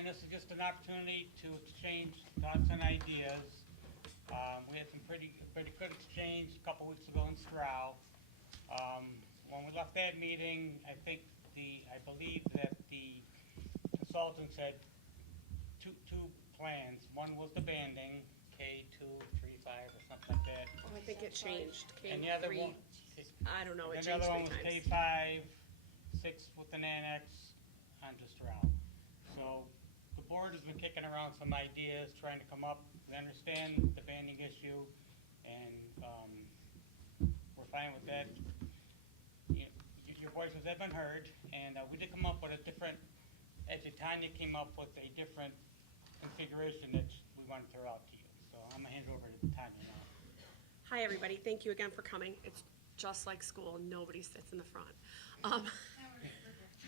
again, this is just an opportunity to exchange thoughts and ideas. We had some pretty good exchange a couple weeks ago in Stroud. When we left that meeting, I believe that the consultants had two plans. One was the banding, K2, 3, 5, or something like that. Oh, I think it changed. And the other one, I don't know. It and changed the other one was 3 times. K5, 6 with an annex onto Stroud. So the board has been kicking around some ideas, trying to come up. We understand the banding issue, and we're fine with that. Your voices have been heard, and we did come up with a different. Actually, Tanya came up with a different configuration that we want to throw out to you. So I'm gonna hand it over to Tanya now. Hi, everybody. Thank you again for coming. It's just like school. Nobody sits in the front. All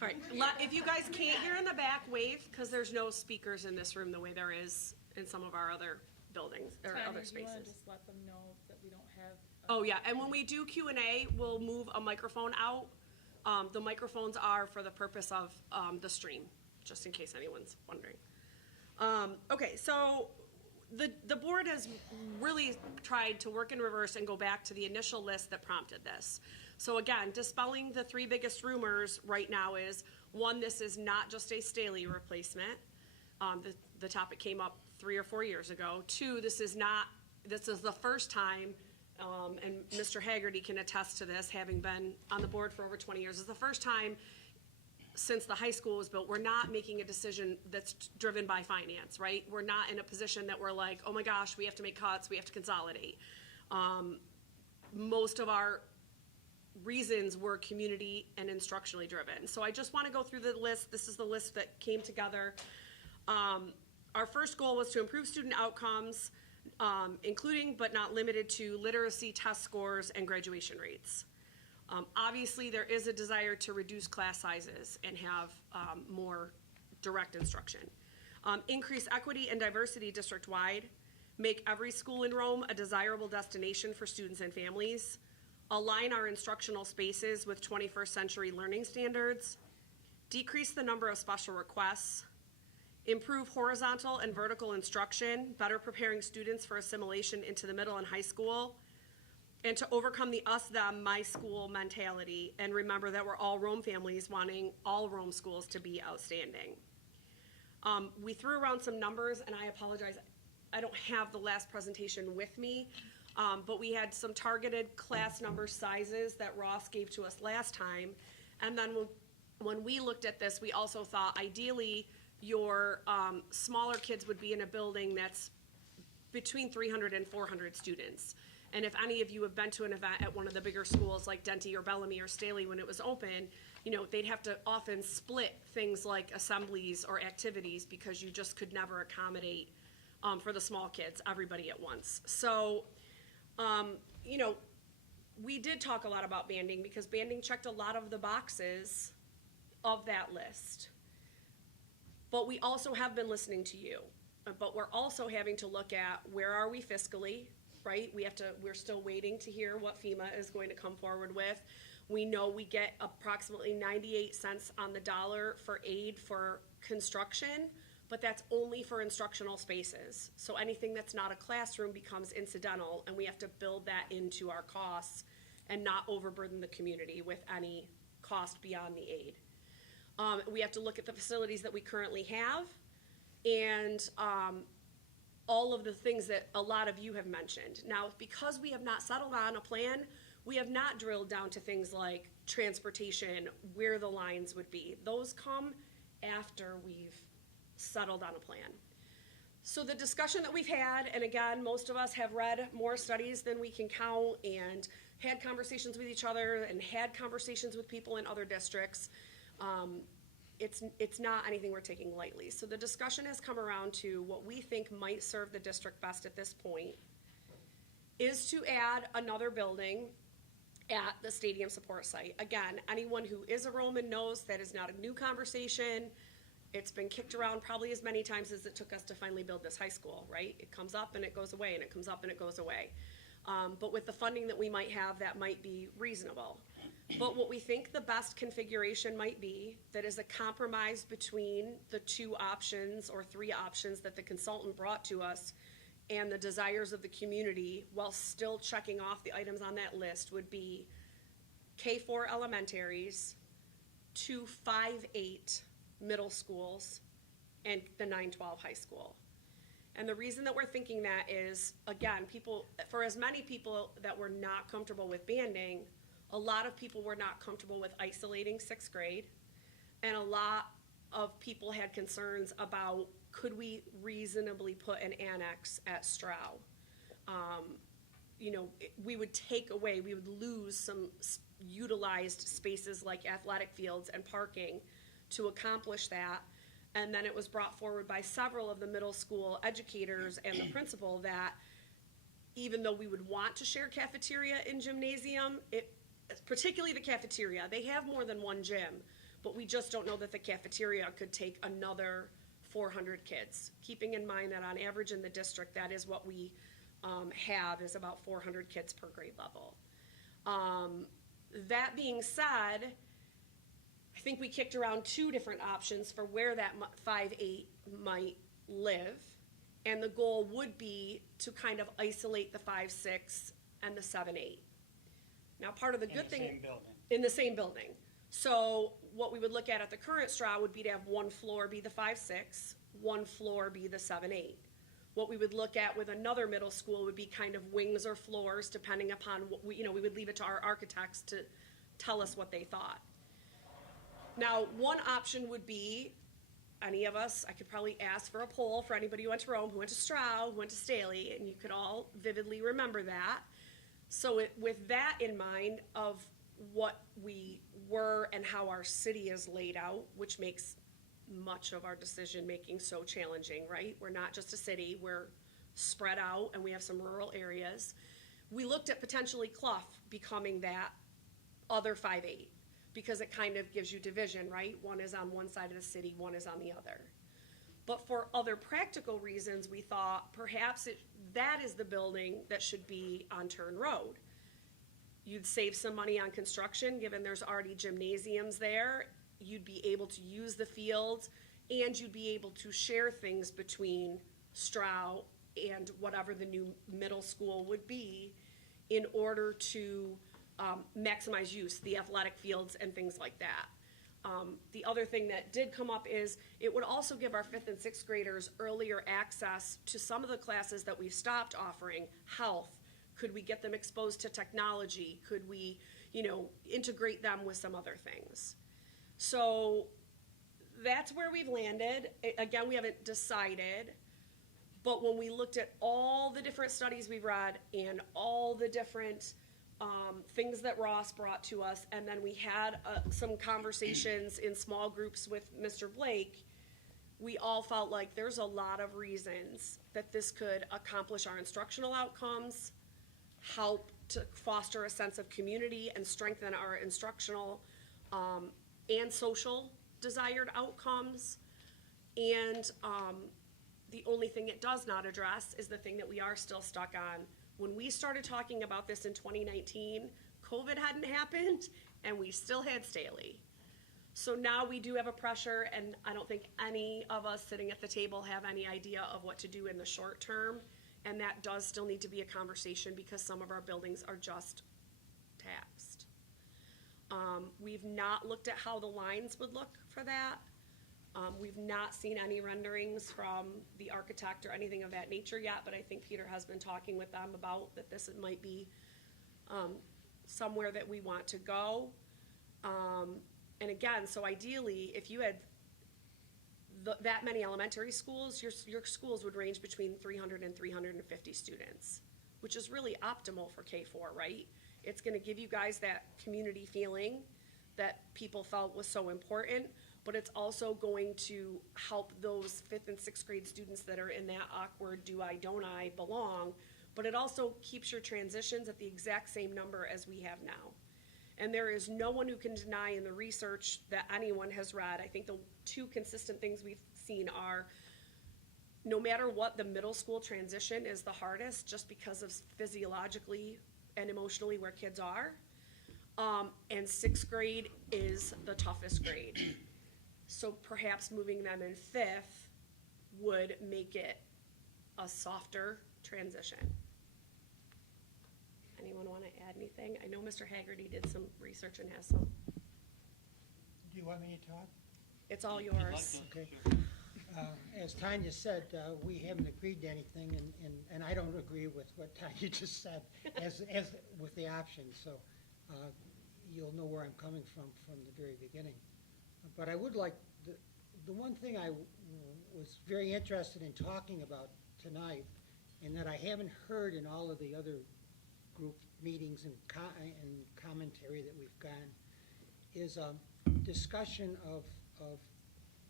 right. If you guys can't hear in the back, wave, because there's no speakers in this room the way there is in some of our other buildings or Tanya, other do you want to spaces. just let them know that we don't have? Oh, yeah. And when we do Q&A, we'll move a microphone out. The microphones are for the purpose of the stream, just in case anyone's wondering. Okay, so the board has really tried to work in reverse and go back to the initial list that prompted this. So again, dispelling the 3 biggest rumors right now is, 1, this is not just a Staley replacement. The topic came up 3 or 4 years ago. 2, this is the first time, and Mr. Haggerty can attest to this, having been on the board for over 20 years, is the first time since the high school was built, we're not making a decision that's driven by finance, right? We're not in a position that we're like, oh my gosh, we have to make cuts, we have to consolidate. Most of our reasons were community and instructionally driven. So I just want to go through the list. This is the list that came together. Our first goal was to improve student outcomes, including but not limited to literacy test scores and graduation rates. Obviously, there is a desire to reduce class sizes and have more direct instruction. Increase equity and diversity district-wide. Make every school in Rome a desirable destination for students and families. Align our instructional spaces with 21st century learning standards. Decrease the number of special requests. Improve horizontal and vertical instruction, better preparing students for assimilation into the middle and high school. And to overcome the us, them, my school mentality, and remember that we're all Rome families wanting all Rome schools to be outstanding. We threw around some numbers, and I apologize, I don't have the last presentation with me, but we had some targeted class number sizes that Ross gave to us last time. And then when we looked at this, we also thought ideally your smaller kids would be in a building that's between 300 and 400 students. And if any of you have been to an event at one of the bigger schools like Denty or Bellamy or Staley when it was open, they'd have to often split things like assemblies or activities because you just could never accommodate for the small kids, everybody at once. So, we did talk a lot about banding because banding checked a lot of the boxes of that list. But we also have been listening to you. But we're also having to look at where are we fiscally, right? We're still waiting to hear what FEMA is going to come forward with. We know we get approximately 98 cents on the dollar for aid for construction, but that's only for instructional spaces. So anything that's not a classroom becomes incidental, and we have to build that into our costs and not overburden the community with any cost beyond the aid. We have to look at the facilities that we currently have and all of the things that a lot of you have mentioned. Now, because we have not settled on a plan, we have not drilled down to things like transportation, where the lines would be. Those come after we've settled on a plan. So the discussion that we've had, and again, most of us have read more studies than we can count and had conversations with each other and had conversations with people in other districts. It's not anything we're taking lightly. So the discussion has come around to what we think might serve the district best at this point is to add another building at the stadium support site. Again, anyone who is a Roman knows that is not a new conversation. It's been kicked around probably as many times as it took us to finally build this high school, right? It comes up and it goes away, and it comes up and it goes away. But with the funding that we might have, that might be reasonable. But what we think the best configuration might be, that is a compromise between the two options or three options that the consultant brought to us and the desires of the community, while still checking off the items on that list, would be K-4 elementaries, 2 5-8 middle schools, and the 9-12 high school. And the reason that we're thinking that is, again, for as many people that were not comfortable with banding, a lot of people were not comfortable with isolating sixth grade, and a lot of people had concerns about, could we reasonably put an annex at Stroud? We would lose some utilized spaces like athletic fields and parking to accomplish that. And then it was brought forward by several of the middle school educators and the principal that even though we would want to share cafeteria and gymnasium, particularly the cafeteria, they have more than one gym, but we just don't know that the cafeteria could take another 400 kids. Keeping in mind that on average in the district, that is what we have, is about 400 kids per grade level. That being said, I think we kicked around two different options for where that 5-8 might live, and the goal would be to kind of isolate the 5-6 and the 7-8. Now, part of the good thing. In the same building. In the same building. So what we would look at the current Stroud would be to have one floor be the 5-6, one floor be the 7-8. What we would look at with another middle school would be kind of wings or floors, depending upon what we would leave it to our architects to tell us what they thought. Now, one option would be, any of us, I could probably ask for a poll for anybody who went to Rome, who went to Stroud, who went to Staley, and you could all vividly remember that. So with that in mind of what we were and how our city is laid out, which makes much of our decision making so challenging, right? We're not just a city, we're spread out and we have some rural areas. We looked at potentially Clough becoming that other 5-8 because it kind of gives you division, right? One is on one side of the city, one is on the other. But for other practical reasons, we thought perhaps that is the building that should be on Turn Road. You'd save some money on construction, given there's already gymnasiums there. You'd be able to use the fields, and you'd be able to share things between Stroud and whatever the new middle school would be in order to maximize use, the athletic fields and things like that. The other thing that did come up is it would also give our 5th and 6th graders earlier access to some of the classes that we've stopped offering. Health, could we get them exposed to technology? Could we, integrate them with some other things? So that's where we've landed. Again, we haven't decided, but when we looked at all the different studies we've read and all the different things that Ross brought to us, and then we had some conversations in small groups with Mr. Blake, we all felt like there's a lot of reasons that this could accomplish our instructional outcomes, help to foster a sense of community and strengthen our instructional and social desired outcomes. And the only thing it does not address is the thing that we are still stuck on. When we started talking about this in 2019, COVID hadn't happened, and we still had Staley. So now we do have a pressure, and I don't think any of us sitting at the table have any idea of what to do in the short term, and that does still need to be a conversation because some of our buildings are just taxed. We've not looked at how the lines would look for that. We've not seen any renderings from the architect or anything of that nature yet, but I think Peter has been talking with them about that this might be somewhere that we want to go. And again, so ideally, if you had that many elementary schools, your schools would range between 300 and 350 students, which is really optimal for K-4, right? It's going to give you guys that community feeling that people felt was so important, but it's also going to help those 5th and 6th grade students that are in that awkward do I, don't I belong, but it also keeps your transitions at the exact same number as we have now. And there is no one who can deny in the research that anyone has read, I think the two consistent things we've seen are no matter what, the middle school transition is the hardest just because of physiologically and emotionally where kids are. And sixth grade is the toughest grade. So perhaps moving them in fifth would make it a softer transition. Anyone want to add anything? I know Mr. Haggerty did some research and has some. Do you want me to talk? It's all If you'd like yours. to, Okay. sure. As Tanya said, we haven't agreed to anything, and I don't agree with what Tanya just said as with the options, so you'll know where I'm coming from the very beginning. But I would like, the one thing I was very interested in talking about tonight, and that I haven't heard in all of the other group meetings and commentary that we've gotten, is discussion of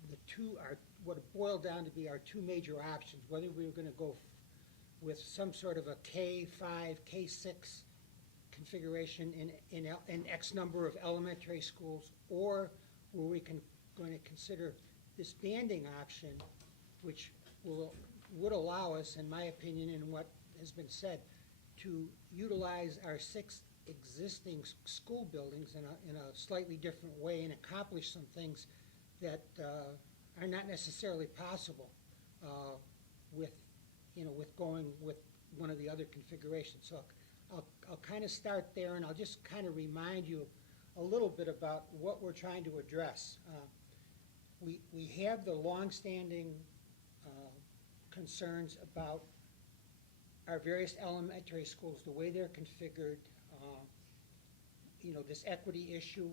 the two, what it boiled down to be our two major options, whether we were going to go with some sort of a K-5, K-6 configuration in X number of elementary schools, or were we going to consider this banding option, which would allow us, in my opinion, and what has been said, to utilize our 6 existing school buildings in a slightly different way and accomplish some things that are not necessarily possible with going with one of the other configurations. So I'll kind of start there, and I'll just kind of remind you a little bit about what we're trying to address. We have the longstanding concerns about our various elementary schools, the way they're configured, this equity issue.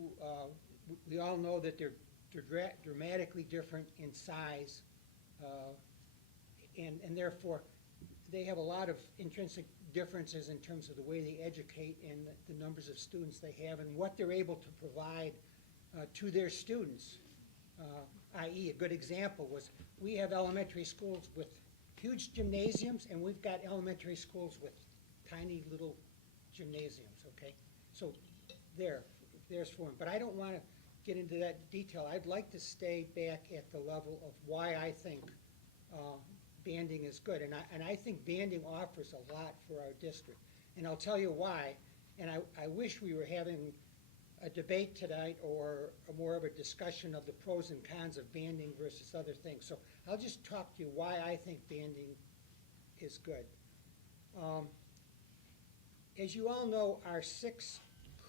We all know that they're dramatically different in size, and therefore they have a lot of intrinsic differences in terms of the way they educate and the numbers of students they have and what they're able to provide to their students. I.e., a good example was we have elementary schools with huge gymnasiums, and we've got elementary schools with tiny little gymnasiums, okay? So there's for them. But I don't want to get into that detail. I'd like to stay back at the level of why I think banding is good. And I think banding offers a lot for our district. And I'll tell you why. And I wish we were having a debate tonight or more of a discussion of the pros and cons of banding versus other things. So I'll just talk to you why I think banding is good. As you all know, our 6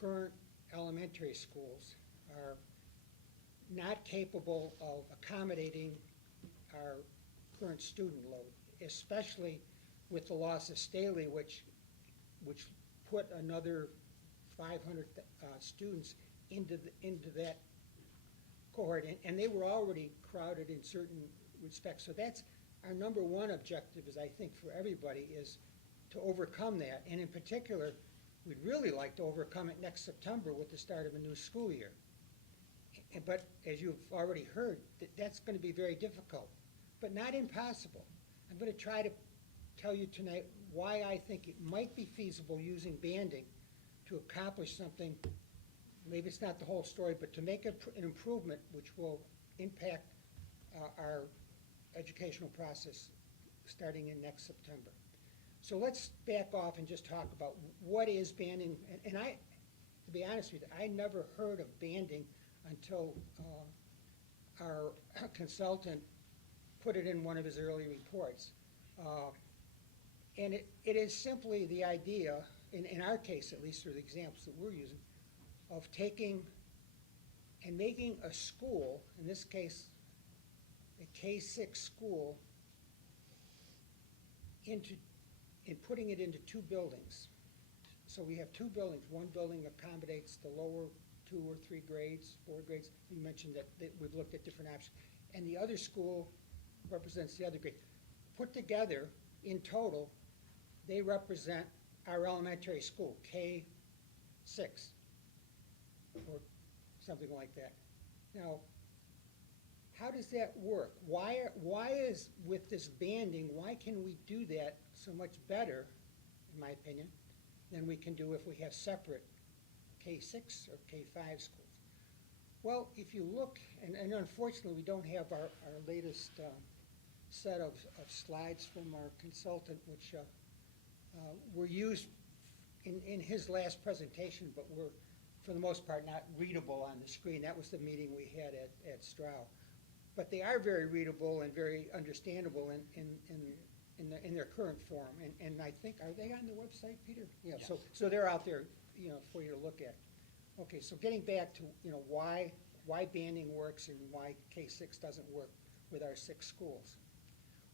current elementary schools are not capable of accommodating our current student load, especially with the loss of Staley, which put another 500 students into that cohort, and they were already crowded in certain respects. So that's our number one objective, is I think for everybody, is to overcome that. And in particular, we'd really like to overcome it next September with the start of a new school year. But as you've already heard, that's going to be very difficult, but not impossible. I'm going to try to tell you tonight why I think it might be feasible using banding to accomplish something. Maybe it's not the whole story, but to make an improvement which will impact our educational process starting in next September. So let's back off and just talk about what is banding. And to be honest with you, I never heard of banding until our consultant put it in one of his early reports. And it is simply the idea, in our case at least, through the examples that we're using, of taking and making a school, in this case a K-6 school, and putting it into 2 buildings. So we have 2 buildings. One building accommodates the lower 2 or 3 grades, 4 grades. You mentioned that we've looked at different options. And the other school represents the other grade. Put together, in total, they represent our elementary school, K-6, or something like that. Now, how does that work? Why is, with this banding, why can we do that so much better, in my opinion, than we can do if we have separate K-6 or K-5 schools? Well, if you look, and unfortunately we don't have our latest set of slides from our consultant, which were used in his last presentation, but were for the most part, not readable on the screen. That was the meeting we had at Stroud. But they are very readable and very understandable in their current form. And I think, are they on the website, Peter? Yeah, Yes. so they're out there, for you to look at. Okay, so getting back to, why banding works and why K-6 doesn't work with our 6 schools.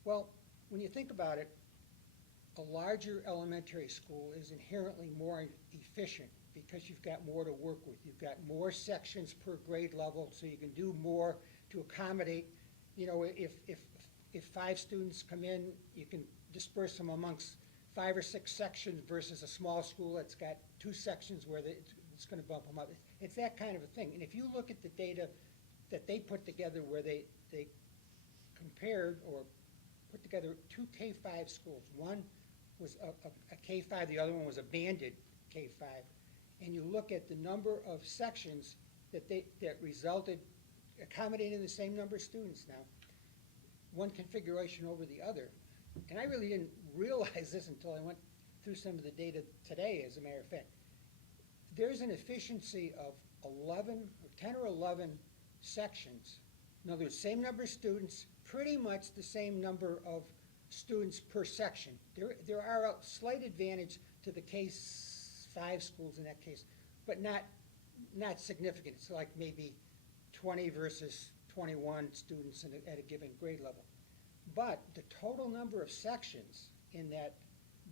Well, when you think about it, a larger elementary school is inherently more efficient because you've got more to work with. You've got more sections per grade level, so you can do more to accommodate. If 5 students come in, you can disperse them amongst 5 or 6 sections versus a small school that's got 2 sections where it's going to bump them up. It's that kind of a thing. And if you look at the data that they put together where they compared or put together 2 K-5 schools. One was a K-5, the other one was a banded K-5. And you look at the number of sections that resulted accommodating the same number of students now, one configuration over the other. And I really didn't realize this until I went through some of the data today, as a matter of fact. There's an efficiency of 10 or 11 sections. In other words, same number of students, pretty much the same number of students per section. There are a slight advantage to the K-5 schools in that case, but not significant. It's like maybe 20 versus 21 students at a given grade level. But the total number of sections in that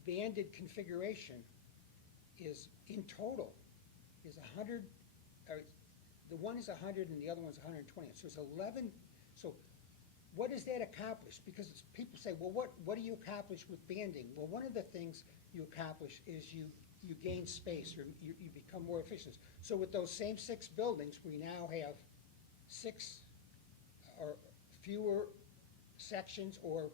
banded configuration is, in total, is 100, or the one is 100 and the other one's 120. So it's 11. So what does that accomplish? Because people say, well, what do you accomplish with banding? Well, one of the things you accomplish is you gain space, or you become more efficient. So with those same 6 buildings, we now have 6 or fewer sections or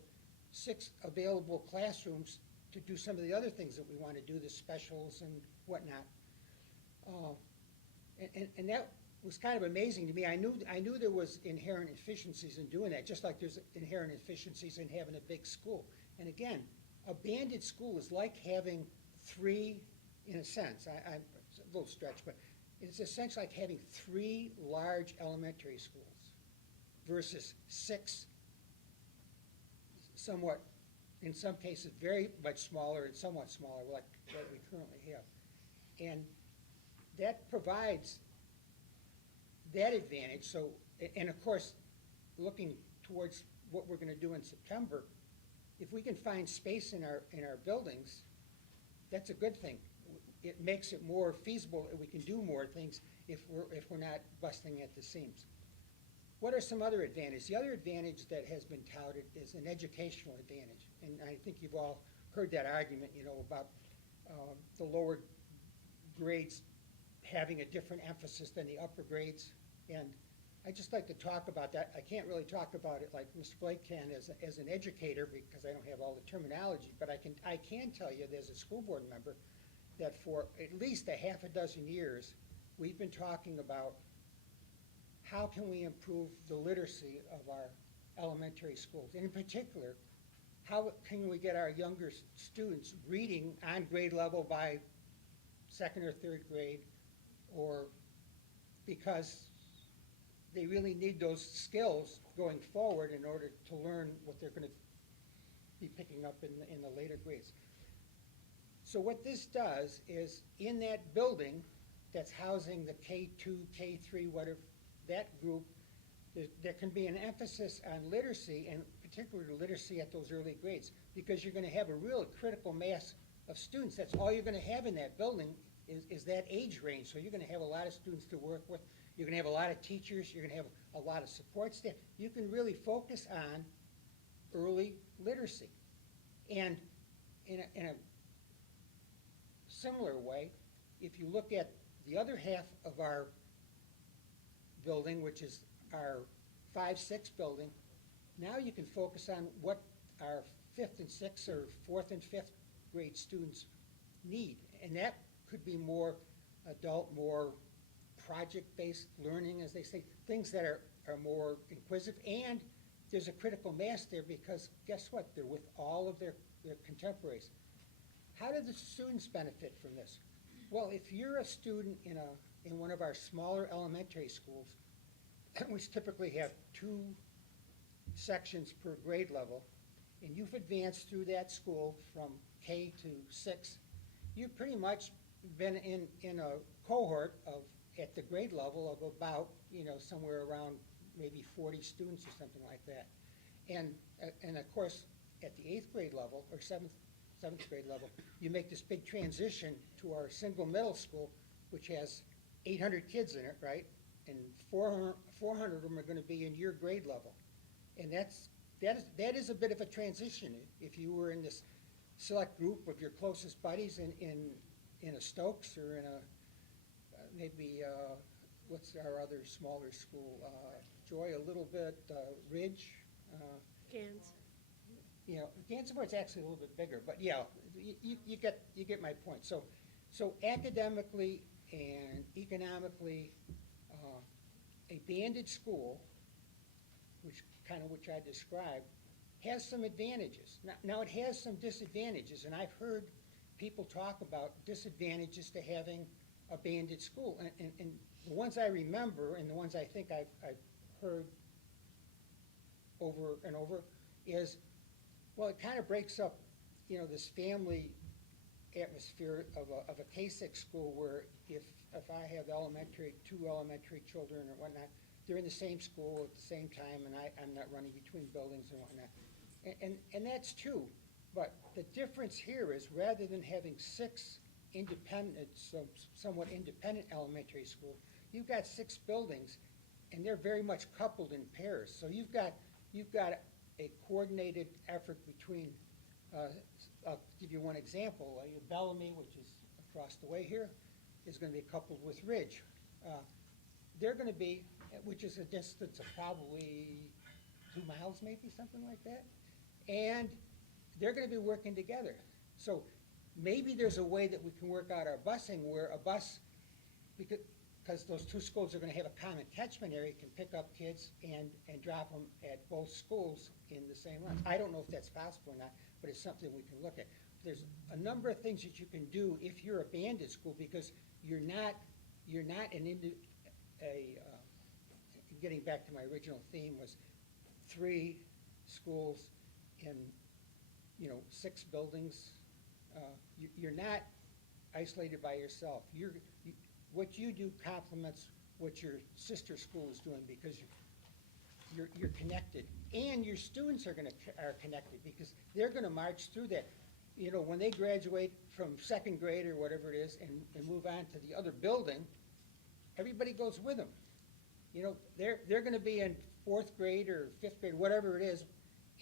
6 available classrooms to do some of the other things that we want to do, the specials and whatnot. And that was kind of amazing to me. I knew there was inherent efficiencies in doing that, just like there's inherent efficiencies in having a big school. And again, a banded school is like having 3, in a sense, it's a little stretch, but it's essentially like having 3 large elementary schools versus 6 somewhat, in some cases, very much smaller and somewhat smaller, like what we currently have. And that provides that advantage. So, and of course, looking towards what we're going to do in September, if we can find space in our buildings, that's a good thing. It makes it more feasible that we can do more things if we're not busting at the seams. What are some other advantages? The other advantage that has been touted is an educational advantage, and I think you've all heard that argument, about the lower grades having a different emphasis than the upper grades. And I'd just like to talk about that. I can't really talk about it like Mr. Blake can as an educator because I don't have all the terminology, but I can tell you as a school board member that for at least a half a dozen years, we've been talking about how can we improve the literacy of our elementary schools. And in particular, how can we get our younger students reading on grade level by 2nd or 3rd grade, or because they really need those skills going forward in order to learn what they're going to be picking up in the later grades. So what this does is, in that building that's housing the K2, K3, whatever, that group, there can be an emphasis on literacy, and particularly literacy at those early grades, because you're going to have a real critical mass of students. That's all you're going to have in that building is that age range. So you're going to have a lot of students to work with. You're going to have a lot of teachers. You're going to have a lot of support staff. You can really focus on early literacy. And in a similar way, if you look at the other half of our building, which is our 5-6 building, now you can focus on what our 5th and 6th or 4th and 5th grade students need. And that could be more adult, more project-based learning, as they say, things that are more inquisitive. And there's a critical mass there because guess what? They're with all of their contemporaries. How do the students benefit from this? Well, if you're a student in a in one of our smaller elementary schools, which typically have 2 sections per grade level, and you've advanced through that school from K to 6, you've pretty much been in a cohort of, at the grade level of about, somewhere around maybe 40 students or something like that. And of course, at the 8th grade level, or 7th grade level, you make this big transition to our single middle school, which has 800 kids in it, right? And 400 of them are gonna be in your grade level. And that is a bit of a transition. If you were in this select group of your closest buddies in a Stokes or in a, maybe, what's our other smaller school? Joy, a little bit, Ridge, Cans. Gansevoort's actually a little bit bigger, but yeah, you get my point. So academically and economically, a banded school, which I described, has some advantages. Now it has some disadvantages, and I've heard people talk about disadvantages to having a banded school. And the ones I remember, and the ones I think I've heard over and over, is, well, it kind of breaks up, this family atmosphere of a K-6 school where if I have 2 elementary children or whatnot, they're in the same school at the same time, and I'm not running between buildings and whatnot. And that's true, but the difference here is rather than having 6 independent, somewhat independent elementary schools, you've got 6 buildings, and they're very much coupled in pairs. So you've got a coordinated effort between, I'll give you one example. Bellamy, which is across the way here, is going to be coupled with Ridge. They're going to be, which is a distance of probably 2 miles, maybe, something like that. And they're going to be working together. So maybe there's a way that we can work out our busing where a bus, because those 2 schools are going to have a common catchment area, can pick up kids and drop them at both schools in the same runs. I don't know if that's possible or not, but it's something we can look at. There's a number of things that you can do if you're a banded school, because you're not getting back to my original theme was 3 schools in 6 buildings. You're not isolated by yourself. What you do complements what your sister school is doing, because you're connected, and your students are connected because they're going to march through that. When they graduate from 2nd grade or whatever it is and move on to the other building, everybody goes with them. They're going to be in 4th grade or 5th grade, whatever it is,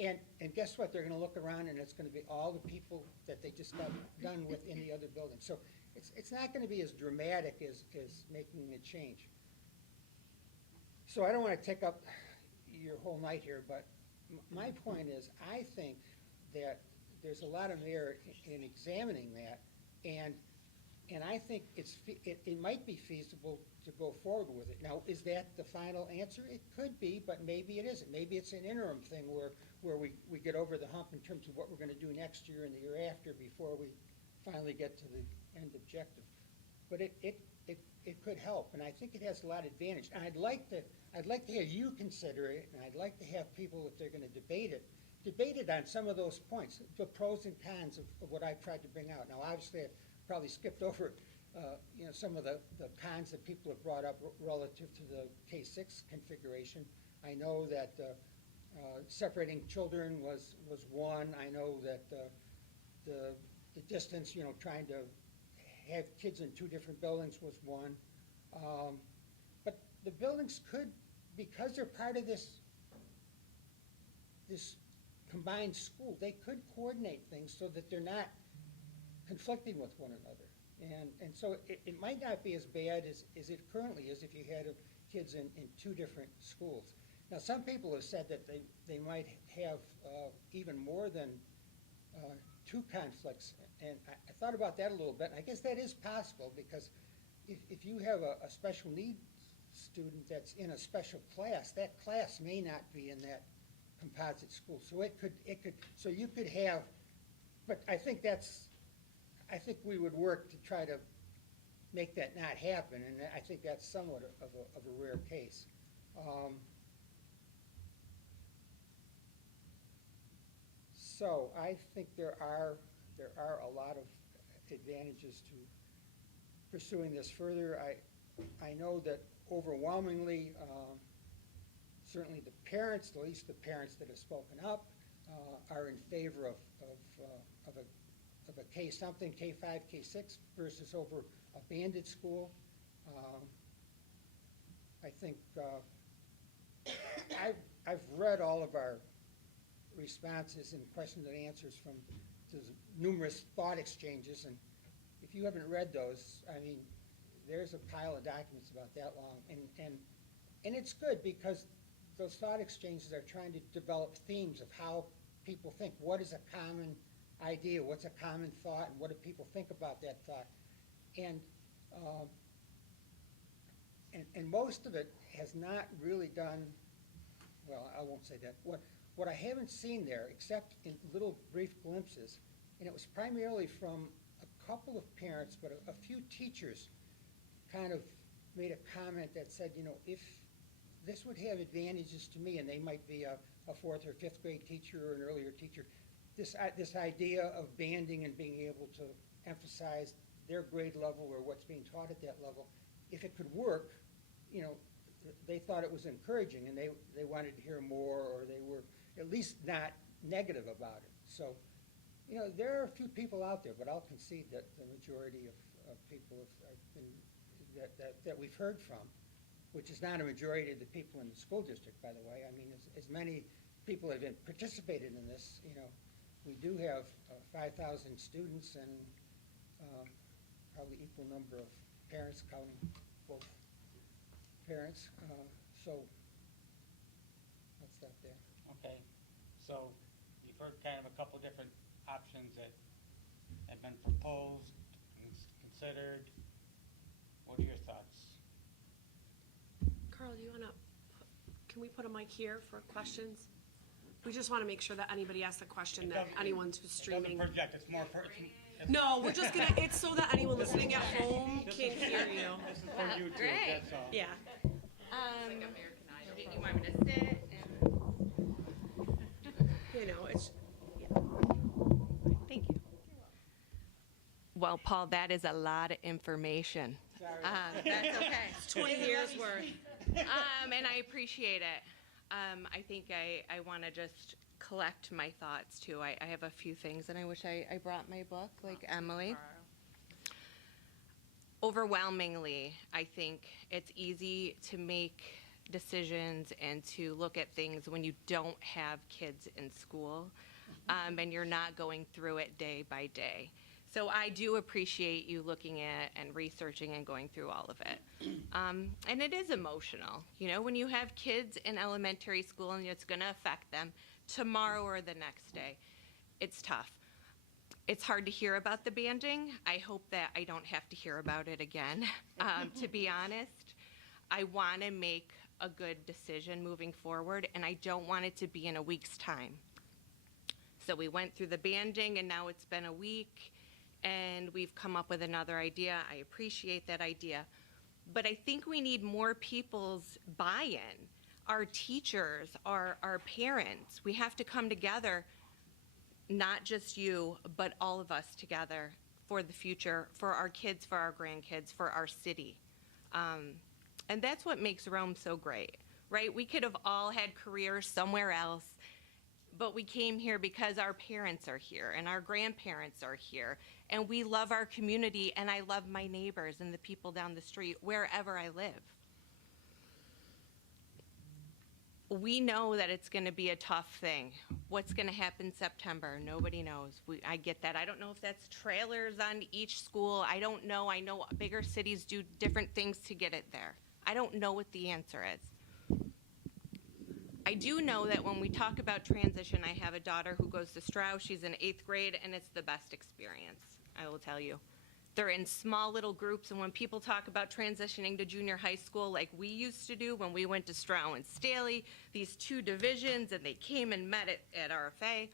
and guess what? They're going to look around, and it's going to be all the people that they just got done with in the other building. So it's not going to be as dramatic as making a change. So I don't want to take up your whole night here, but my point is, I think that there's a lot of merit in examining that, and I think it might be feasible to go forward with it. Now, is that the final answer? It could be, but maybe it isn't. Maybe it's an interim thing where we get over the hump in terms of what we're going to do next year and the year after before we finally get to the end objective. But it could help, and I think it has a lot of advantage. And I'd like to have you consider it, and I'd like to have people, if they're going to debate it on some of those points, the pros and cons of what I've tried to bring out. Now, obviously, I've probably skipped over some of the cons that people have brought up relative to the K-6 configuration. I know that separating children was one. I know that the distance, trying to have kids in 2 different buildings was one. But the buildings could, because they're part of this combined school, they could coordinate things so that they're not conflicting with one another. And so it might not be as bad as it currently is if you had kids in 2 different schools. Now, some people have said that they might have even more than 2 conflicts, and I thought about that a little bit, and I guess that is possible, because if you have a special needs student that's in a special class, that class may not be in that composite school. So so you could have, but I think we would work to try to make that not happen, and I think that's somewhat of a rare case. So I think there are a lot of advantages to pursuing this further. I know that overwhelmingly, certainly the parents, at least the parents that have spoken up, are in favor of a K something, K5, K6 versus over a banded school. I think I've read all of our responses and questions and answers from the numerous thought exchanges, and if you haven't read those, I mean, there's a pile of documents about that long, and it's good because those thought exchanges are trying to develop themes of how people think. What is a common idea? What's a common thought? And what do people think about that thought? And most of it has not really done, well, I won't say that. What I haven't seen there, except in little brief glimpses, and it was primarily from a couple of parents, but a few teachers kind of made a comment that said, you know, if this would have advantages to me, and they might be a fourth or fifth grade teacher or an earlier teacher, this idea of banding and being able to emphasize their grade level or what's being taught at that level, if it could work, you know, they thought it was encouraging, and they wanted to hear more, or they were at least not negative about it. So, you know, there are a few people out there, but I'll concede that the majority of people have been, that we've heard from, which is not a majority of the people in the school district, by the way. I mean, as many people have participated in this, you know, we do have 5,000 students and probably equal number of parents, counting both parents. So let's stop there. Okay, so you've heard kind of a couple different options that have been proposed and considered. What are your thoughts? Carl, do you want to, can we put a mic here for questions? We just want to make sure that anybody asks a question that anyone who's streaming. It doesn't project, it's more for, No, we're just gonna, it's so that anyone listening at home can hear you. this is for YouTube, great. that's all. Yeah. You want me to sit? You know, it's, yeah. Thank you. Well, Paul, that is a lot of information. Sorry. That's okay. 20 years worth. And I appreciate it. I think I want to just collect my thoughts too. I have a few things, and I wish I brought my book like Emily. Overwhelmingly, I think it's easy to make decisions and to look at things when you don't have kids in school, and you're not going through it day by day. So I do appreciate you looking at and researching and going through all of it. And it is emotional. You know, when you have kids in elementary school and it's going to affect them tomorrow or the next day, it's tough. It's hard to hear about the banding. I hope that I don't have to hear about it again, to be honest. I want to make a good decision moving forward, and I don't want it to be in a week's time. So we went through the banding, and now it's been a week, and we've come up with another idea. I appreciate that idea. But I think we need more people's buy-in. Our teachers, our parents, we have to come together, not just you, but all of us together for the future, for our kids, for our grandkids, for our city. And that's what makes Rome so great, right? We could have all had careers somewhere else, but we came here because our parents are here and our grandparents are here, and we love our community, and I love my neighbors and the people down the street wherever I live. We know that it's going to be a tough thing. What's going to happen September? Nobody knows. I get that. I don't know if that's trailers on each school. I don't know. I know bigger cities do different things to get it there. I don't know what the answer is. I do know that when we talk about transition, I have a daughter who goes to Strauss. She's in 8th grade, and it's the best experience, I will tell you. They're in small little groups, and when people talk about transitioning to junior high school like we used to do when we went to Strauss and Staley, these two divisions, and they came and met at RFA,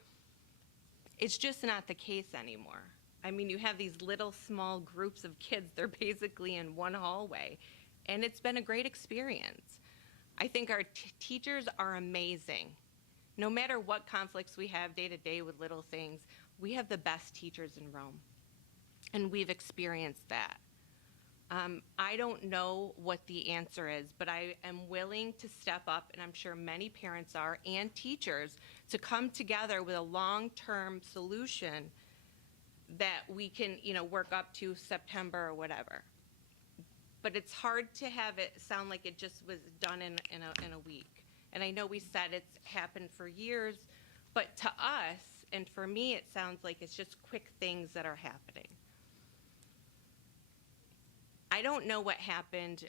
it's just not the case anymore. I mean, you have these little small groups of kids, they're basically in one hallway, and it's been a great experience. I think our teachers are amazing. No matter what conflicts we have day to day with little things, we have the best teachers in Rome, and we've experienced that. I don't know what the answer is, but I am willing to step up, and I'm sure many parents are, and teachers, to come together with a long-term solution that we can, work up to September or whatever. But it's hard to have it sound like it just was done in a week. And I know we said it's happened for years, but to us, and for me, it sounds like it's just quick things that are happening. I don't know what happened,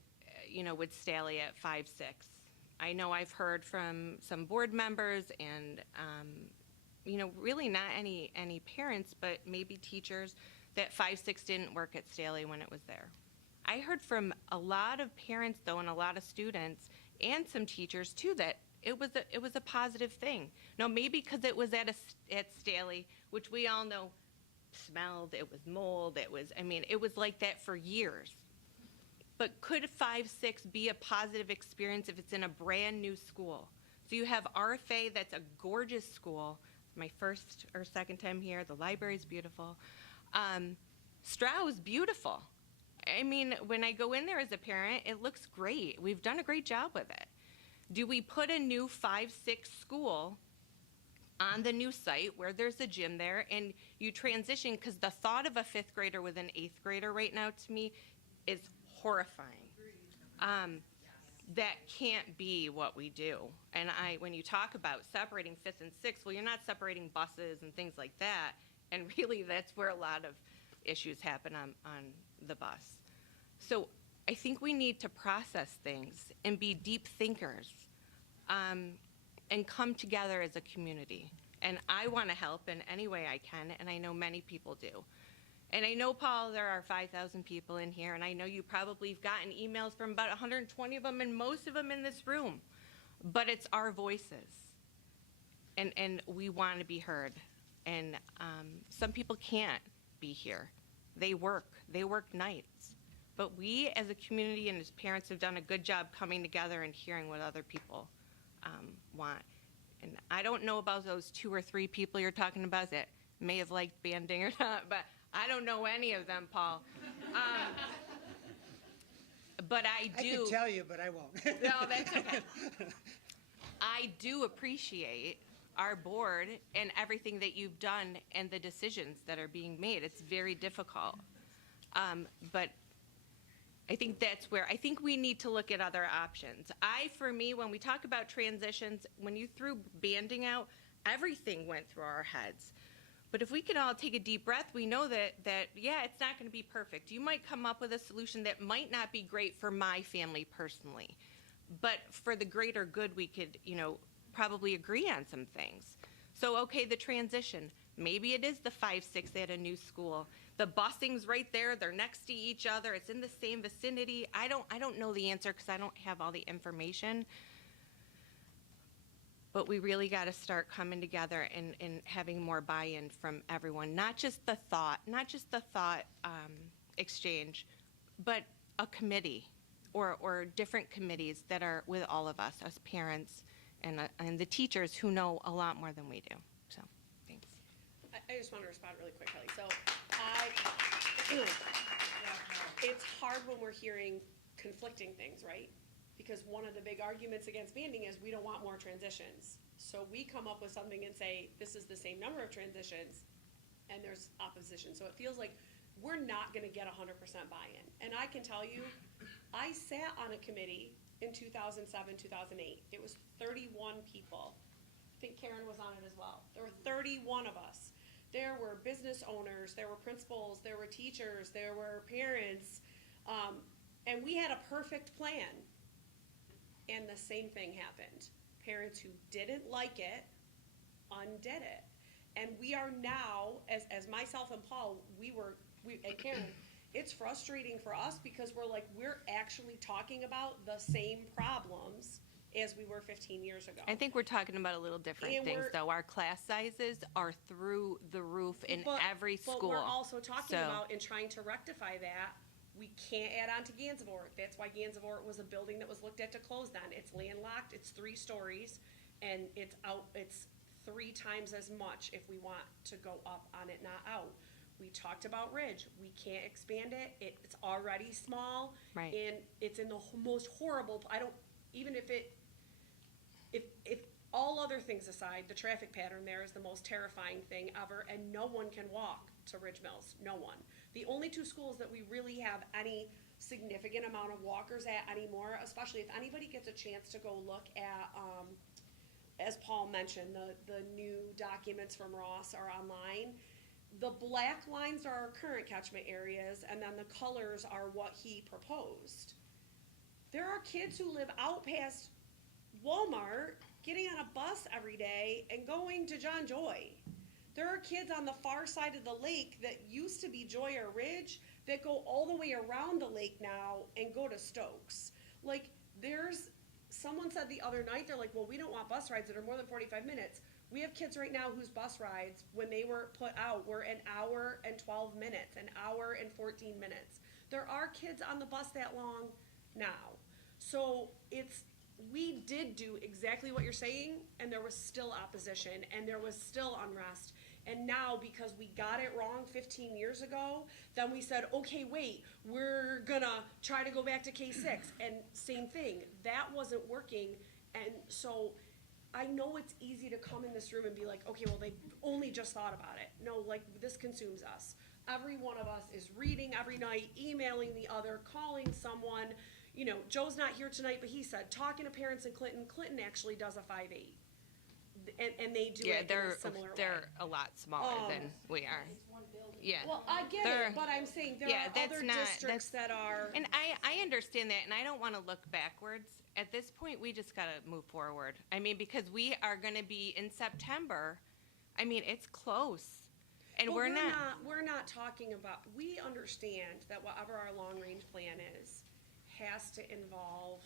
with Staley at 5-6. I know I've heard from some board members and, really not any parents, but maybe teachers, that 5-6 didn't work at Staley when it was there. I heard from a lot of parents, though, and a lot of students, and some teachers, too, that it was a positive thing. No, maybe because it was at Staley, which we all know smelled, it was mold, it was like that for years. But could 5-6 be a positive experience if it's in a brand new school? So you have RFA, that's a gorgeous school. My first or second time here, the library's beautiful. Strow is beautiful. I mean, when I go in there as a parent, it looks great. We've done a great job with it. Do we put a new 5-6 school on the new site where there's a gym there and you transition? Because the thought of a 5th grader with an 8th grader right now, to me, is horrifying. That can't be what we do. And when you talk about separating 5th and 6th, well, you're not separating buses and things like that. And really, that's where a lot of issues happen on the bus. So I think we need to process things and be deep thinkers, and come together as a community. And I want to help in any way I can, and I know many people do. And I know, Paul, there are 5,000 people in here, and I know you probably have gotten emails from about 120 of them, and most of them in this room. But it's our voices, and we want to be heard. And some people can't be here. They work nights. But we as a community and as parents have done a good job coming together and hearing what other people want. And I don't know about those 2 or 3 people you're talking about that may have liked banding or not, but I don't know any of them, Paul. But I do. I can tell you, but I won't. No, that's okay. I do appreciate our board and everything that you've done and the decisions that are being made. It's very difficult. But I think that's where, I think we need to look at other options. For me, when we talk about transitions, when you threw banding out, everything went through our heads. But if we can all take a deep breath, we know that yeah, it's not going to be perfect. You might come up with a solution that might not be great for my family personally. But for the greater good, we could, probably agree on some things. So, okay, the transition. Maybe it is the 5-6 at a new school. The busing's right there. They're next to each other. It's in the same vicinity. I don't know the answer because I don't have all the information. But we really got to start coming together and having more buy-in from everyone. Not just the thought exchange, but a committee or different committees that are with all of us parents and the teachers who know a lot more than we do. So, thanks. I just want to respond really quick, Kelly. So it's hard when we're hearing conflicting things, right? Because one of the big arguments against banding is we don't want more transitions. So we come up with something and say, this is the same number of transitions, and there's opposition. So it feels like we're not going to get 100% buy-in. And I can tell you, I sat on a committee in 2007, 2008. It was 31 people. I think Karen was on it as well. There were 31 of us. There were business owners, there were principals, there were teachers, there were parents, and we had a perfect plan. And the same thing happened. Parents who didn't like it undid it. And we are now, as myself and Paul, and Karen, it's frustrating for us because we're actually talking about the same problems as we were 15 years ago. I think we're talking about a little different And things, we're- though. Our class sizes are through the roof in every school. But we're also talking So- about, and trying to rectify that, we can't add on to Gansevoort. That's why Gansevoort was a building that was looked at to close then. It's landlocked, it's 3 stories, and it's 3 times as much if we want to go up on it, not out. We talked about Ridge. We can't expand it. It's already small. Right. And it's in the most horrible, even if if all other things aside, the traffic pattern there is the most terrifying thing ever, and no one can walk to Ridge Mills. No one. The only 2 schools that we really have any significant amount of walkers at anymore, especially if anybody gets a chance to go look at, as Paul mentioned, the new documents from Ross are online. The black lines are our current catchment areas, and then the colors are what he proposed. There are kids who live out past Walmart, getting on a bus every day and going to John Joy. There are kids on the far side of the lake that used to be Joy or Ridge that go all the way around the lake now and go to Stokes. Like, someone said the other night, they're like, well, we don't want bus rides that are more than 45 minutes. We have kids right now whose bus rides, when they were put out, were an hour and 12 minutes, an hour and 14 minutes. There are kids on the bus that long now. So we did do exactly what you're saying, and there was still opposition, and there was still unrest. And now, because we got it wrong 15 years ago, then we said, okay, wait, we're gonna try to go back to K6. And same thing, that wasn't working. And so I know it's easy to come in this room and be like, okay, well, they only just thought about it. No, like, this consumes us. Every one of us is reading every night, emailing the other, calling someone. You know, Joe's not here tonight, but he said, talking to parents in Clinton, Clinton actually does a 5-8. And they do it in a similar way. They're a lot smaller than we are. Yeah. Well, I get it, but I'm saying there are other districts that are. And I understand that, and I don't want to look backwards. At this point, we just got to move forward. I mean, because we are going to be in September. I mean, it's close. And But we're not talking about, we understand that whatever our long-range plan is, has to involve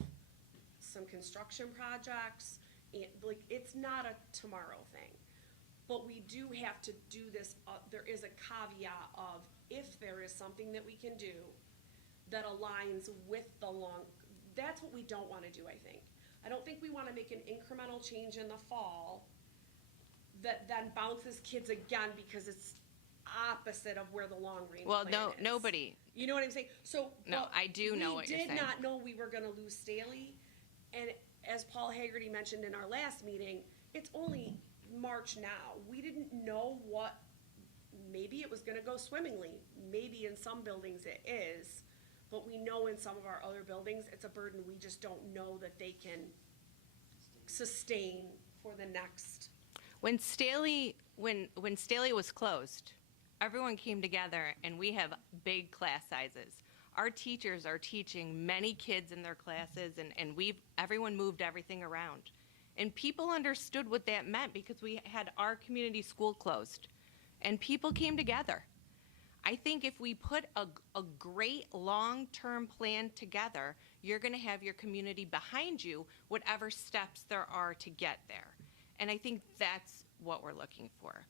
some construction projects, and, like, it's not a tomorrow thing. But we do have to do this, there is a caveat of, if there is something that we can do that aligns with that's what we don't wanna do, I think. I don't think we wanna make an incremental change in the fall that then bounces kids again because it's opposite of where the long-range plan is. Well, nobody. You know what I'm saying? So. No, but I do know what you're saying. We did not know we were gonna lose Staley, and as Paul Haggerty mentioned in our last meeting, it's only March now. We didn't know maybe it was gonna go swimmingly. Maybe in some buildings it is, but we know in some of our other buildings, it's a burden we just don't know that they can sustain for the next. When Staley was closed, everyone came together, and we have big class sizes. Our teachers are teaching many kids in their classes, and everyone moved everything around. And people understood what that meant because we had our community school closed, and people came together. I think if we put a great long-term plan together, you're going to have your community behind you, whatever steps there are to get there. And I think that's what we're looking for.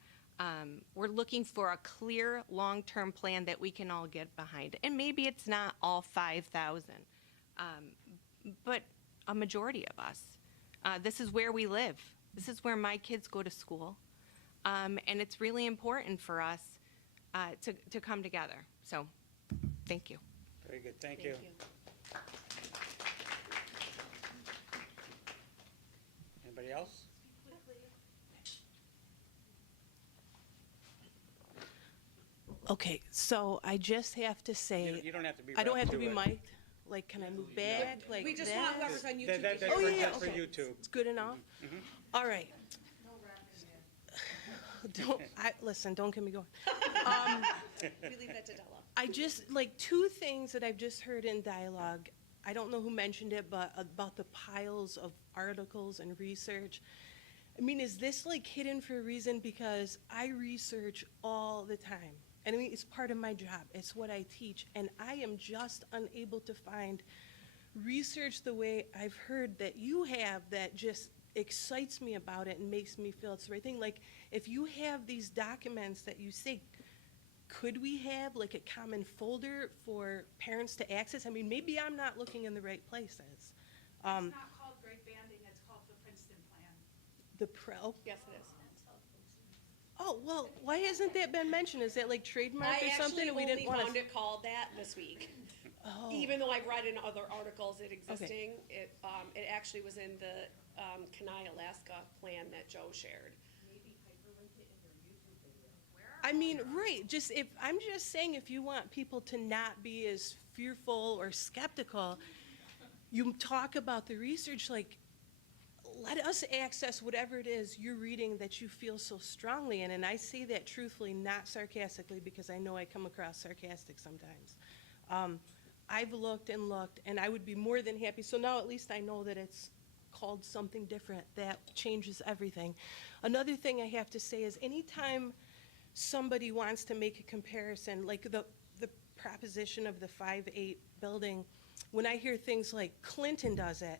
We're looking for a clear long-term plan that we can all get behind. And maybe it's not all 5,000, but a majority of us. This is where we live. This is where my kids go to school. And it's really important for us to come together. So, thank you. Very good, thank you. Anybody else? Okay, so I just have to say, You don't have to be. I don't have to be it. mic'd? Like, can I move back like We just want that? whoever's on YouTube. That- to that's hear Oh, yeah, it. for okay. YouTube. It's good enough? All right. Listen, don't get me going. We leave that to Della. I just, like, 2 things that I've just heard in dialogue. I don't know who mentioned it, but about the piles of articles and research. I mean, is this, like, hidden for a reason? Because I research all the time. And I mean, it's part of my job. It's what I teach. And I am just unable to find research the way I've heard that you have that just excites me about it and makes me feel it's the right thing. Like, if you have these documents that you say, could we have like a common folder for parents to access? I mean, maybe I'm not looking in the right places. It's not called grade banding, it's called the Princeton Plan. Yes, it is. Oh, well, why hasn't that been mentioned? Is that like trademark I or something? actually We only didn't want found to. it called that this week. Oh. Even though I've read in other articles it existing, it actually was in the Kenai, Alaska plan that Joe shared. I mean, right, just if, I'm just saying if you want people to not be as fearful or skeptical, you talk about the research, like, let us access whatever it is you're reading that you feel so strongly in. And I say that truthfully, not sarcastically, because I know I come across sarcastic sometimes. I've looked, and I would be more than happy. So now at least I know that it's called something different. That changes everything. Another thing I have to say is anytime somebody wants to make a comparison, like the proposition of the 5-8 building, when I hear things like Clinton does it,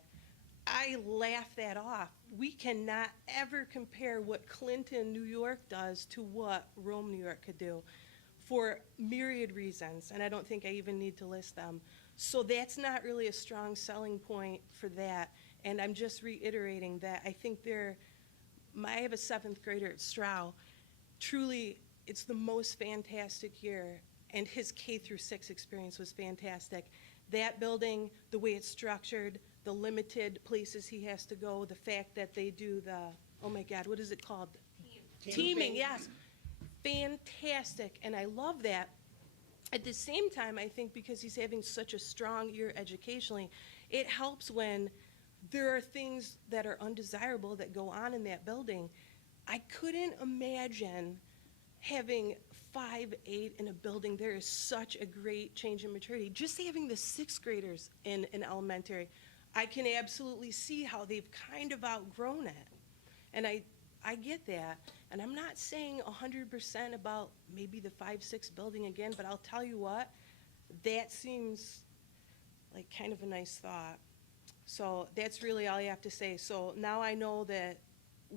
I laugh that off. We cannot ever compare what Clinton, New York does to what Rome, New York could do for myriad reasons, and I don't think I even need to list them. So that's not really a strong selling point for that, and I'm just reiterating that I think I have a 7th grader at Stroud. Truly, it's the most fantastic year, and his K through 6 experience was fantastic. That building, the way it's structured, the limited places he has to go, the fact that they do oh my God, what is it called? Teaming, yes. Fantastic, and I love that. At the same time, I think because he's having such a strong year educationally, it helps when there are things that are undesirable that go on in that building. I couldn't imagine having 5-8 in a building. There is such a great change in maturity. Just having the 6th graders in elementary, I can absolutely see how they've kind of outgrown it. And I get that. And I'm not saying 100% about maybe the 5-6 building again, but I'll tell you what, that seems like kind of a nice thought. So that's really all I have to say. So now I know that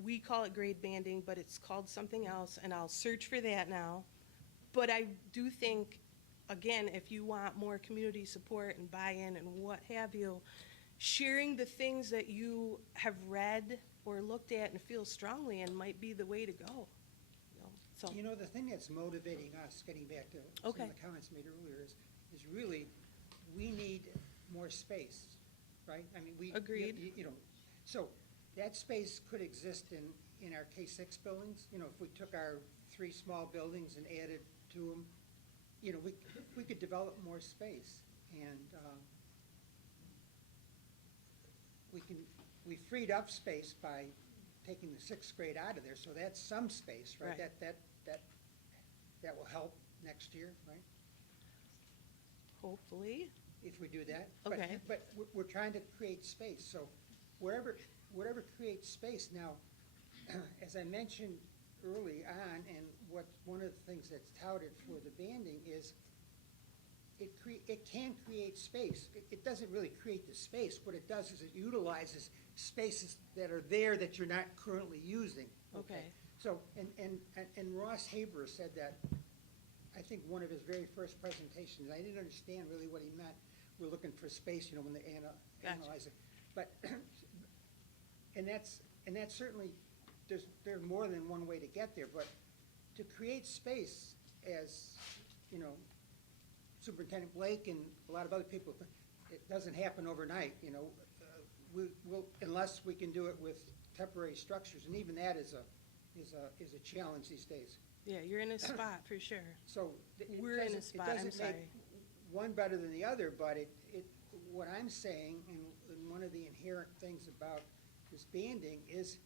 we call it grade banding, but it's called something else, and I'll search for that now. But I do think, again, if you want more community support and buy-in and what have you, sharing the things that you have read or looked at and feel strongly in might be the way to go. So, You know, the thing that's motivating us, getting back to some of the comments made earlier, is really, we need more space, right? I mean, Agreed. You know, so that space could exist in our K-6 buildings. You know, if we took our 3 small buildings and added to them, you know, we could develop more space. And we freed up space by taking the 6th grade out of there, so that's some space, right? Right. That will help next year, right? hopefully. If we do that. Okay. But we're trying to create space, so whatever creates space. Now, as I mentioned early on, and one of the things that's touted for the banding is it can create space. It doesn't really create the space. What it does is it utilizes spaces that are there that you're not currently using. Okay. So, and Ross Haber said that, I think one of his very first presentations. I didn't understand really what he meant. We're looking for space, you know, when they Gotcha. analyze it. But, and that's certainly, there's more than one way to get there, but to create space, as, you know, Superintendent Blake and a lot of other people, it doesn't happen overnight, you know. We'll, unless we can do it with temporary structures, and even that is a challenge these days. Yeah, you're in a spot for sure. So We're in a spot, I'm sorry. It doesn't make one better than the other, but what I'm saying, and one of the inherent things about this banding is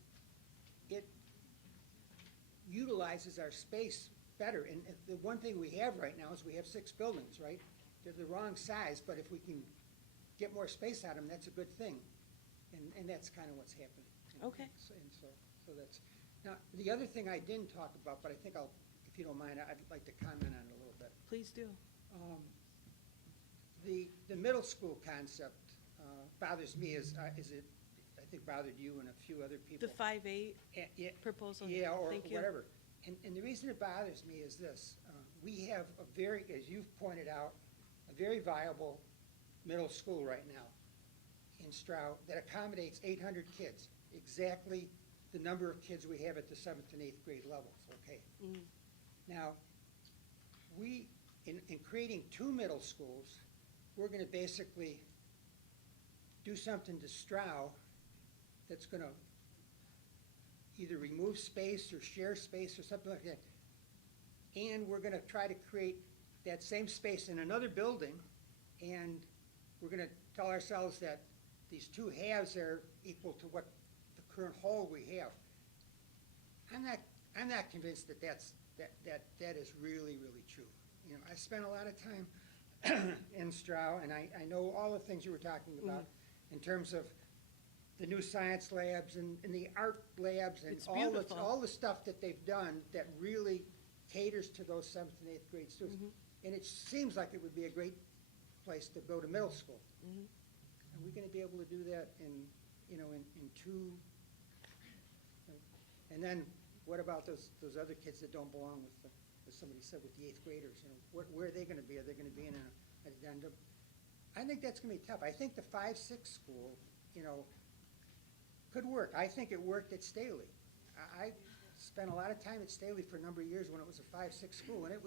it utilizes our space better. And the one thing we have right now is we have 6 buildings, right? They're the wrong size, but if we can get more space out of them, that's a good thing. And that's kind of what's happening. Okay. So that's, now, the other thing I didn't talk about, but I think if you don't mind, I'd like to comment on it a little bit. Please do. The middle school concept, bothers me is it, I think bothered you and a few other people. The 5-8 Yeah, proposal. yeah, or Thank you. whatever. And the reason it bothers me is this, we have a very, as you've pointed out, a very viable middle school right now in Stroud that accommodates 800 kids, exactly the number of kids we have at the 7th and 8th grade levels, okay? Mm. Now, we, in creating 2 middle schools, we're gonna basically do something to Stroud that's gonna either remove space or share space or something like that. And we're gonna try to create that same space in another building, and we're gonna tell ourselves that these 2 halves are equal to what the current whole we have. I'm not convinced that that is really, really true. You know, I spent a lot of time in Stroud, and I know all the things you were talking about in terms of the new science labs and the art labs and It's all beautiful. the stuff that they've done that really caters to those 7th and 8th grade students. And it seems like it would be a great place to go to middle school. Are we gonna be able to do that in 2? And then what about those other kids that don't belong with the, as somebody said, with the 8th graders? You know, where are they gonna be? Are they gonna be in an addendum? I think that's gonna be tough. I think the 5-6 school, you know, could work. I think it worked at Staley. I spent a lot of time at Staley for a number of years when it was a 5-6 school, and it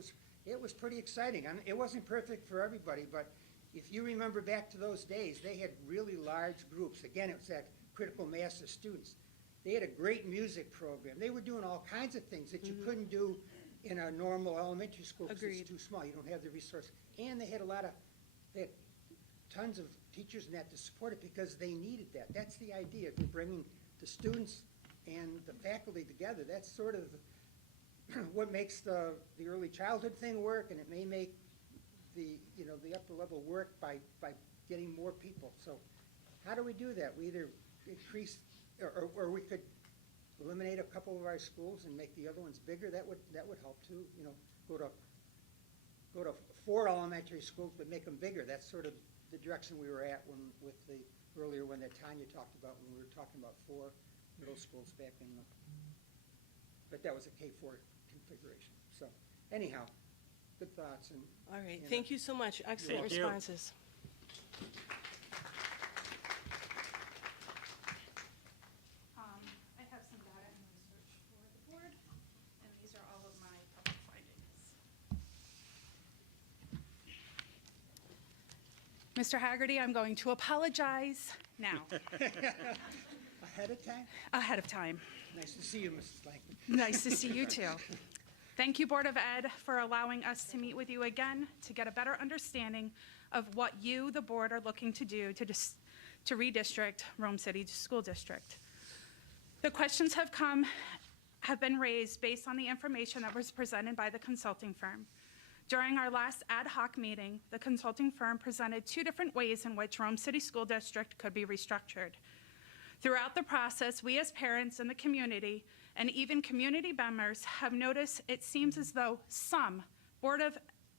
was pretty exciting. I mean, it wasn't perfect for everybody, but if you remember back to those days, they had really large groups. Again, it was that critical mass of students. They had a great music program. They were doing all kinds of things that you couldn't do in a normal elementary school because it's Agreed. too small. You don't have the resources. And they had they had tons of teachers in that to support it because they needed that. That's the idea. We're bringing the students and the faculty together. That's sort of what makes the early childhood thing work, and it may make the upper level work by getting more people. So how do we do that? We either increase, or we could eliminate a couple of our schools and make the other ones bigger. That would help too. You know, go to 4 elementary schools but make them bigger. That's sort of the direction we were at earlier when that Tanya talked about when we were talking about 4 middle schools back in the, but that was a K-4 configuration. So anyhow, good thoughts. And All right, you know, thank you so much. Excellent Thank you. responses. I have some data and research for the board, and these are all of my public findings. Mr. Haggerty, I'm going to apologize now, ahead of time. Nice to see you, Mrs. Langford. Nice to see you too. Thank you, Board of Ed, for allowing us to meet with you again to get a better understanding of what you, the board, are looking to do to redistrict Rome City School District. The questions have been raised based on the information that was presented by the consulting firm. During our last ad hoc meeting, the consulting firm presented 2 different ways in which Rome City School District could be restructured. Throughout the process, we as parents in the community and even community members have noticed it seems as though some Board of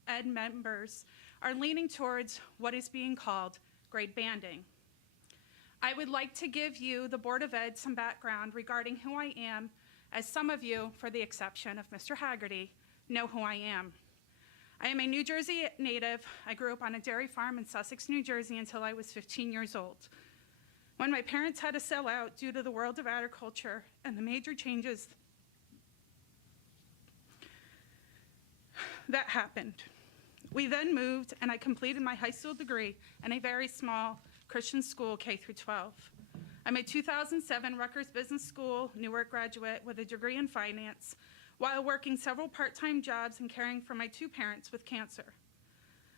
Ed members are leaning towards what is being called grade banding. I would like to give you, the Board of Ed, some background regarding who I am, as some of you, for the exception of Mr. Haggerty, know who I am. I am a New Jersey native. I grew up on a dairy farm in Sussex, New Jersey until I was 15 years old. When my parents had to sell out due to the world of agriculture and the major changes that happened, we then moved and I completed my high school degree in a very small Christian school, K through 12. I'm a 2007 Rutgers Business School Newark graduate with a degree in finance, while working several part-time jobs and caring for my 2 parents with cancer.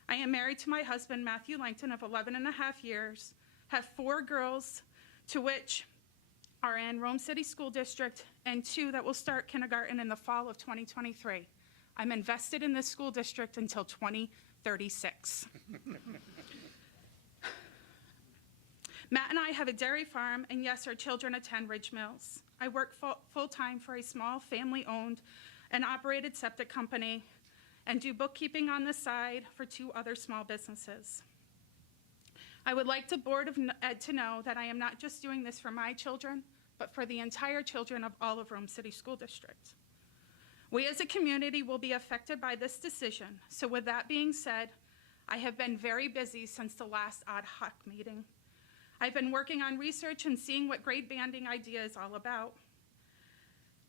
I am married to my husband, Matthew Langton, of 11 and a half years, have 4 girls, to which are in Rome City School District, and 2 that will start kindergarten in the fall of 2023. I'm invested in this school district until 2036. Matt and I have a dairy farm, and yes, our children attend Ridge Mills. I work full-time for a small family-owned and operated septic company and do bookkeeping on the side for 2 other small businesses. I would like the Board of Ed to know that I am not just doing this for my children, but for the entire children of all of Rome City School District. We as a community will be affected by this decision. So with that being said, I have been very busy since the last ad hoc meeting. I've been working on research and seeing what grade banding idea is all about.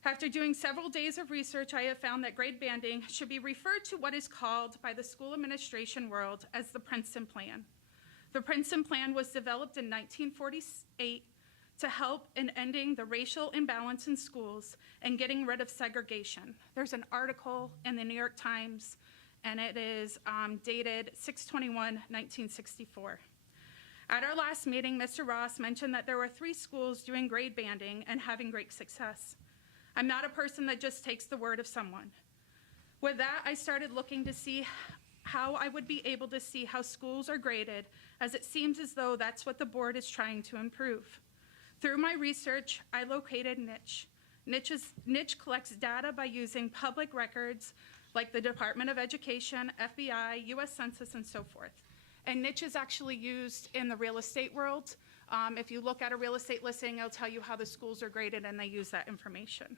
After doing several days of research, I have found that grade banding should be referred to what is called by the school administration world as the Princeton Plan. The Princeton Plan was developed in 1948 to help in ending the racial imbalance in schools and getting rid of segregation. There's an article in the New York Times, and it is dated 6/21/1964. At our last meeting, Mr. Ross mentioned that there were 3 schools doing grade banding and having great success. I'm not a person that just takes the word of someone. With that, I started looking to see how I would be able to see how schools are graded, as it seems as though that's what the board is trying to improve. Through my research, I located Niche. Niche collects data by using public records like the Department of Education, FBI, US Census, and so forth. And Niche is actually used in the real estate world. If you look at a real estate listing, it'll tell you how the schools are graded, and they use that information.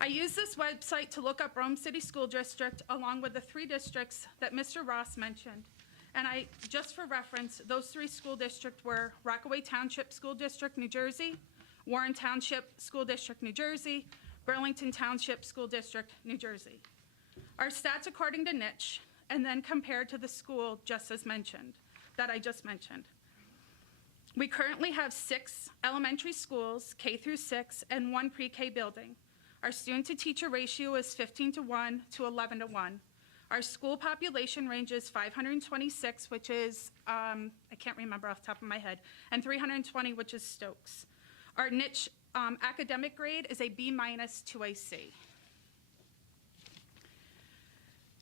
I use this website to look up Rome City School District along with the 3 districts that Mr. Ross mentioned. And just for reference, those 3 school districts were Rockaway Township School District, New Jersey, Warren Township School District, New Jersey, Burlington Township School District, New Jersey. Our stats according to Niche, and then compared to the school just as mentioned, that I just mentioned. We currently have 6 elementary schools, K through 6, and 1 pre-K building. Our student-to-teacher ratio is 15:1 to 11:1. Our school population ranges 526, which is, I can't remember off the top of my head, and 320, which is Stokes. Our Niche academic grade is a B- to a C.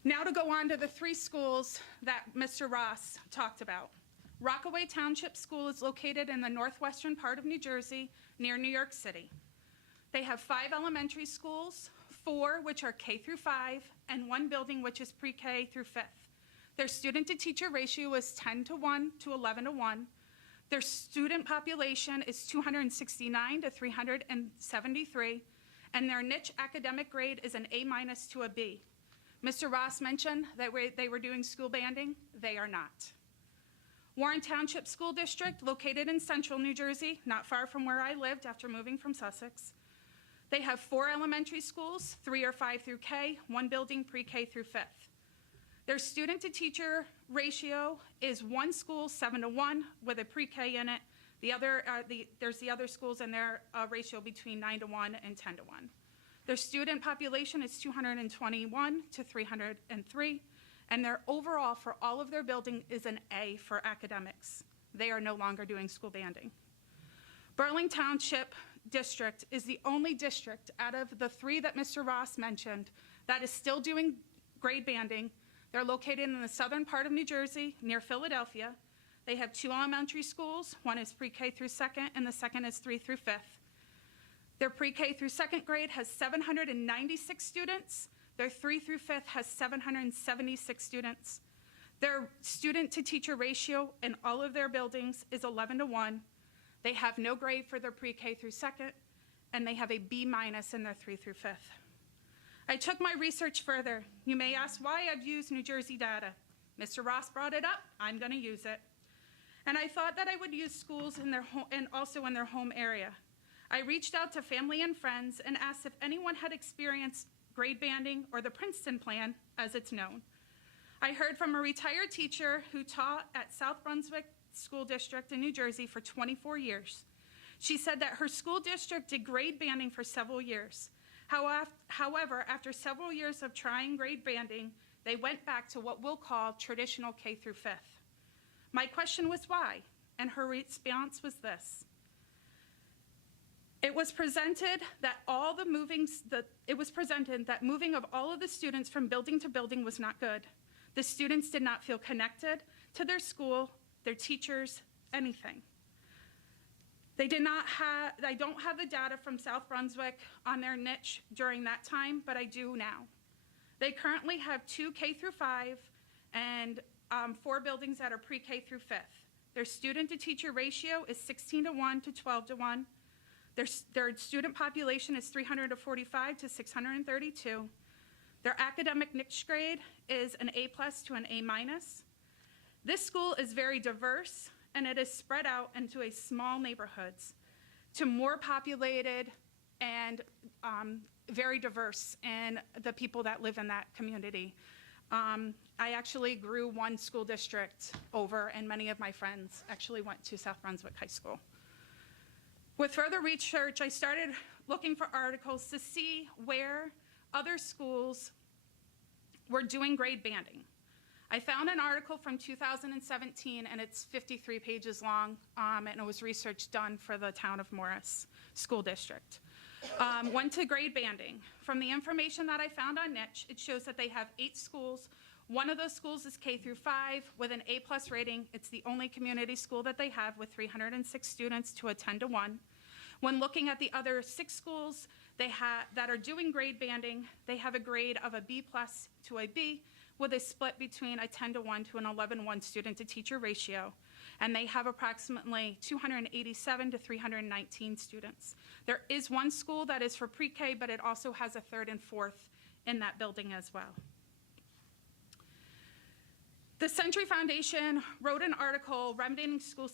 Now to go on to the 3 schools that Mr. Ross talked about. Rockaway Township School is located in the northwestern part of New Jersey, near New York City. They have 5 elementary schools, 4 which are K through 5, and 1 building which is pre-K through 5th. Their student-to-teacher ratio is 10:1 to 11:1. Their student population is 269 to 373, and their Niche academic grade is an A- to a B. Mr. Ross mentioned that they were doing school banding. They are not. Warren Township School District, located in central New Jersey, not far from where I lived after moving from Sussex. They have 4 elementary schools, 3 are 5 through K, 1 building pre-K through 5th. Their student-to-teacher ratio is 1 school 7:1 with a pre-K in it. There's the other schools and their ratio between 9:1 and 10:1. Their student population is 221 to 303, and their overall for all of their building is an A for academics. They are no longer doing school banding. Burlington Township District is the only district out of the 3 that Mr. Ross mentioned that is still doing grade banding. They're located in the southern part of New Jersey, near Philadelphia. They have 2 elementary schools. 1 is pre-K through 2nd, and the second is 3 through 5th. Their pre-K through 2nd grade has 796 students. Their 3 through 5th has 776 students. Their student-to-teacher ratio in all of their buildings is 11:1. They have no grade for their pre-K through 2nd, and they have a B- in their 3 through 5th. I took my research further. You may ask why I've used New Jersey data. Mr. Ross brought it up. I'm going to use it. And I thought that I would use schools in their home and also in their home area. I reached out to family and friends and asked if anyone had experienced grade banding or the Princeton Plan, as it's known. I heard from a retired teacher who taught at South Brunswick School District in New Jersey for 24 years. She said that her school district did grade banding for several years. However, after several years of trying grade banding, they went back to what we'll call traditional K through 5th. My question was why, and her response was this. It was presented that moving of all of the students from building to building was not good. The students did not feel connected to their school, their teachers, anything. I don't have the data from South Brunswick on their Niche during that time, but I do now. They currently have 2 K through 5 and 4 buildings that are pre-K through 5th. Their student-to-teacher ratio is 16:1 to 12:1. Their student population is 345 to 632. Their academic niche grade is an A+ to an A-. This school is very diverse, and it is spread out into a small neighborhoods to more populated and very diverse in the people that live in that community. I actually grew one school district over, and many of my friends actually went to South Brunswick High School. With further research, I started looking for articles to see where other schools were doing grade banding. I found an article from 2017, and it's 53 pages long, and it was research done for the Town of Morris School District. Went to grade banding. From the information that I found on Niche, it shows that they have 8 schools. One of those schools is K through 5 with an A+ rating. It's the only community school that they have with 306 students to a 10:1. When looking at the other 6 schools that are doing grade banding, they have a grade of a B+ to a B with a split between a 10:1 to an 11:1 student-to-teacher ratio. And they have approximately 287 to 319 students. There is one school that is for pre-K, but it also has a 3rd and 4th in that building as well. The Century Foundation wrote an article remedying school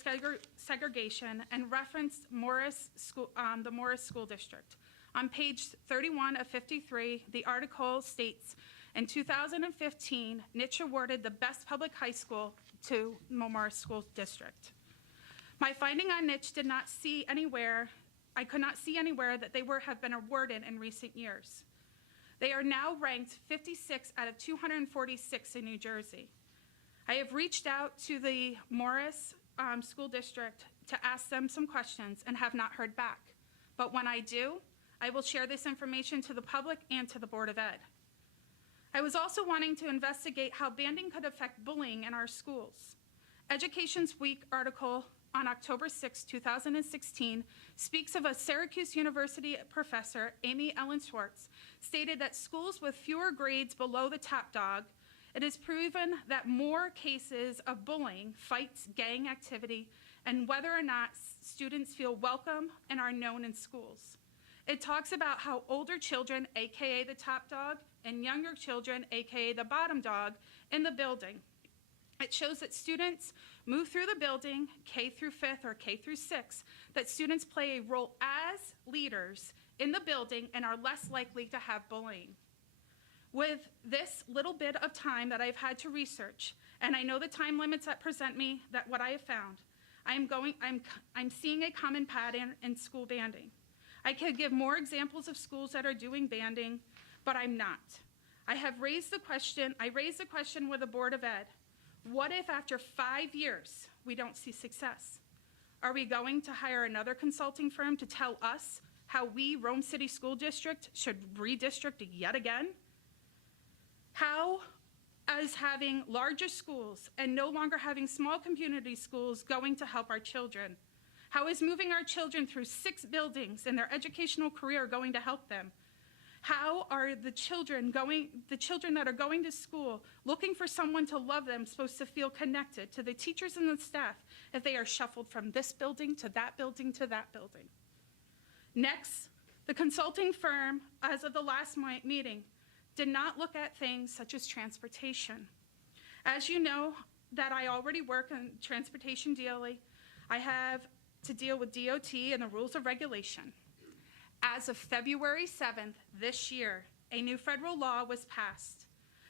segregation and referenced the Morris School District. On page 31 of 53, the article states, in 2015, Niche awarded the best public high school to Morris School District. My finding on Niche I could not see anywhere that they have been awarded in recent years. They are now ranked 56 out of 246 in New Jersey. I have reached out to the Morris School District to ask them some questions and have not heard back. But when I do, I will share this information to the public and to the Board of Ed. I was also wanting to investigate how banding could affect bullying in our schools. Education's Week article on October 6, 2016, speaks of a Syracuse University professor, Amy Ellen Schwartz, stated that schools with fewer grades below the top dog, it is proven that more cases of bullying, fights, gang activity, and whether or not students feel welcome and are known in schools. It talks about how older children, AKA the top dog, and younger children, AKA the bottom dog, in the building. It shows that students move through the building, K through 5th or K through 6th, that students play a role as leaders in the building and are less likely to have bullying. With this little bit of time that I've had to research, and I know the time limits that present me, that what I have found, I'm seeing a common pattern in school banding. I could give more examples of schools that are doing banding, but I'm not. I raised the question with the Board of Ed. What if after 5 years we don't see success? Are we going to hire another consulting firm to tell us how we, Rome City School District, should redistrict yet again? How is having larger schools and no longer having small community schools going to help our children? How is moving our children through 6 buildings in their educational career going to help them? How are the children that are going to school looking for someone to love them supposed to feel connected to the teachers and the staff if they are shuffled from this building to that building to that building? Next, the consulting firm, as of the last meeting, did not look at things such as transportation. As you know, that I already work in transportation daily, I have to deal with DOT and the rules of regulation. As of February 7th this year, a new federal law was passed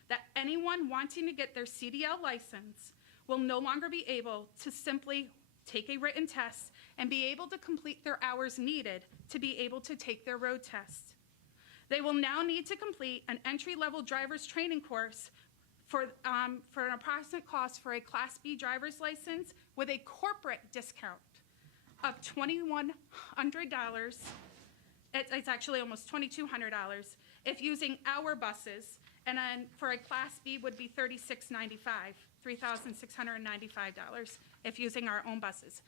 that anyone wanting to get their CDL license will no longer be able to simply take a written test and be able to complete their hours needed to be able to take their road test. They will now need to complete an entry-level driver's training course for an approximate cost for a Class B driver's license with a corporate discount of $2,100. It's actually almost $2,200 if using our buses, and then for a Class B would be $3,695 if using our own buses.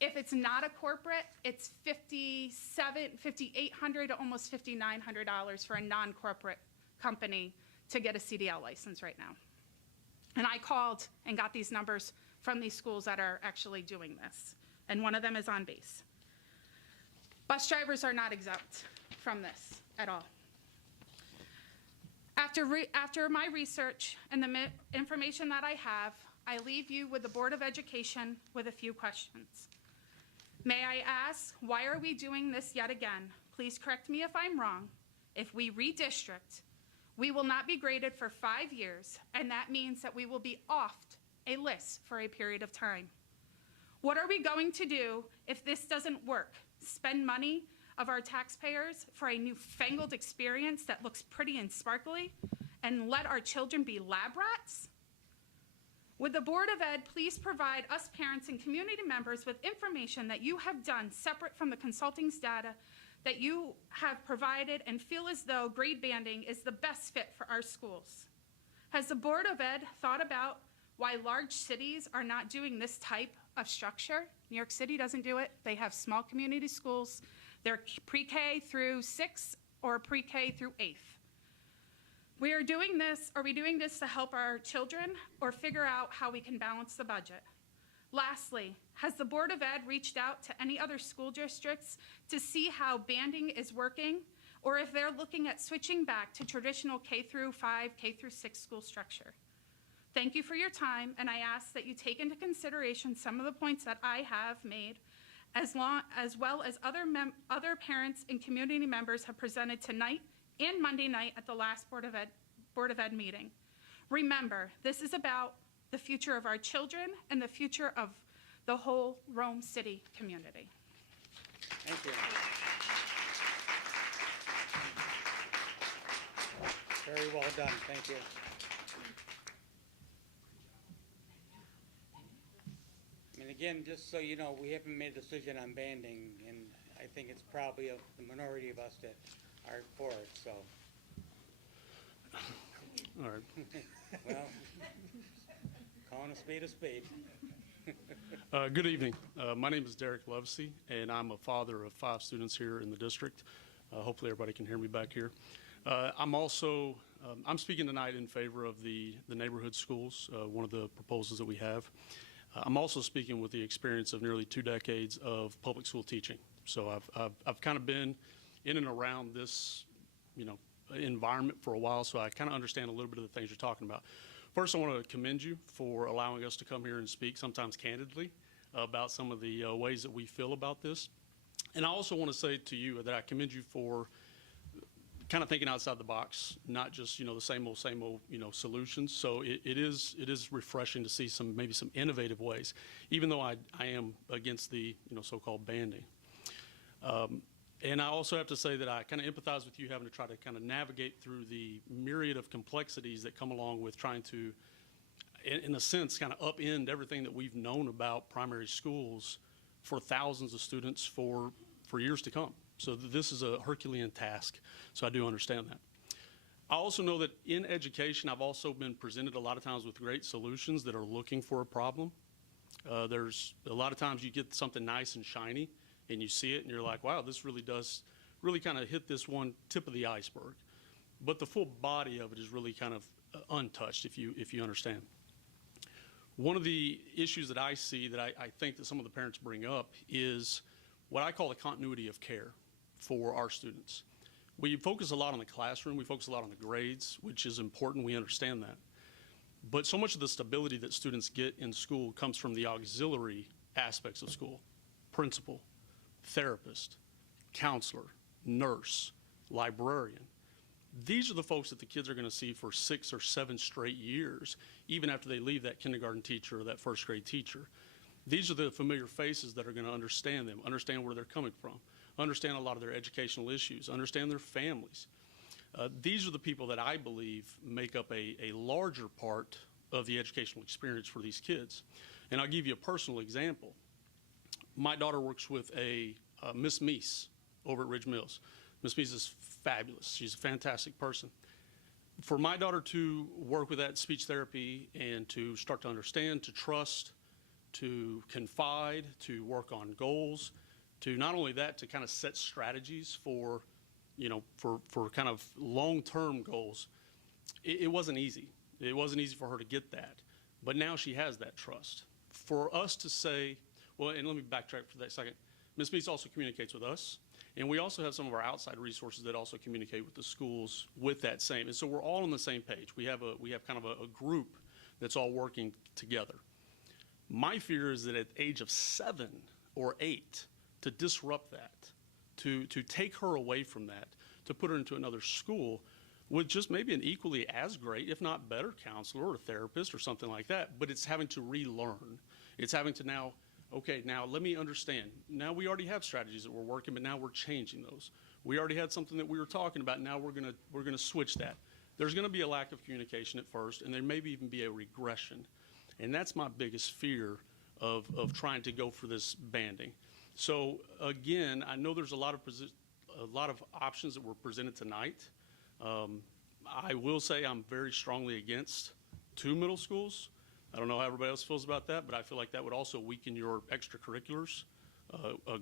If it's not a corporate, it's $5,800 to almost $5,900 for a non-corporate company to get a CDL license right now. And I called and got these numbers from these schools that are actually doing this. And one of them is on base. Bus drivers are not exempt from this at all. After my research and the information that I have, I leave you with the Board of Education with a few questions. May I ask, why are we doing this yet again? Please correct me if I'm wrong. If we redistrict, we will not be graded for 5 years, and that means that we will be off a list for a period of time. What are we going to do if this doesn't work? Spend money of our taxpayers for a newfangled experience that looks pretty and sparkly, and let our children be lab rats? Would the Board of Ed please provide us parents and community members with information that you have done separate from the consulting's data that you have provided and feel as though grade banding is the best fit for our schools? Has the Board of Ed thought about why large cities are not doing this type of structure? New York City doesn't do it. They have small community schools. They're pre-K through 6th or pre-K through 8th. Are we doing this to help our children or figure out how we can balance the budget? Lastly, has the Board of Ed reached out to any other school districts to see how banding is working, or if they're looking at switching back to traditional K through 5, K through 6 school structure? Thank you for your time, and I ask that you take into consideration some of the points that I have made, as well as other parents and community members have presented tonight and Monday night at the last Board of Ed meeting. Remember, this is about the future of our children and the future of the whole Rome City community. Thank you. Very well done, thank you. I mean, again, just so you know, we haven't made a decision on banding, and I think it's probably the minority of us that are for it, so. All right. Well, calling a spade a spade. Good evening. My name is Derek Lovesey, and I'm a father of 5 students here in the district. Hopefully everybody can hear me back here. I'm speaking tonight in favor of the neighborhood schools, one of the proposals that we have. I'm also speaking with the experience of nearly 2 decades of public school teaching. So I've kind of been in and around this, environment for a while, so I kind of understand a little bit of the things you're talking about. First, I want to commend you for allowing us to come here and speak, sometimes candidly, about some of the ways that we feel about this. And I also want to say to you that I commend you for kind of thinking outside the box, not just, the same old, solutions. So it is refreshing to see maybe some innovative ways, even though I am against the, so-called banding. And I also have to say that I kind of empathize with you having to try to kind of navigate through the myriad of complexities that come along with trying to, in a sense, kind of upend everything that we've known about primary schools for thousands of students for years to come. So this is a Herculean task, so I do understand that. I also know that in education, I've also been presented a lot of times with great solutions that are looking for a problem. There's a lot of times you get something nice and shiny, and you see it and you're like, wow, this really does kind of hit this one tip of the iceberg. But the full body of it is really kind of untouched, if you understand. One of the issues that I see that I think that some of the parents bring up is what I call the continuity of care for our students. We focus a lot on the classroom, we focus a lot on the grades, which is important, we understand that. But so much of the stability that students get in school comes from the auxiliary aspects of school: principal, therapist, counselor, nurse, librarian. These are the folks that the kids are going to see for 6 or 7 straight years, even after they leave that kindergarten teacher or that first grade teacher. These are the familiar faces that are going to understand them, understand where they're coming from, understand a lot of their educational issues, understand their families. These are the people that I believe make up a larger part of the educational experience for these kids. And I'll give you a personal example. My daughter works with a Miss Meese over at Ridge Mills. Miss Meese is fabulous. She's a fantastic person. For my daughter to work with that speech therapy and to start to understand, to trust, to confide, to work on goals, to not only that, to kind of set strategies for kind of long-term goals, it wasn't easy. It wasn't easy for her to get that. But now she has that trust. For us to say, well, and let me backtrack for that second. Ms. Meese also communicates with us, and we also have some of our outside resources that also communicate with the schools with that same. And so we're all on the same page. We have kind of a group that's all working together. My fear is that at the age of 7 or 8, to disrupt that, to take her away from that, to put her into another school with just maybe an equally as great, if not better, counselor or therapist or something like that, but it's having to relearn. It's having to now, okay, now let me understand. Now we already have strategies that we're working, but now we're changing those. We already had something that we were talking about. Now we're gonna switch that. There's gonna be a lack of communication at first, and there may even be a regression. And that's my biggest fear of trying to go for this banding. So again, I know there's a lot of options that were presented tonight. I will say I'm very strongly against 2 middle schools. I don't know how everybody else feels about that, but I feel like that would also weaken your extracurriculars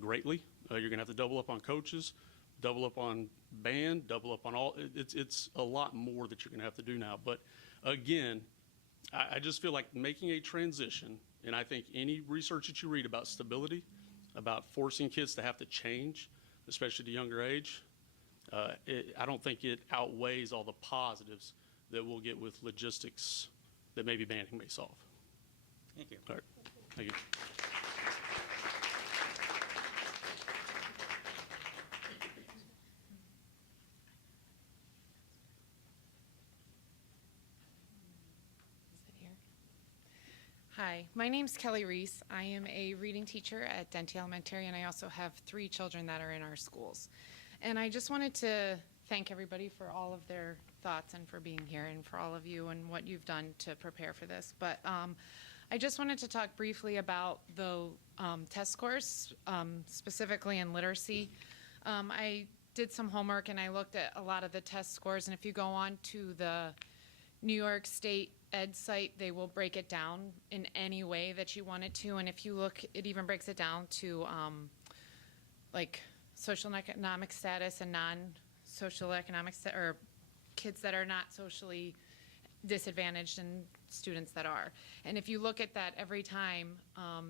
greatly. You're going to have to double up on coaches, double up on band, double up on all. It's a lot more that you're going to have to do now. But again, I just feel like making a transition, and I think any research that you read about stability, about forcing kids to have to change, especially at a younger age, I don't think it outweighs all the positives that we'll get with logistics that maybe banding may solve. Thank you. All right, thank you. Hi, my name's Kelly Reese. I am a reading teacher at Denty Elementary, and I also have 3 children that are in our schools. And I just wanted to thank everybody for all of their thoughts and for being here and for all of you and what you've done to prepare for this. But I just wanted to talk briefly about the test scores, specifically in literacy. I did some homework and I looked at a lot of the test scores, and if you go on to the New York State Ed site, they will break it down in any way that you want it to. And if you look, it even breaks it down to like social and economic status and non-social economic or kids that are not socially disadvantaged and students that are. And if you look at that every time,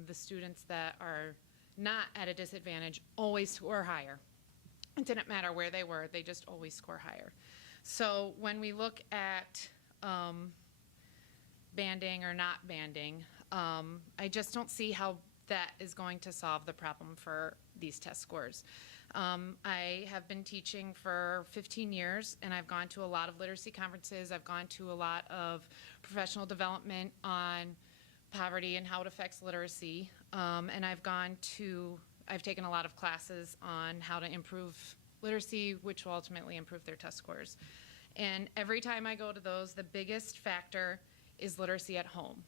the students that are not at a disadvantage always score higher. It didn't matter where they were, they just always score higher. So when we look at banding or not banding, I just don't see how that is going to solve the problem for these test scores. I have been teaching for 15 years, and I've gone to a lot of literacy conferences. I've gone to a lot of professional development on poverty and how it affects literacy. And I've taken a lot of classes on how to improve literacy, which will ultimately improve their test scores. And every time I go to those, the biggest factor is literacy at home.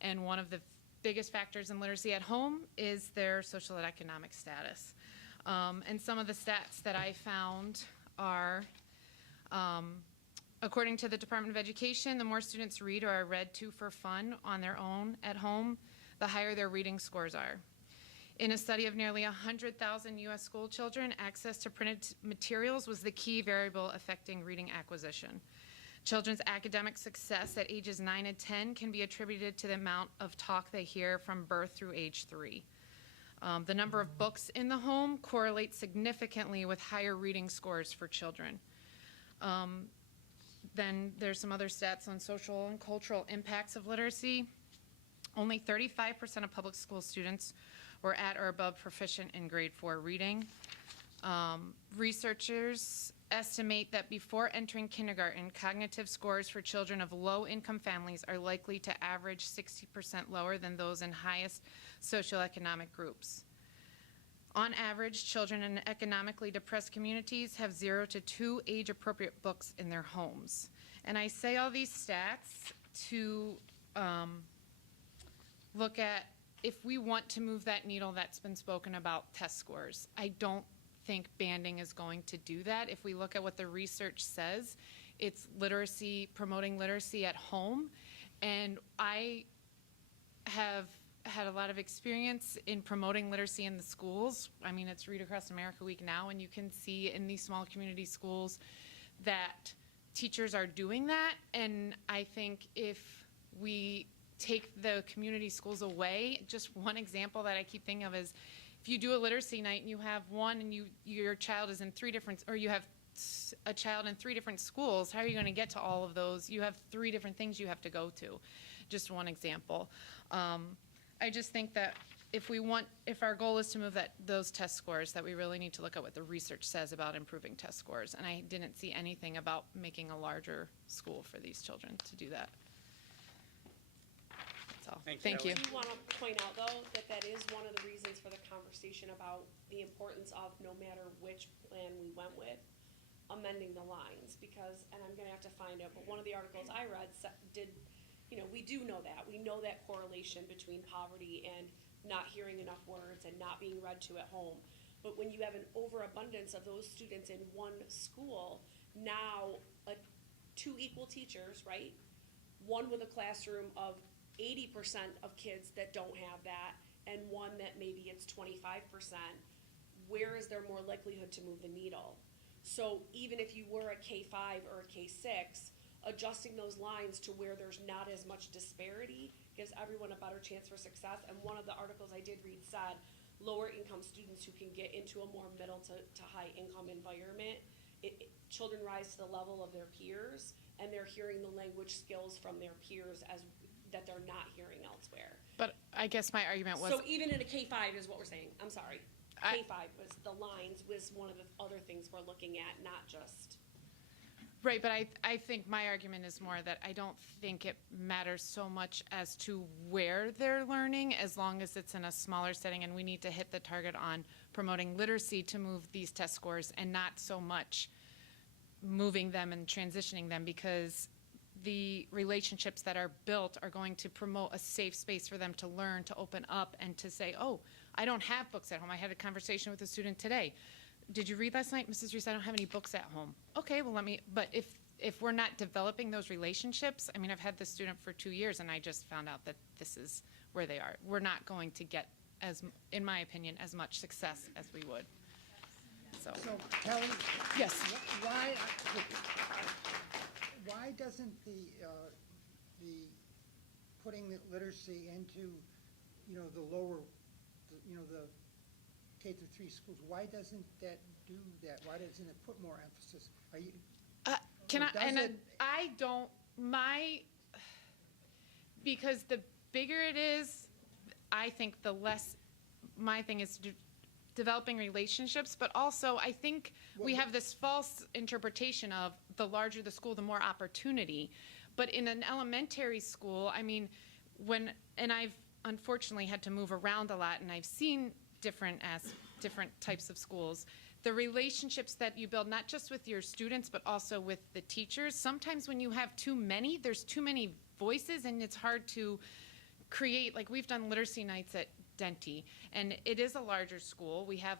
And one of the biggest factors in literacy at home is their social and economic status. And some of the stats that I found are, according to the Department of Education, the more students read or are read to for fun on their own at home, the higher their reading scores are. In a study of nearly 100,000 U.S. school children, access to printed materials was the key variable affecting reading acquisition. Children's academic success at ages 9 and 10 can be attributed to the amount of talk they hear from birth through age 3. The number of books in the home correlates significantly with higher reading scores for children. Then there's some other stats on social and cultural impacts of literacy. Only 35% of public school students were at or above proficient in grade 4 reading. Researchers estimate that before entering kindergarten, cognitive scores for children of low-income families are likely to average 60% lower than those in highest socioeconomic groups. On average, children in economically depressed communities have 0 to 2 age-appropriate books in their homes. And I say all these stats to look at if we want to move that needle that's been spoken about test scores. I don't think banding is going to do that. If we look at what the research says, it's literacy, promoting literacy at home. And I have had a lot of experience in promoting literacy in the schools. I mean, it's Read Across America Week now, and you can see in these small community schools that teachers are doing that. And I think if we take the community schools away. Just one example that I keep thinking of is if you do a literacy night and you have one and your child is in three different, or you have a child in three different schools, how are you going to get to all of those? You have three different things you have to go to. Just one example. I just think that if our goal is to move those test scores, that we really need to look at what the research says about improving test scores. And I didn't see anything about making a larger school for these children to do that. That's all. Thank you. I do want to point out, though, that is one of the reasons for the conversation about the importance of, no matter which plan we went with, amending the lines, because, and I'm going to have to find it, but one of the articles I read we do know that. We know that correlation between poverty and not hearing enough words and not being read to at home. But when you have an overabundance of those students in one school, now two equal teachers, right? One with a classroom of 80% of kids that don't have that, and one that maybe it's 25%, where is there more likelihood to move the needle? So even if you were a K-5 or a K-6, adjusting those lines to where there's not as much disparity gives everyone a better chance for success. And one of the articles I did read said lower income students who can get into a more middle to high income environment, children rise to the level of their peers, and they're hearing the language skills from their peers that they're not hearing elsewhere. But I guess my argument was... So even in a K-5 is what we're saying. I'm sorry. K-5 was the lines was one of the other things we're looking at, not just... Right, but I think my argument is more that I don't think it matters so much as to where they're learning, as long as it's in a smaller setting, and we need to hit the target on promoting literacy to move these test scores and not so much moving them and transitioning them, because the relationships that are built are going to promote a safe space for them to learn, to open up, and to say, oh, I don't have books at home. I had a conversation with a student today. Did you read last night, Mrs. Reese? I don't have any books at home. Okay, well, but if we're not developing those relationships, I mean, I've had this student for 2 years, and I just found out that this is where they are. We're not going to get, in my opinion, as much success as we would. So Kelly? Yes. Why doesn't the putting the literacy into, the lower, the K through 3 schools, why doesn't that do that? Why doesn't it put more emphasis? Because the bigger it is, I think the less, my thing is developing relationships, but also I think we have this false interpretation of the larger the school, the more opportunity. But in an elementary school, I mean, and I've unfortunately had to move around a lot, and I've seen different types of schools. The relationships that you build, not just with your students, but also with the teachers. Sometimes when you have too many, there's too many voices, and it's hard to create, like we've done literacy nights at Denty, and it is a larger school. We have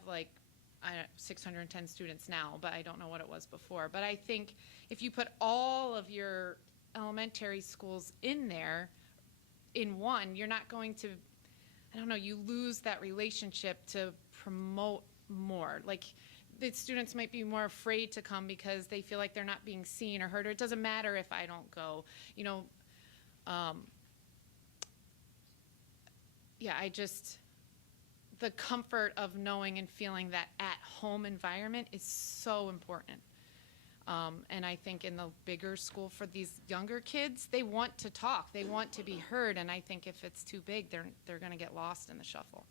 610 students now, but I don't know what it was before. But I think if you put all of your elementary schools in there, in one, you're not going to, you lose that relationship to promote more. Like, the students might be more afraid to come because they feel like they're not being seen or heard, or it doesn't matter if I don't go. The comfort of knowing and feeling that at-home environment is so important. And I think in the bigger school for these younger kids, they want to talk, they want to be heard, and I think if it's too big, they're going to get lost in the shuffle.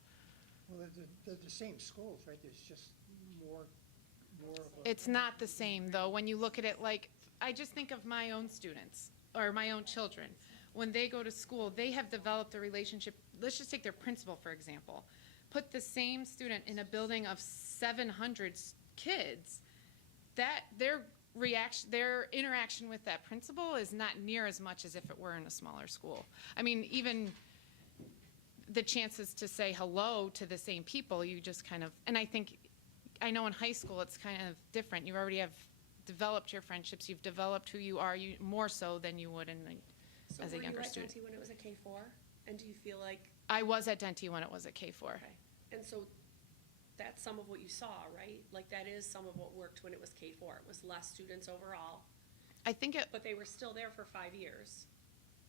Well, they're the same schools, right? There's just more of a... It's not the same, though. When you look at it, I just think of my own students, or my own children. When they go to school, they have developed a relationship. Let's just take their principal, for example. Put the same student in a building of 700 kids, their interaction with that principal is not near as much as if it were in a smaller school. I mean, even the chances to say hello to the same people, you just kind of, and I know in high school it's kind of different. You already have developed your friendships, you've developed who you are, more so than you would as a younger student. So were you at Denty when it was a K-4? And do you feel like... I was at Denty when it was a K-4. Okay. And so that's some of what you saw, right? Like, that is some of what worked when it was K-4. It was less students overall. I think But they were still there for 5 years.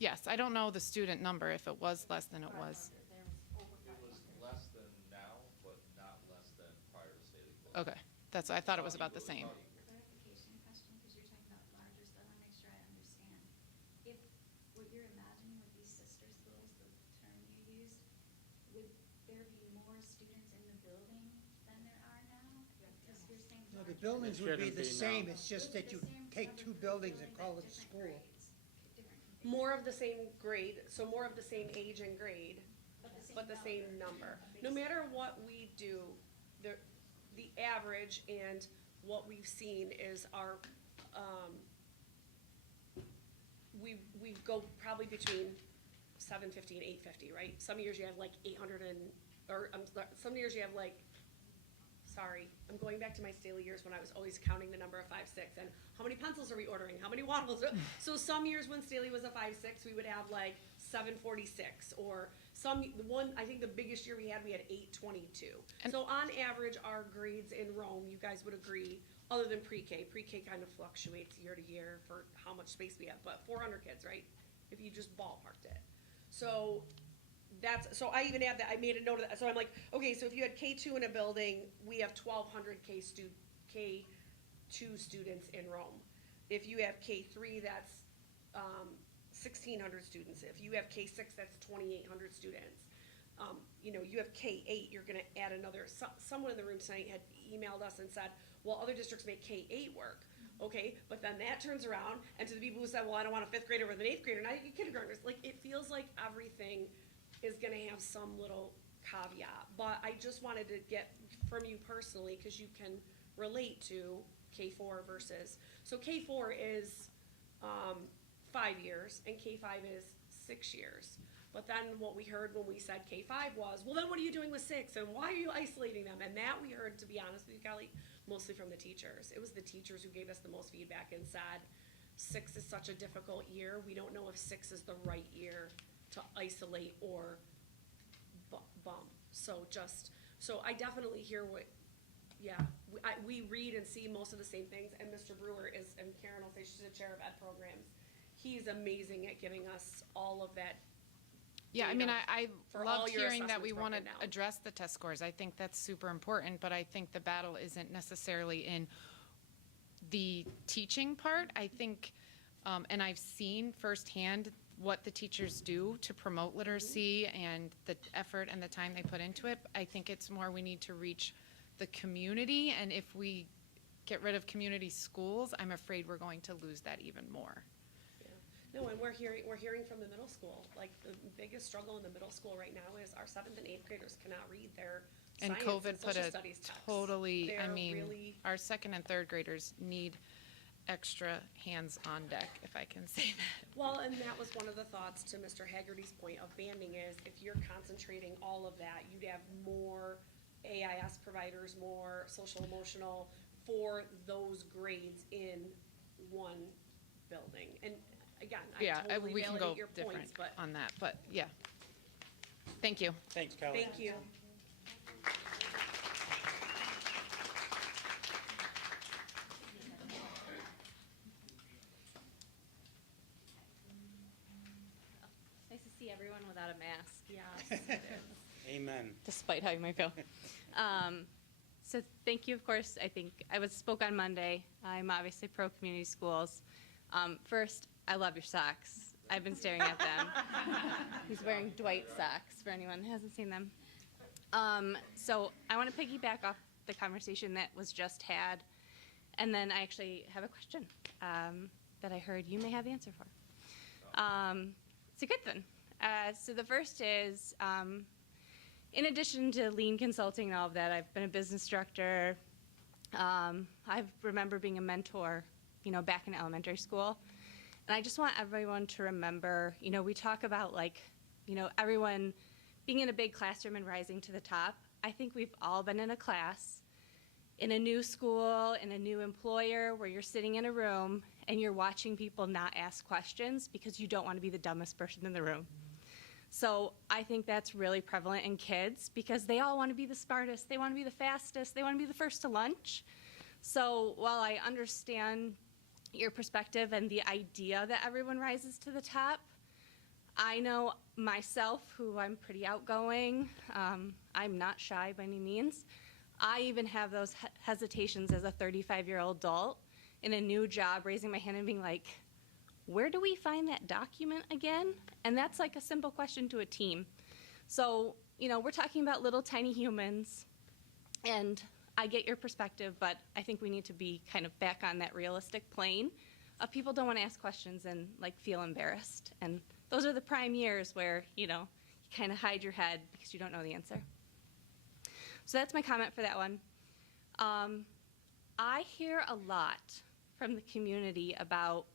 Yes, I don't know the student number, if it was less than it was. It was less than now, but not less than prior to state closure. Okay, I thought it was about the same. Clarification question, because you're talking about larger, so I want to make sure I understand. If what you're imagining with these sister schools, the term you used, would there be more students in the building than there are now? Because you're saying. No, the larger. buildings would be Shouldn't the be, same, no. it's just that you The same take two buildings and building, call but it different school. grades, different More of the same grade, so more of the same age and grade, but the same number. No matter what we do, the average and what we've seen is our, we go probably between 750 and 850, right? Some years you have like 800 and, some years you have like, sorry, I'm going back to my Staley years when I was always counting the number of 5.6 and how many pencils are we ordering? How many wattles? So some years when Staley was a 5.6, we would have like 746 or I think the biggest year we had 822. And- So on average, our grades in Rome, you guys would agree, other than pre-K kind of fluctuates year to year for how much space we have, but 400 kids, right? If you just ballparked it. So so I even add that, I made a note of that, so I'm like, okay, so if you had K2 in a building, we have 1,200 K2 students in Rome. If you have K3, that's 1,600 students. If you have K6, that's 2,800 students. You have K8, you're gonna add another, someone in the room tonight had emailed us and said, well, other districts make K8 work. Okay, but then that turns around, and to the people who said, well, I don't want a 5th grader with an 8th grader, now you get kindergartners. Like, it feels like everything is gonna have some little caveat. But I just wanted to get from you personally, because you can relate to K4 versus, so K4 is 5 years, and K5 is 6 years. But then what we heard when we said K5 was, well, then what are you doing with 6, and why are you isolating them? And that we heard, to be honest with you, Kelly, mostly from the teachers. It was the teachers who gave us the most feedback and said, 6 is such a difficult year, we don't know if 6 is the right year to isolate or bump. So I definitely hear what, we read and see most of the same things, and Mr. Brewer is, and Karen will say she's the chair of ed programs. He's amazing at giving us all of that. Yeah, I mean, data I for all loved your hearing that we assessments want to broken down. address the test scores. I think that's super important, but I think the battle isn't necessarily in the teaching part. I think, and I've seen firsthand what the teachers do to promote literacy and the effort and the time they put into it. I think it's more we need to reach the community, and if we get rid of community schools, I'm afraid we're going to lose that even more. No, and we're hearing from the middle school, like, the biggest struggle in the middle school right now is our 7th and 8th graders cannot read their And science COVID and put social a studies texts. totally, I They're mean, really- our 2nd and 3rd graders need extra hands on deck, if I can say that. Well, and that was one of the thoughts to Mr. Haggerty's point of banding is, if you're concentrating all of that, you'd have more AIS providers, more social emotional for those grades in one building. And again, I Yeah, totally we can go validate your different points, but on that, but yeah. Thank you. Thanks, Kelly. thank you. Nice to see everyone without a mask. Yes. Amen. Despite how you might feel. So thank you, of course. I think I spoke on Monday. I'm obviously pro community schools. First, I love your socks. I've been staring at them. He's wearing Dwight socks, for anyone who hasn't seen them. So I want to piggyback off the conversation that was just had, and then I actually have a question that I heard you may have the answer for. So good then. So the first is, in addition to lean consulting and all of that, I've been a business director. I remember being a mentor, back in elementary school. And I just want everyone to remember, we talk about everyone being in a big classroom and rising to the top. I think we've all been in a class, in a new school, in a new employer, where you're sitting in a room and you're watching people not ask questions because you don't want to be the dumbest person in the room. So I think that's really prevalent in kids because they all want to be the smartest, they want to be the fastest, they want to be the first to lunch. So while I understand your perspective and the idea that everyone rises to the top, I know myself, who I'm pretty outgoing. I'm not shy by any means. I even have those hesitations as a 35-year-old adult in a new job, raising my hand and being like, where do we find that document again? And that's like a simple question to a team. So, you know, we're talking about little tiny humans, and I get your perspective, but I think we need to be kind of back on that realistic plane of people don't want to ask questions and like feel embarrassed. And those are the prime years where, you know, you kind of hide your head because you don't know the answer. So that's my comment for that one. I hear a lot from the community about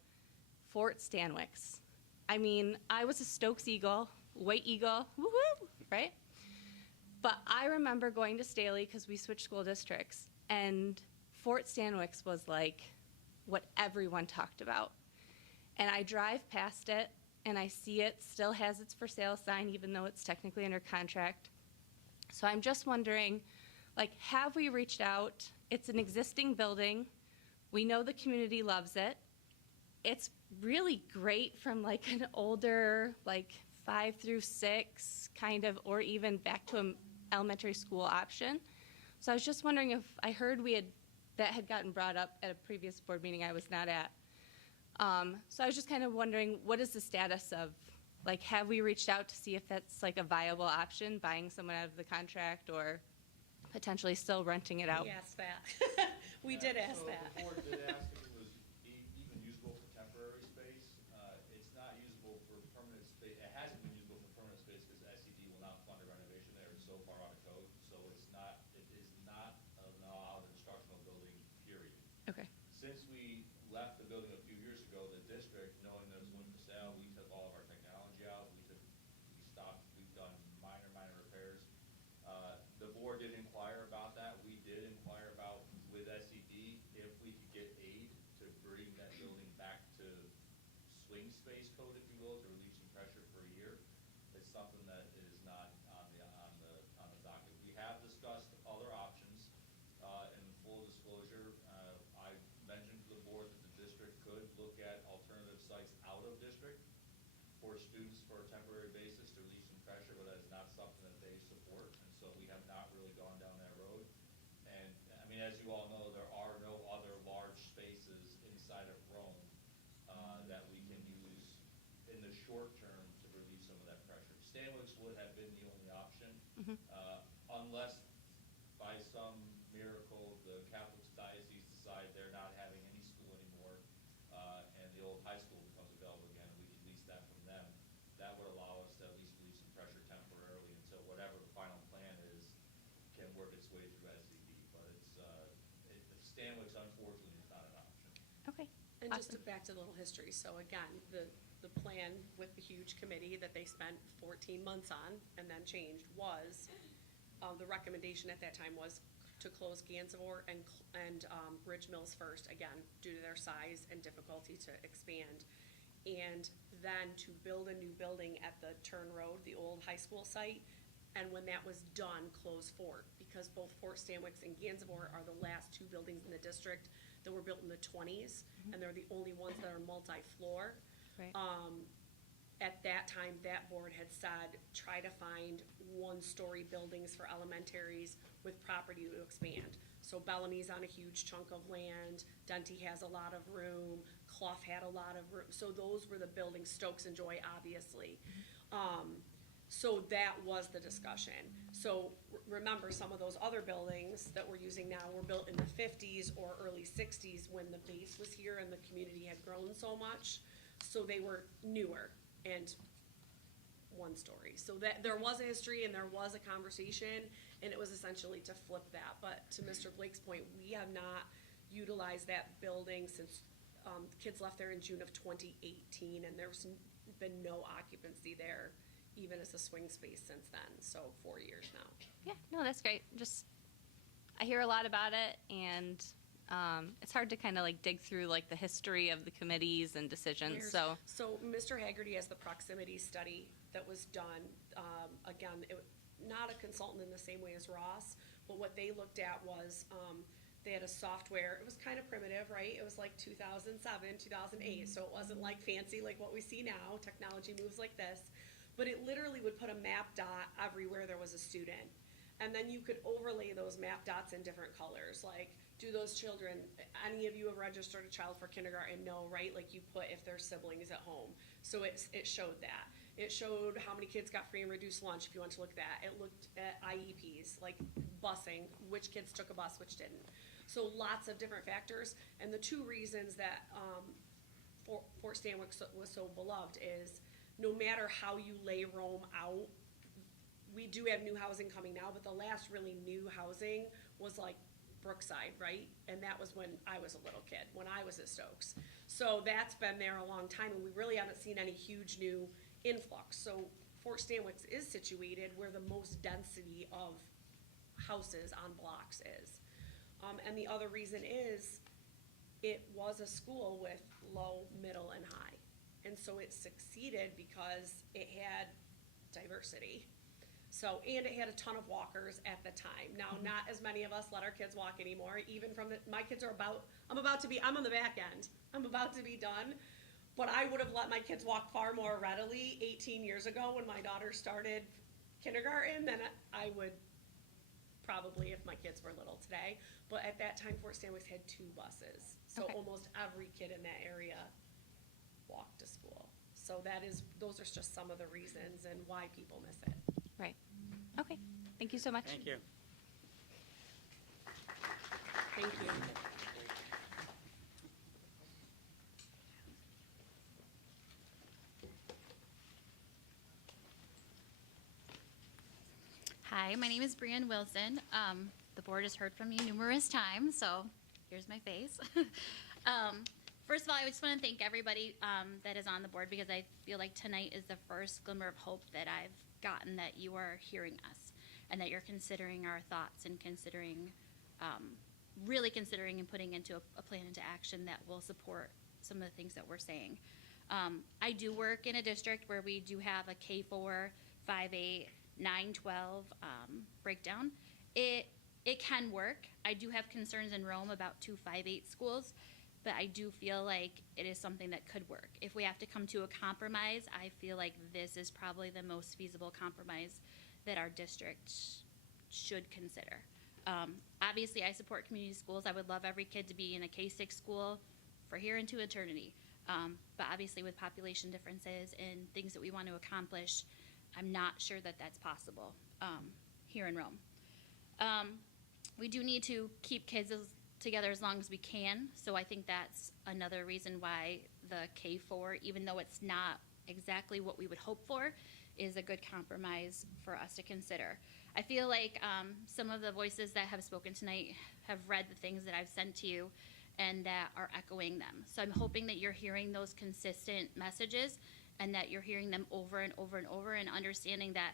Fort Stanwix. I mean, I was a Stokes Eagle, White Eagle, woo-hoo, right? But I remember going to Staley because we switched school districts, and Fort Stanwix was like what everyone talked about. And I drive past it, and I see it still has its for sale sign, even though it's technically under contract. So I'm just wondering, like, have we reached out? It's an existing building. We know the community loves it. It's really great from like an older, like 5 through 6 kind of, or even back to an elementary school option. So I was just wondering if I heard that had gotten brought up at a previous board meeting I was not at. So I was just kind of wondering, what is the status of, like, have we reached out to see if that's like a viable option, buying someone out of the contract or potentially still renting it out? We asked that. We did ask that. The board did ask if it was even usable for temporary space. It's not usable for permanent space. It hasn't been usable for permanent space because SED will not fund a renovation there. It's so far out of code. So it is not an allowed instructional building, period. Okay. Since we left the building a few years ago, the district, knowing that it was going for sale, we took all of our technology out. We've done minor repairs. The board did inquire about that. We did inquire about, with SED, if we could get aid to bring that building back to swing space code, if you will, to relieve some pressure for a year. It's something that is not on the docket. We have discussed other options. In full disclosure, I mentioned to the board that the district could look at alternative sites out of district for students for a temporary basis to relieve some pressure, but that is not something that they support, and so we have not really gone down that road. And I mean, as you all know, there are no other large spaces inside of Rome that we can use in the short term to relieve some of that pressure. Stanwix would have been the only option, unless by some miracle the Catholic diocese decide they're not having any school anymore, and the old high school becomes available again, and we can lease that from them. That would allow us to at least relieve some pressure temporarily until whatever the final plan is can work its way through SED. But Stanwix, unfortunately, is not an option. Okay. And just Awesome. back to the little history, so again, the plan with the huge committee that they spent 14 months on and then changed was, the recommendation at that time was to close Gansevoort and Ridge Mills first, again, due to their size and difficulty to expand. And then to build a new building at the Turn Road, the old high school site, and when that was done, close Fort, because both Fort Stanwix and Gansevoort are the last 2 buildings in the district that were built in the 20s, and they're the only ones that are multi-floor. Right. At that time, that board had said, try to find 1-story buildings for elementaries with property to expand. So Bellamy's on a huge chunk of land, Denty has a lot of room, Clough had a lot of room, so those were the buildings, Stokes and Joy, obviously. So that was the discussion. So remember, some of those other buildings that we're using now were built in the 50s or early 60s when the base was here and the community had grown so much. So they were newer and 1-story. So that there was a history and there was a conversation, and it was essentially to flip that. But to Mr. Blake's point, we have not utilized that building since kids left there in June of 2018, and there's been no occupancy there, even as a swing space since then, so 4 years now. Yeah, no, that's great. Just, I hear a lot about it, and it's hard to kind of like dig through like the history of the committees and decisions, so. So Mr. Haggerty has the proximity study that was done, again, not a consultant in the same way as Ross, but what they looked at was, They had a software, it was kind of primitive, right? It was like 2007, 2008, so it wasn't like fancy like what we see now. Technology moves like this. But it literally would put a map dot everywhere there was a student. And then you could overlay those map dots in different colors. Like, do those children, any of you have registered a child for kindergarten? No, right? Like, you put if their siblings at home. So it showed that. It showed how many kids got free and reduced lunch, if you want to look at that. It looked at IEPs, like busing, which kids took a bus, which didn't. So lots of different factors. And the two reasons that Fort Stanwix was so beloved is no matter how you lay Rome out, we do have new housing coming now, but the last really new housing was like Brookside, right? And that was when I was a little kid, when I was at Stokes. So that's been there a long time, and we really haven't seen any huge new influx. So Fort Stanwix is situated where the most density of houses on blocks is. And the other reason is it was a school with low, middle, and high. And so it succeeded because it had diversity. So, and it had a ton of walkers at the time. Now, not as many of us let our kids walk anymore, even from my kids are I'm on the back end. I'm about to be done. But I would have let my kids walk far more readily 18 years ago when my daughter started kindergarten than I would probably if my kids were little today. But at that time, Fort Stanwix had 2 buses. So Okay. almost every kid in that area walked to school. So those are just some of the reasons and why people miss it. Right. Okay. Thank you so much. Thank you. Thank you. Hi, my name is Brianne Wilson. The board has heard from me numerous times, so here's my face. First of all, I just want to thank everybody that is on the board because I feel like tonight is the first glimmer of hope that I've gotten that you are hearing us and that you're considering our thoughts and considering, really considering and putting into a plan into action that will support some of the things that we're saying. I do work in a district where we do have a K4, 5-8, 9-12 breakdown. It can work. I do have concerns in Rome about 2 5-8 schools, but I do feel like it is something that could work. If we have to come to a compromise, I feel like this is probably the most feasible compromise that our district should consider. Obviously, I support community schools. I would love every kid to be in a K-6 school for here into eternity. But obviously, with population differences and things that we want to accomplish, I'm not sure that that's possible here in Rome. We do need to keep kids together as long as we can, so I think that's another reason why the K4, even though it's not exactly what we would hope for, is a good compromise for us to consider. I feel like some of the voices that have spoken tonight have read the things that I've sent to you and that are echoing them. So I'm hoping that you're hearing those consistent messages and that you're hearing them over and over and over and understanding that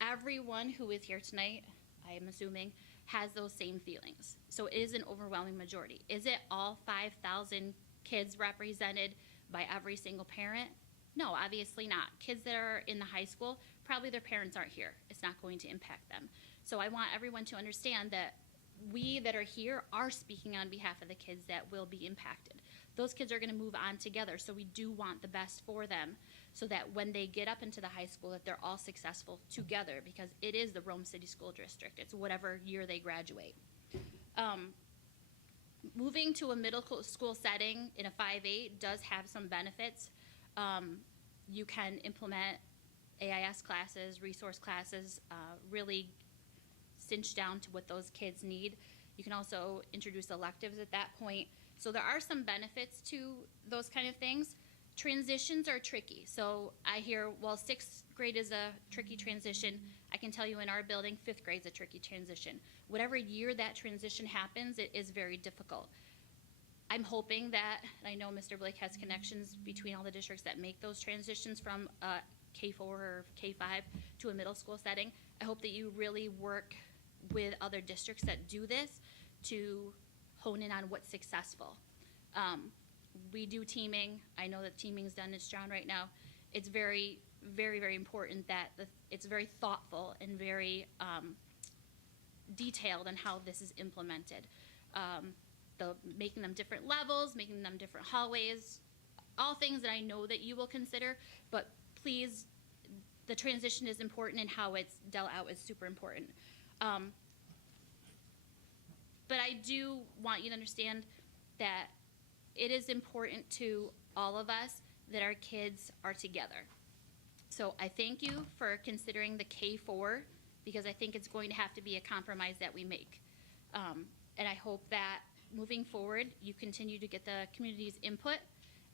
everyone who is here tonight, I am assuming, has those same feelings. So it is an overwhelming majority. Is it all 5,000 kids represented by every single parent? No, obviously not. Kids that are in the high school, probably their parents aren't here. It's not going to impact them. So I want everyone to understand that we that are here are speaking on behalf of the kids that will be impacted. Those kids are going to move on together, so we do want the best for them so that when they get up into the high school that they're all successful together because it is the Rome City School District. It's whatever year they graduate. Moving to a middle school setting in a 5-8 does have some benefits. You can implement AIS classes, resource classes, really cinch down to what those kids need. You can also introduce electives at that point. So there are some benefits to those kind of things. Transitions are tricky. So I hear, well, 6th grade is a tricky transition. I can tell you in our building, 5th grade is a tricky transition. Whatever year that transition happens, it is very difficult. I'm hoping that, I know Mr. Blake has connections between all the districts that make those transitions from K4 or K5 to a middle school setting. I hope that you really work with other districts that do this to hone in on what's successful. We do teaming. I know that teaming is done in Strong right now. It's very, very, very important that it's very thoughtful and very detailed on how this is implemented. making them different levels, making them different hallways, all things that I know that you will consider, but please, the transition is important and how it's dealt out is super important. But I do want you to understand that it is important to all of us that our kids are together. So I thank you for considering the K-4, because I think it's going to have to be a compromise that we make. And I hope that moving forward, you continue to get the community's input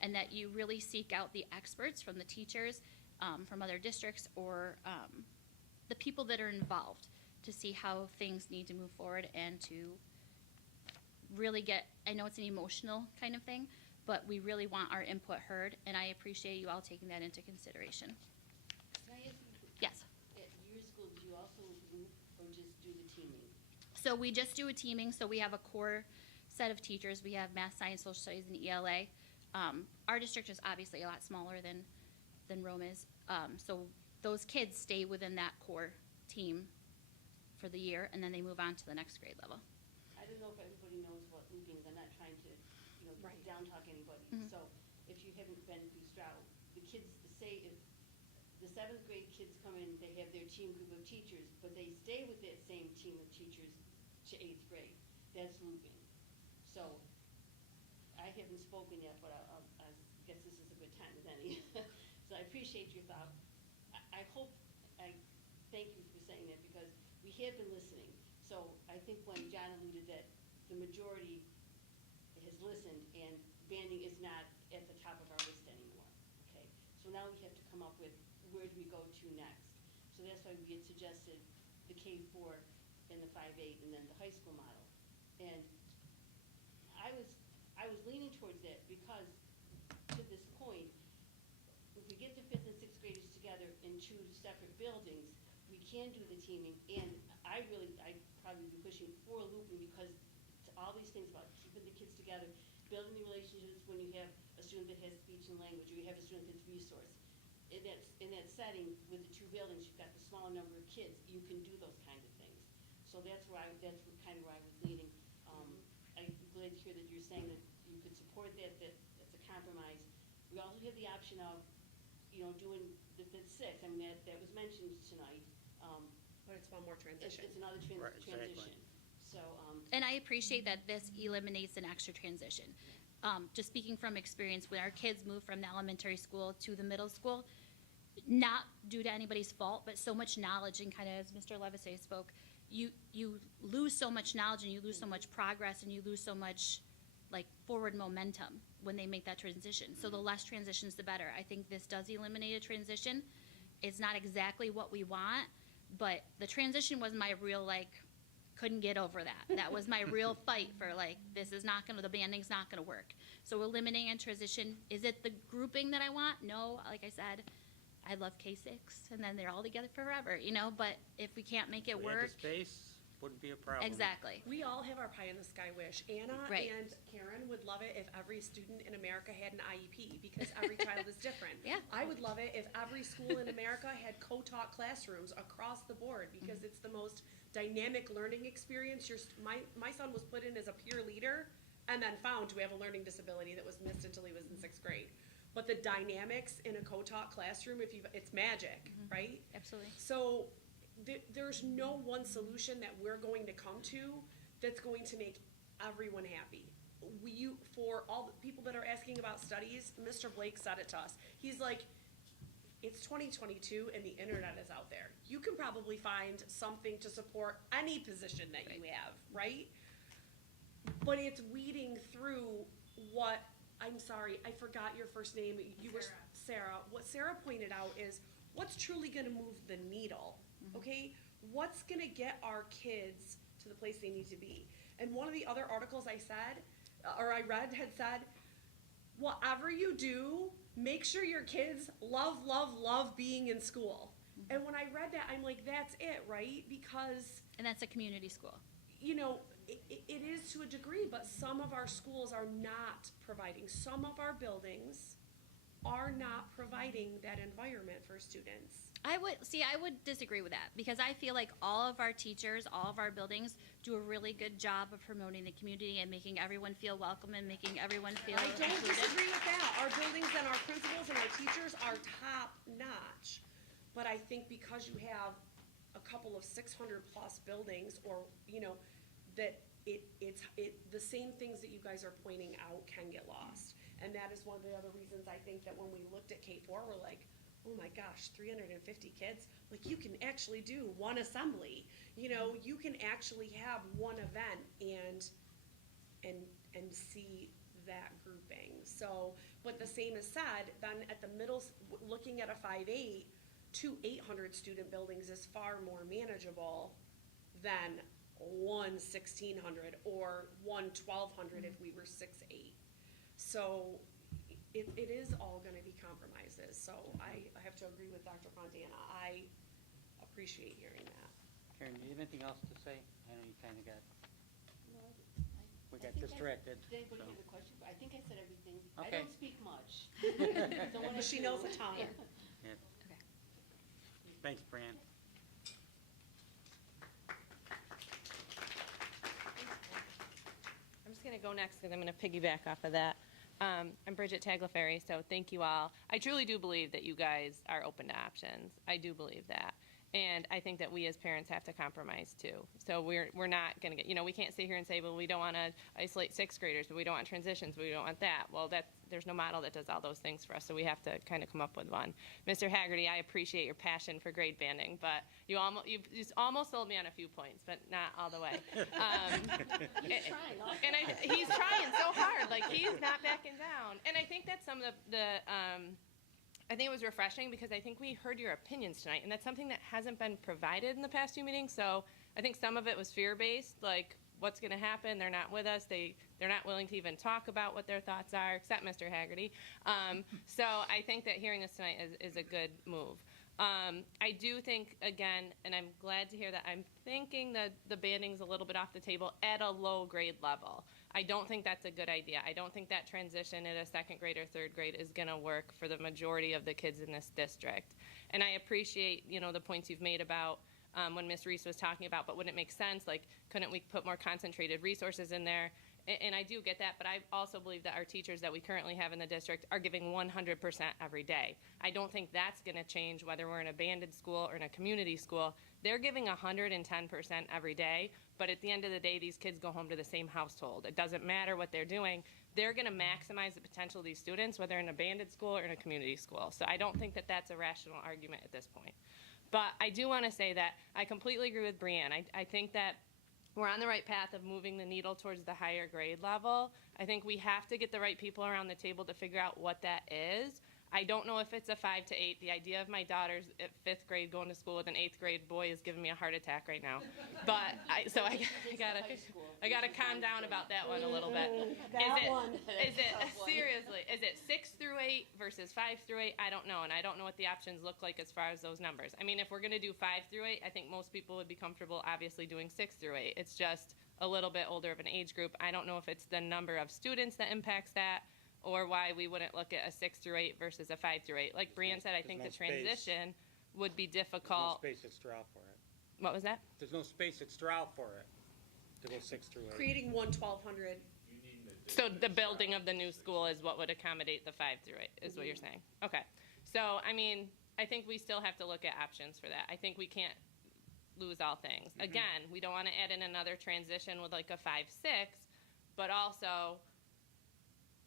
and that you really seek out the experts from the teachers, from other districts, or the people that are involved to see how things need to move forward and to really get, I know it's an emotional kind of thing, but we really want our input heard, and I appreciate you all taking that into consideration. Can I ask you, Yes. at your school, do you also group or just do the teaming? So we just do a teaming, so we have a core set of teachers. We have math, science, social studies, and ELA. Our district is obviously a lot smaller than Rome is, so those kids stay within that core team for the year, and then they move on to the next grade level. I don't know if everybody knows what looping is. I'm not trying to, down talk anybody. Mhm. So if you haven't been through Stroud, the kids, say if the 7th grade kids come in, they have their team group of teachers, but they stay with that same team of teachers to 8th grade. That's looping. So I haven't spoken yet, but I guess this is a good time with any. So I appreciate your thought. I thank you for saying that, because we have been listening. So I think when John alluded that the majority has listened and banding is not at the top of our list anymore, okay? So now we have to come up with where do we go to next. So that's why we had suggested the K-4 and the 5-8 and then the high school model. And I was leaning towards that because to this point, if we get the 5th and 6th graders together in 2 separate buildings, we can do the teaming. And I'd probably be pushing for looping, because to all these things about keeping the kids together, building the relationships when you have a student that has speech and language, or you have a student that's resource. In that setting with the 2 buildings, you've got the smaller number of kids, you can do those kind of things. So that's kind of where I was leaning. I'm glad to hear that you're saying that you could support that that's a compromise. We also have the option of, doing the 6th. I mean, that was mentioned tonight. But it's one more transition. It's another transition. So. And I appreciate that this eliminates an extra transition. Just speaking from experience, when our kids move from the elementary school to the middle school, not due to anybody's fault, but so much knowledge, and kind of as Mr. Levisay spoke, you lose so much knowledge and you lose so much progress and you lose so much forward momentum when they make that transition. So the less transitions, the better. I think this does eliminate a transition. It's not exactly what we want, but the transition was my real couldn't get over that. That was my real fight for this is not gonna, the banding's not gonna work. So eliminating a transition, is it the grouping that I want? No, like I said, I love K-6 and then they're all together forever, but if we can't make it We had the work. space, wouldn't be a problem. Exactly. We all have our pie in the sky wish. Anna Right. and Karen would love it if every student in America had an IEP, because every child is different. Yeah. I would love it if every school in America had co-taught classrooms across the board, because it's the most dynamic learning experience. My son was put in as a peer leader and then found to have a learning disability that was missed until he was in 6th grade. But the dynamics in a co-taught classroom, it's magic, right? Absolutely. So there's no one solution that we're going to come to that's going to make everyone happy. For all the people that are asking about studies, Mr. Blake said it to us. He's like, it's 2022 and the internet is out there. You can probably find something to support any position that you have, right? But it's weeding through I'm sorry, I forgot your first name. Sarah. What Sarah pointed out is what's truly gonna move the needle, okay? What's gonna get our kids to the place they need to be? And one of the other articles I read had said, whatever you do, make sure your kids love being in school. And when I read that, I'm like, that's it, right? Because. And that's a community school. It is to a degree, but some of our schools are not providing. Some of our buildings are not providing that environment for students. I would disagree with that because I feel like all of our teachers, all of our buildings do a really good job of promoting the community and making everyone feel welcome and making everyone feel I don't included. disagree with that. Our buildings and our principals and our teachers are top notch. But I think because you have a couple of 600 plus buildings or, that the same things that you guys are pointing out can get lost. And that is one of the other reasons I think that when we looked at K-4, we're like, oh my gosh, 350 kids, like you can actually do one assembly. You can actually have one event and see that grouping. So, but the same is said, then at the middle, looking at a 5-8, 2 800 student buildings is far more manageable than one 1,600 or one 1,200 if we were 6-8. So it is all gonna be compromises. So I have to agree with Dr. Fontana. I appreciate hearing that. Karen, do you have anything else to say? I know you kind of got, we got think distracted. Did anybody so. have a question? I think I said everything. I Okay. don't speak much. So when But I she do- knows a ton. Yeah. Okay. Thanks, Fran. I'm just going to go next because I'm going to piggyback off of that. I'm Bridget Tagliaferri, so thank you all. I truly do believe that you guys are open to options. I do believe that. And I think that we as parents have to compromise too. So we're not going to get, we can't sit here and say, well, we don't want to isolate sixth graders, but we don't want transitions, but we don't want that. Well, there's no model that does all those things for us, so we have to kind of come up with one. Mr. Haggerty, I appreciate your passion for grade banding, but you just almost sold me on a few points, but not all the way. He's trying. And he's trying so hard, like he's not backing down. And I think that's some of I think it was refreshing because I think we heard your opinions tonight, and that's something that hasn't been provided in the past few meetings. So I think some of it was fear-based, like what's going to happen? They're not with us. They're not willing to even talk about what their thoughts are, except Mr. Haggerty. So I think that hearing this tonight is a good move. I do think, again, and I'm glad to hear that, I'm thinking that the banding's a little bit off the table at a low grade level. I don't think that's a good idea. I don't think that transition at a second grade or third grade is going to work for the majority of the kids in this district. And I appreciate, the points you've made about when Ms. Reese was talking about, but wouldn't it make sense, like, couldn't we put more concentrated resources in there? And I do get that, but I also believe that our teachers that we currently have in the district are giving 100% every day. I don't think that's going to change whether we're in a banded school or in a community school. They're giving 110% every day, but at the end of the day, these kids go home to the same household. It doesn't matter what they're doing. They're going to maximize the potential of these students, whether in a banded school or in a community school. So I don't think that that's a rational argument at this point. But I do want to say that I completely agree with Brianne. I think that we're on the right path of moving the needle towards the higher grade level. I think we have to get the right people around the table to figure out what that is. I don't know if it's a 5 to 8. The idea of my daughter's at 5th grade going to school with an 8th grade boy is giving me a heart attack right now. But I gotta calm down about that one a little bit. Seriously, is it 6 through 8 versus 5 through 8? I don't know, and I don't know what the options look like as far as those numbers. I mean, if we're gonna do 5 through 8, I think most people would be comfortable obviously doing 6 through 8. It's just a little bit older of an age group. I don't know if it's the number of students that impacts that, or why we wouldn't look at a 6 through 8 versus a 5 through 8. Like Brianne said, I think the transition would be difficult. There's no space at Stroud for it. What was that? There's no space at Stroud for it to go 6 through 8. Creating 1,200. So the building of the new school is what would accommodate the 5 through 8, is what you're saying? Okay. So, I mean, I think we still have to look at options for that. I think we can't lose all things. Again, we don't want to add in another transition with like a 5-6, but also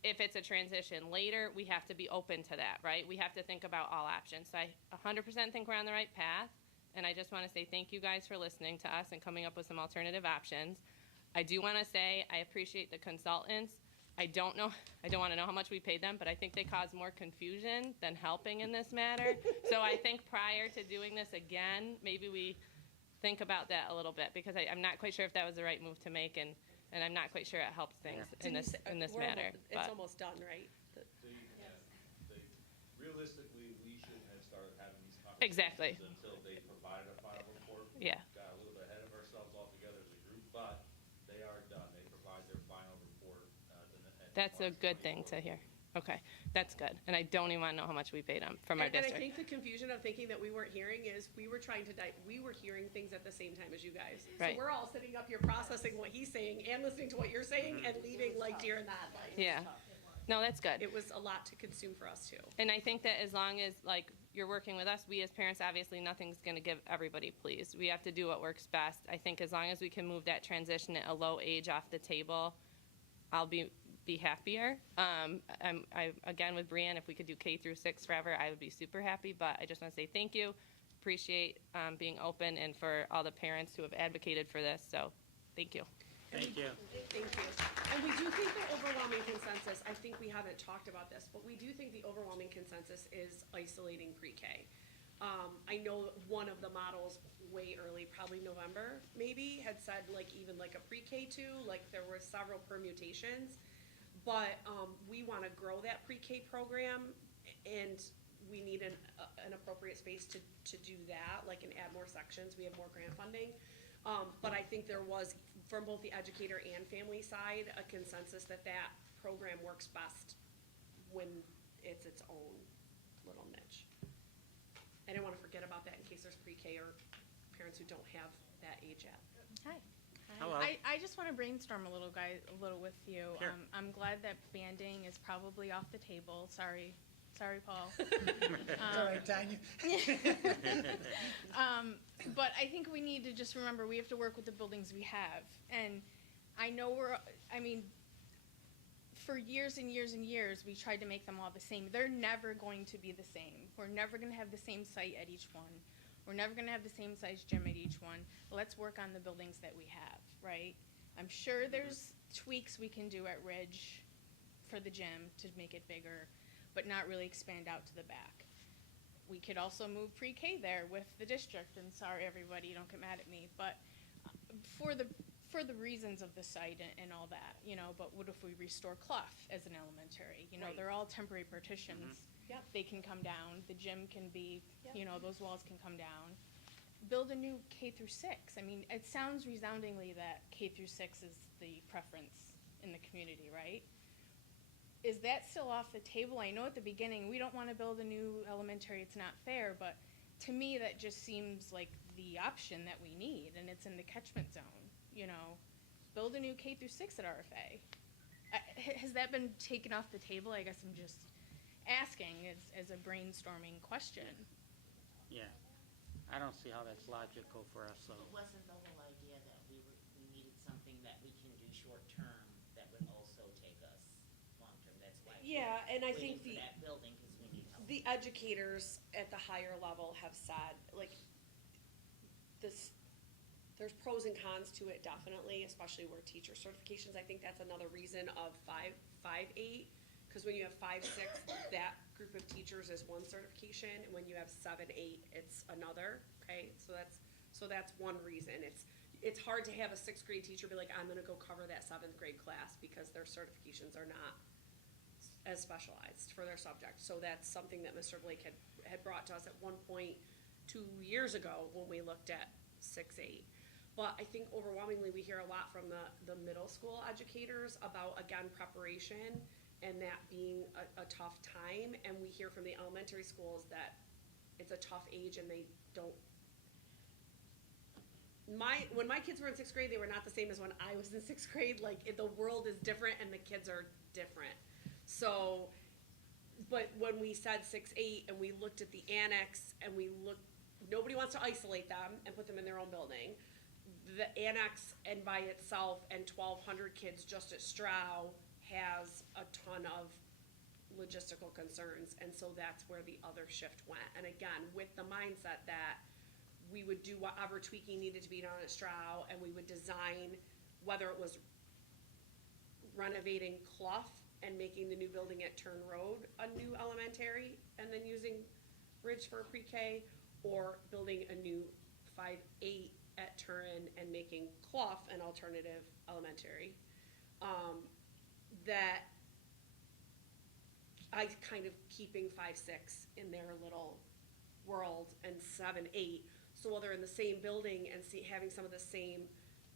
if it's a transition later, we have to be open to that, right? We have to think about all options. So I 100% think we're on the right path, and I just want to say thank you guys for listening to us and coming up with some alternative options. I do want to say I appreciate the consultants. I don't want to know how much we paid them, but I think they caused more confusion than helping in this matter. So I think prior to doing this again, maybe we think about that a little bit, because I'm not quite sure if that was the right move to make, and I'm not quite sure it helps things in this matter. It's almost done, right? Realistically, we shouldn't have started having these conversations Exactly. until they provided a final report. Yeah. We got a little bit ahead of ourselves altogether as a group, but they are done. They provide their final report. That's a good thing to hear. Okay. that's good. And I don't even want to know how much we paid them from our And I district. think the confusion of thinking that we weren't hearing is we were trying to, we were hearing things at the same time as you guys. Right. So we're all sitting up here processing what he's saying and listening to what you're saying and leaving like deer in the headlights. Yeah. No, that's good. It was a lot to consume for us too. And I think that as long as, like, you're working with us, we as parents, obviously, nothing's going to give everybody pleased. We have to do what works best. I think as long as we can move that transition at a low age off the table, I'll be happier. Again, with Brianne, if we could do K through 6 forever, I would be super happy. But I just want to say thank you. Appreciate being open and for all the parents who have advocated for this. So thank you. Thank you. Thank you. And we do think the overwhelming consensus, I think we haven't talked about this, but we do think the overwhelming consensus is isolating pre-K. I know one of the models way early, probably November maybe, had said like even like a pre-K 2, like there were several permutations. But we want to grow that pre-K program, and we need an appropriate space to do that, like and add more sections. We have more grant funding. But I think there was, from both the educator and family side, a consensus that that program works best when it's its own little niche. I didn't want to forget about that in case there's pre-K or parents who don't have that age yet. Hi. Hello. I just want to brainstorm a little with you. Sure. I'm glad that banding is probably off the table. Sorry, Paul. All right, Tanya. But I think we need to just remember we have to work with the buildings we have. And I know for years and years and years, we tried to make them all the same. They're never going to be the same. We're never going to have the same site at each one. We're never going to have the same size gym at each one. Let's work on the buildings that we have, right? I'm sure there's tweaks we can do at Ridge for the gym to make it bigger, but not really expand out to the back. We could also move pre-K there with the district, and sorry everybody, don't get mad at me, but for the reasons of the site and all that, but what if we restore Clough as an elementary? Right. They're all temporary partitions. Yep. They can come down, the gym can be, those walls can come down. Build a new K through 6. I mean, it sounds resoundingly that K through 6 is the preference in the community, right? Is that still off the table? I know at the beginning, we don't want to build a new elementary, it's not fair, but to me, that just seems like the option that we need, and it's in the catchment zone, Build a new K through 6 at RFA. Has that been taken off the table? I guess I'm just asking as a brainstorming question. Yeah, I don't see how that's logical for us, so. It wasn't the whole idea that we needed something that we can do short-term that would also take us long-term, that's why. Yeah, and I waiting think for that building, because we need help. the educators at the higher level have said, like, there's pros and cons to it definitely, especially where teacher certifications, I think that's another reason of 5, 8, because when you have 5, 6, that group of teachers is one certification, and when you have 7, 8, it's another, okay? So that's one reason. It's hard to have a 6th grade teacher be like, I'm gonna go cover that 7th grade class, because their certifications are not as specialized for their subject. So that's something that Mr. Blake had brought to us at one point 2 years ago when we looked at 6, 8. But I think overwhelmingly we hear a lot from the middle school educators about, again, preparation and that being a tough time. And we hear from the elementary schools that it's a tough age and they don't. When my kids were in 6th grade, they were not the same as when I was in 6th grade. Like, the world is different and the kids are different. So, but when we said 6, 8 and we looked at the annex and nobody wants to isolate them and put them in their own building. The annex and by itself and 1,200 kids just at Strow has a ton of logistical concerns, and so that's where the other shift went. And again, with the mindset that we would do whatever tweaking needed to be done at Strow, and we would design, whether it was renovating Clough and making the new building at Turn Road a new elementary, and then using Ridge for pre-K, or building a new 5, 8 at Turin and making Clough an alternative elementary, that I kind of keeping 5, 6 in their little world, and 7, 8, so while they're in the same building and having some of the same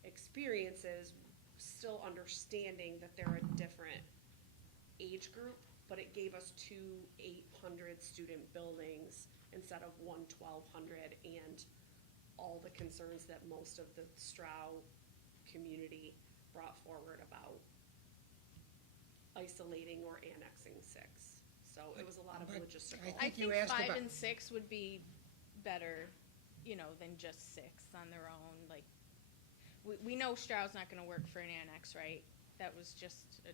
experiences, still understanding that they're a different age group but it gave us 2 800-student buildings instead of 1 1,200, and all the concerns that most of the Stroud community brought forward about isolating or annexing 6. So it was a lot of But logistical. I I think you think asked 5 about- and 6 would be better, you know, than just 6 on their own. Like, we know Stroud's not gonna work for an annex, right? That was just a,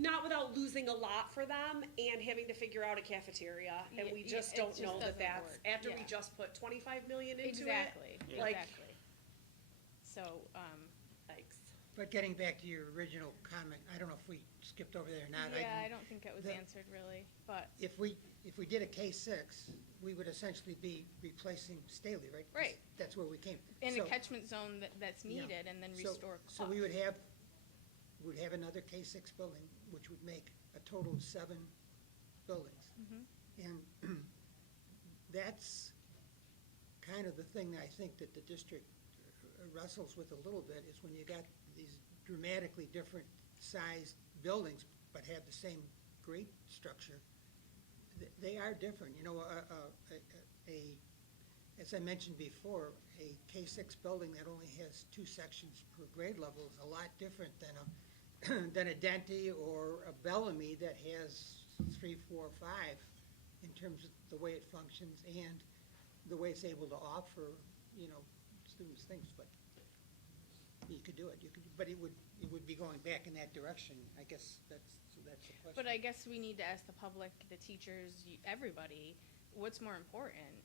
Not without losing a lot for them and having to figure out a cafeteria, and Yeah, we yeah, just it don't just know that doesn't that's, work. after we Yeah. just put 25 million into exactly, it. Like, exactly. So, yikes. But getting back to your original comment, I don't know if we skipped over there or not. yeah, I don't think it was the- answered really, but, If we did a K-6, we would essentially be replacing Staley, right? Right. That's where we came. in So- a catchment zone that's Yeah. needed, and then So- restore cost. So we would have another K-6 building, which would make a total of 7 buildings. Mhm. And that's kind of the thing that I think that the district wrestles with a little bit, is when you got these dramatically different sized buildings, but have the same grade structure, they are different. You know, as I mentioned before, a K-6 building that only has 2 sections per grade level is a lot different than a Dente or a Bellamy that has 3, 4, 5 in terms of the way it functions and the way it's able to offer, you know, students things. But you could do it. But it would be going back in that direction. I guess that's the question. But I guess we need to ask the public, the teachers, everybody, what's more important?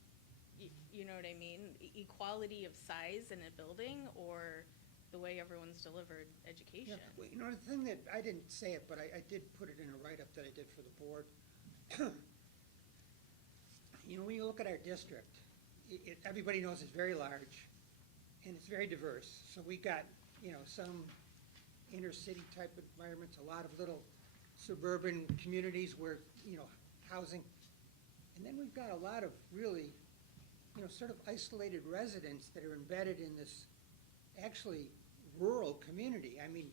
You know what I mean? Equality of size in a building, or the way everyone's delivered education? Yeah, well, you know, the thing that, I didn't say it, but I did put it in a write-up that I did for the board. You know, when you look at our district, everybody knows it's very large, and it's very diverse. So we got, you know, some inner city type environments, a lot of little suburban communities where, you know, housing. And then we've got a lot of really, you know, sort of isolated residents that are embedded in this actually rural community. I mean,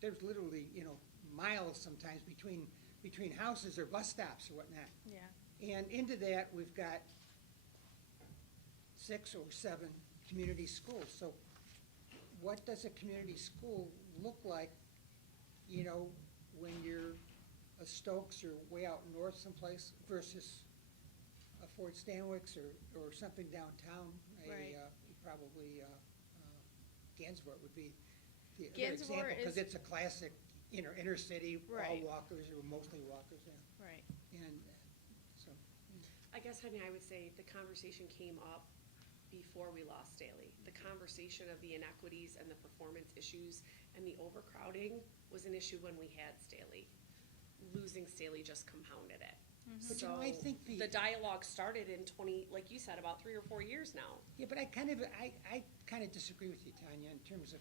there's literally, you know, miles sometimes between houses or bus stops or whatnot. Yeah. And into that, we've got 6 or 7 community schools. So what does a community school look like, you know, when you're a Stokes or way out north someplace versus a Fort Stanwix or something downtown? Right. Probably Gansevoort would be the other Gansevoort example, because is- it's a classic, you know, inner city, all Right. walkers or mostly walkers, yeah. Right. And so, I guess, honey, I would say the conversation came up before we lost Staley. The conversation of the inequities and the performance issues and the overcrowding was an issue when we had Staley. Losing Staley just compounded it. But you know, I think the dialogue started in 20, like you said, about 3 or 4 years now. yeah, but I kind of disagree with you, Tanya, in terms of,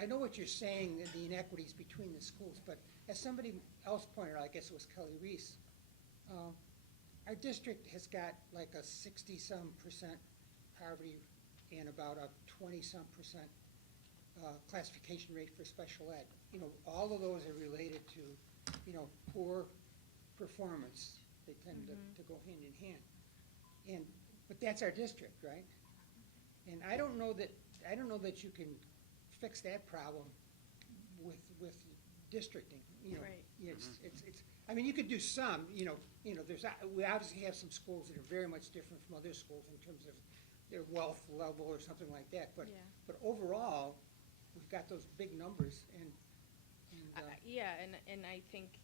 I know what you're saying, the inequities between the schools, but as somebody else pointed out, I guess it was Kelly Reese, our district has got like a 60-some% poverty and about a 20-some% classification rate for special ed. You know, all of those are related to, you know, poor performance. They tend to go hand in hand. But that's our district, right? And I don't know that you can fix that problem with districting, you know. Right. It's I mean, you could do some, you know, we obviously have some schools that are very much different from other schools in terms of their wealth level or something like that. But Yeah. but overall, we've got those big numbers and Yeah, and I think,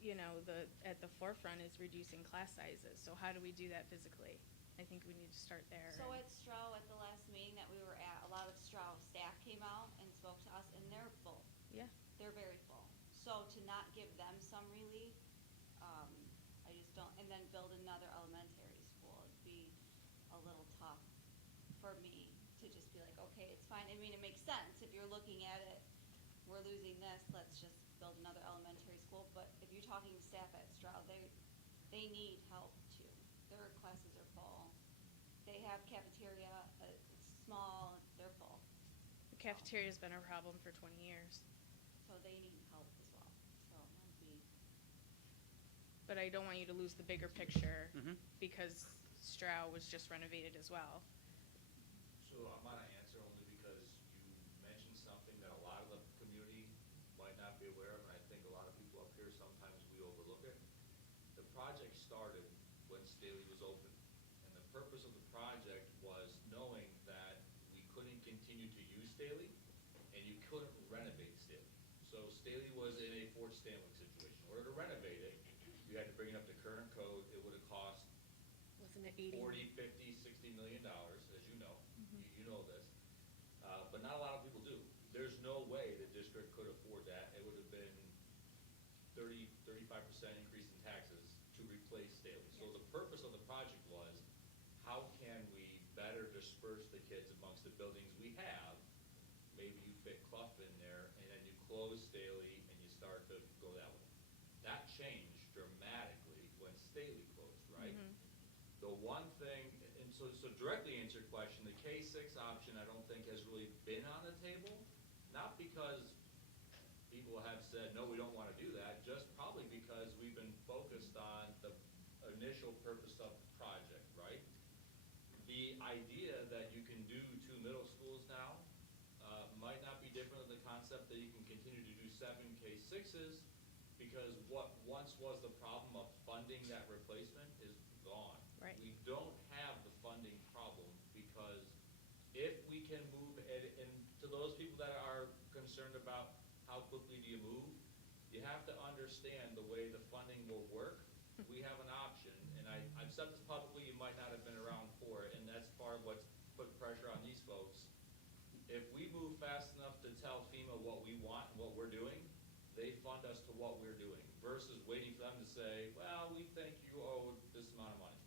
you know, at the forefront is reducing class sizes. So how do we do that physically? I think we need to start there. So at Stroud, at the last meeting that we were at, a lot of Stroud staff came out and spoke to us, and they're full. Yeah. They're very full. So to not give them some relief, I just don't, and then build another elementary school, it'd be a little tough for me to just be like, okay, it's fine. I mean, it makes sense. If you're looking at it, we're losing this, let's just build another elementary school. But if you're talking to staff at Stroud, they need help too. Their classes are full. They have cafeteria, it's small, they're full. The cafeteria's been a problem for 20 years. So they need help as well. So it might be. but I don't want you to lose the bigger picture Mhm. because Stroud was just renovated as well. So I'm gonna answer only because you mentioned something that a lot of the community might not be aware of, and I think a lot of people up here, sometimes we overlook it. The project started when Staley was open, and the purpose of the project was knowing that we couldn't continue to use Staley, and you couldn't renovate Staley. So Staley was in a Fort Stanwick situation. In order to renovate it, you had to bring it up to current code. It would have cost Wasn't it 80? 40, 50, $60 million, as you know. You know this. But not a lot of people do. There's no way the district could afford that. It would have been 35% increase in taxes to replace Staley. So the purpose of the project was, how can we better disperse the kids amongst the buildings we have? Maybe you fit Clough in there, and then you close Staley, and you start to go that way. That changed dramatically when Staley closed, right? The one thing, and so directly answer your question, the K-6 option I don't think has really been on the table, not because people have said, no, we don't want to do that, just probably because we've been focused on the initial purpose of the project, right? The idea that you can do 2 middle schools now might not be different than the concept that you can continue to do 7 K-6s, because what once was the problem of funding that replacement is gone. Right. We don't have the funding problem, because if we can move, and to those people that are concerned about how quickly do you move, you have to understand the way the funding will work. We have an option, and I've said this publicly, you might not have been around for it, and that's part of what's put pressure on these folks. If we move fast enough to tell FEMA what we want and what we're doing, they fund us to what we're doing, versus waiting for them to say, well, we think you owe this amount of money.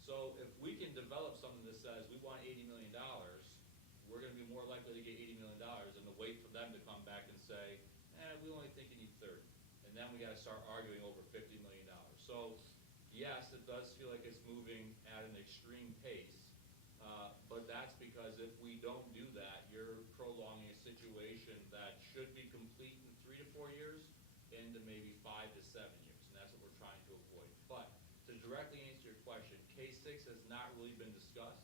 So if we can develop something that says we want $80 million, we're gonna be more likely to get $80 million than to wait for them to come back and say, we only think you need 30. And then we gotta start arguing over $50 million. So yes, it does feel like it's moving at an extreme pace, but that's because if we don't do that, you're prolonging a situation that should be complete in 3 to 4 years into maybe 5 to 7 years, and that's what we're trying to avoid. But to directly answer your question, K-6 has not really been discussed.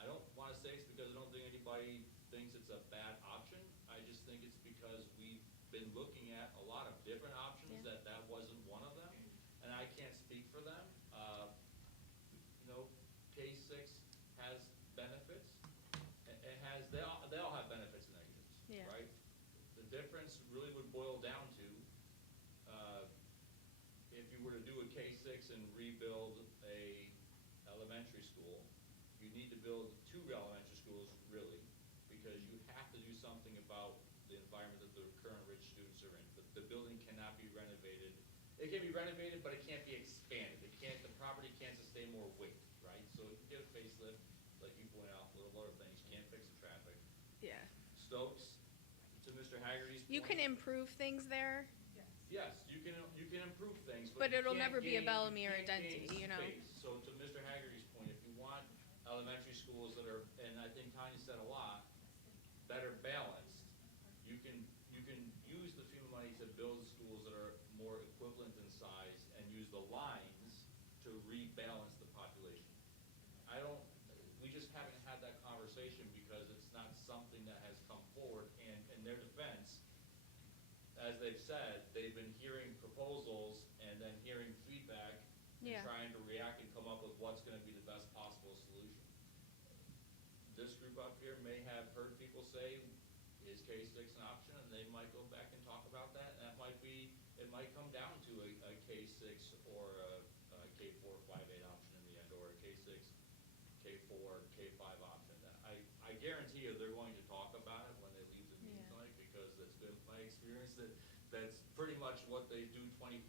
I don't want to say it's because I don't think anybody thinks it's a bad option. I just think it's because we've been looking at a lot of different options, that wasn't one of them, and I can't speak for them. K-6 has benefits. It has, they all have benefits and negatives, right? The difference really would boil down to, if you were to do a K-6 and rebuild a elementary school, you need to build 2 elementary schools, really, because you have to do something about the environment that the current rich students are in. The building cannot be renovated. It can be renovated, but it can't be expanded. The property can't sustain more weight, right? So you can get a facelift, like you point out, little other things. You can't fix the traffic. Yeah. Stokes, to Mr. Haggerty's point. You can improve things there, Yes, you can improve things, but you it'll can't never be a gain- Bellamy or a you can't Denty, gain you know? space. So to Mr. Haggerty's point, if you want elementary schools that are, and I think Tanya said a lot, better balanced, you can use the FEMA money to build schools that are more equivalent in size and use the lines to rebalance the population. We just haven't had that conversation because it's not something that has come forward, and in their defense, as they've said, they've been hearing proposals and then hearing feedback and trying to react and come up with what's gonna be the best possible solution. This group up here may have heard people say, is K-6 an option? And they might go back and talk about that, and it might come down to a K-6 or a K-4, 5-8 option in the end, or a K-6, K-4, K-5 option. I guarantee you they're going to talk about it when they leave the meeting tonight, because that's been my experience, that's pretty much what they do 24/7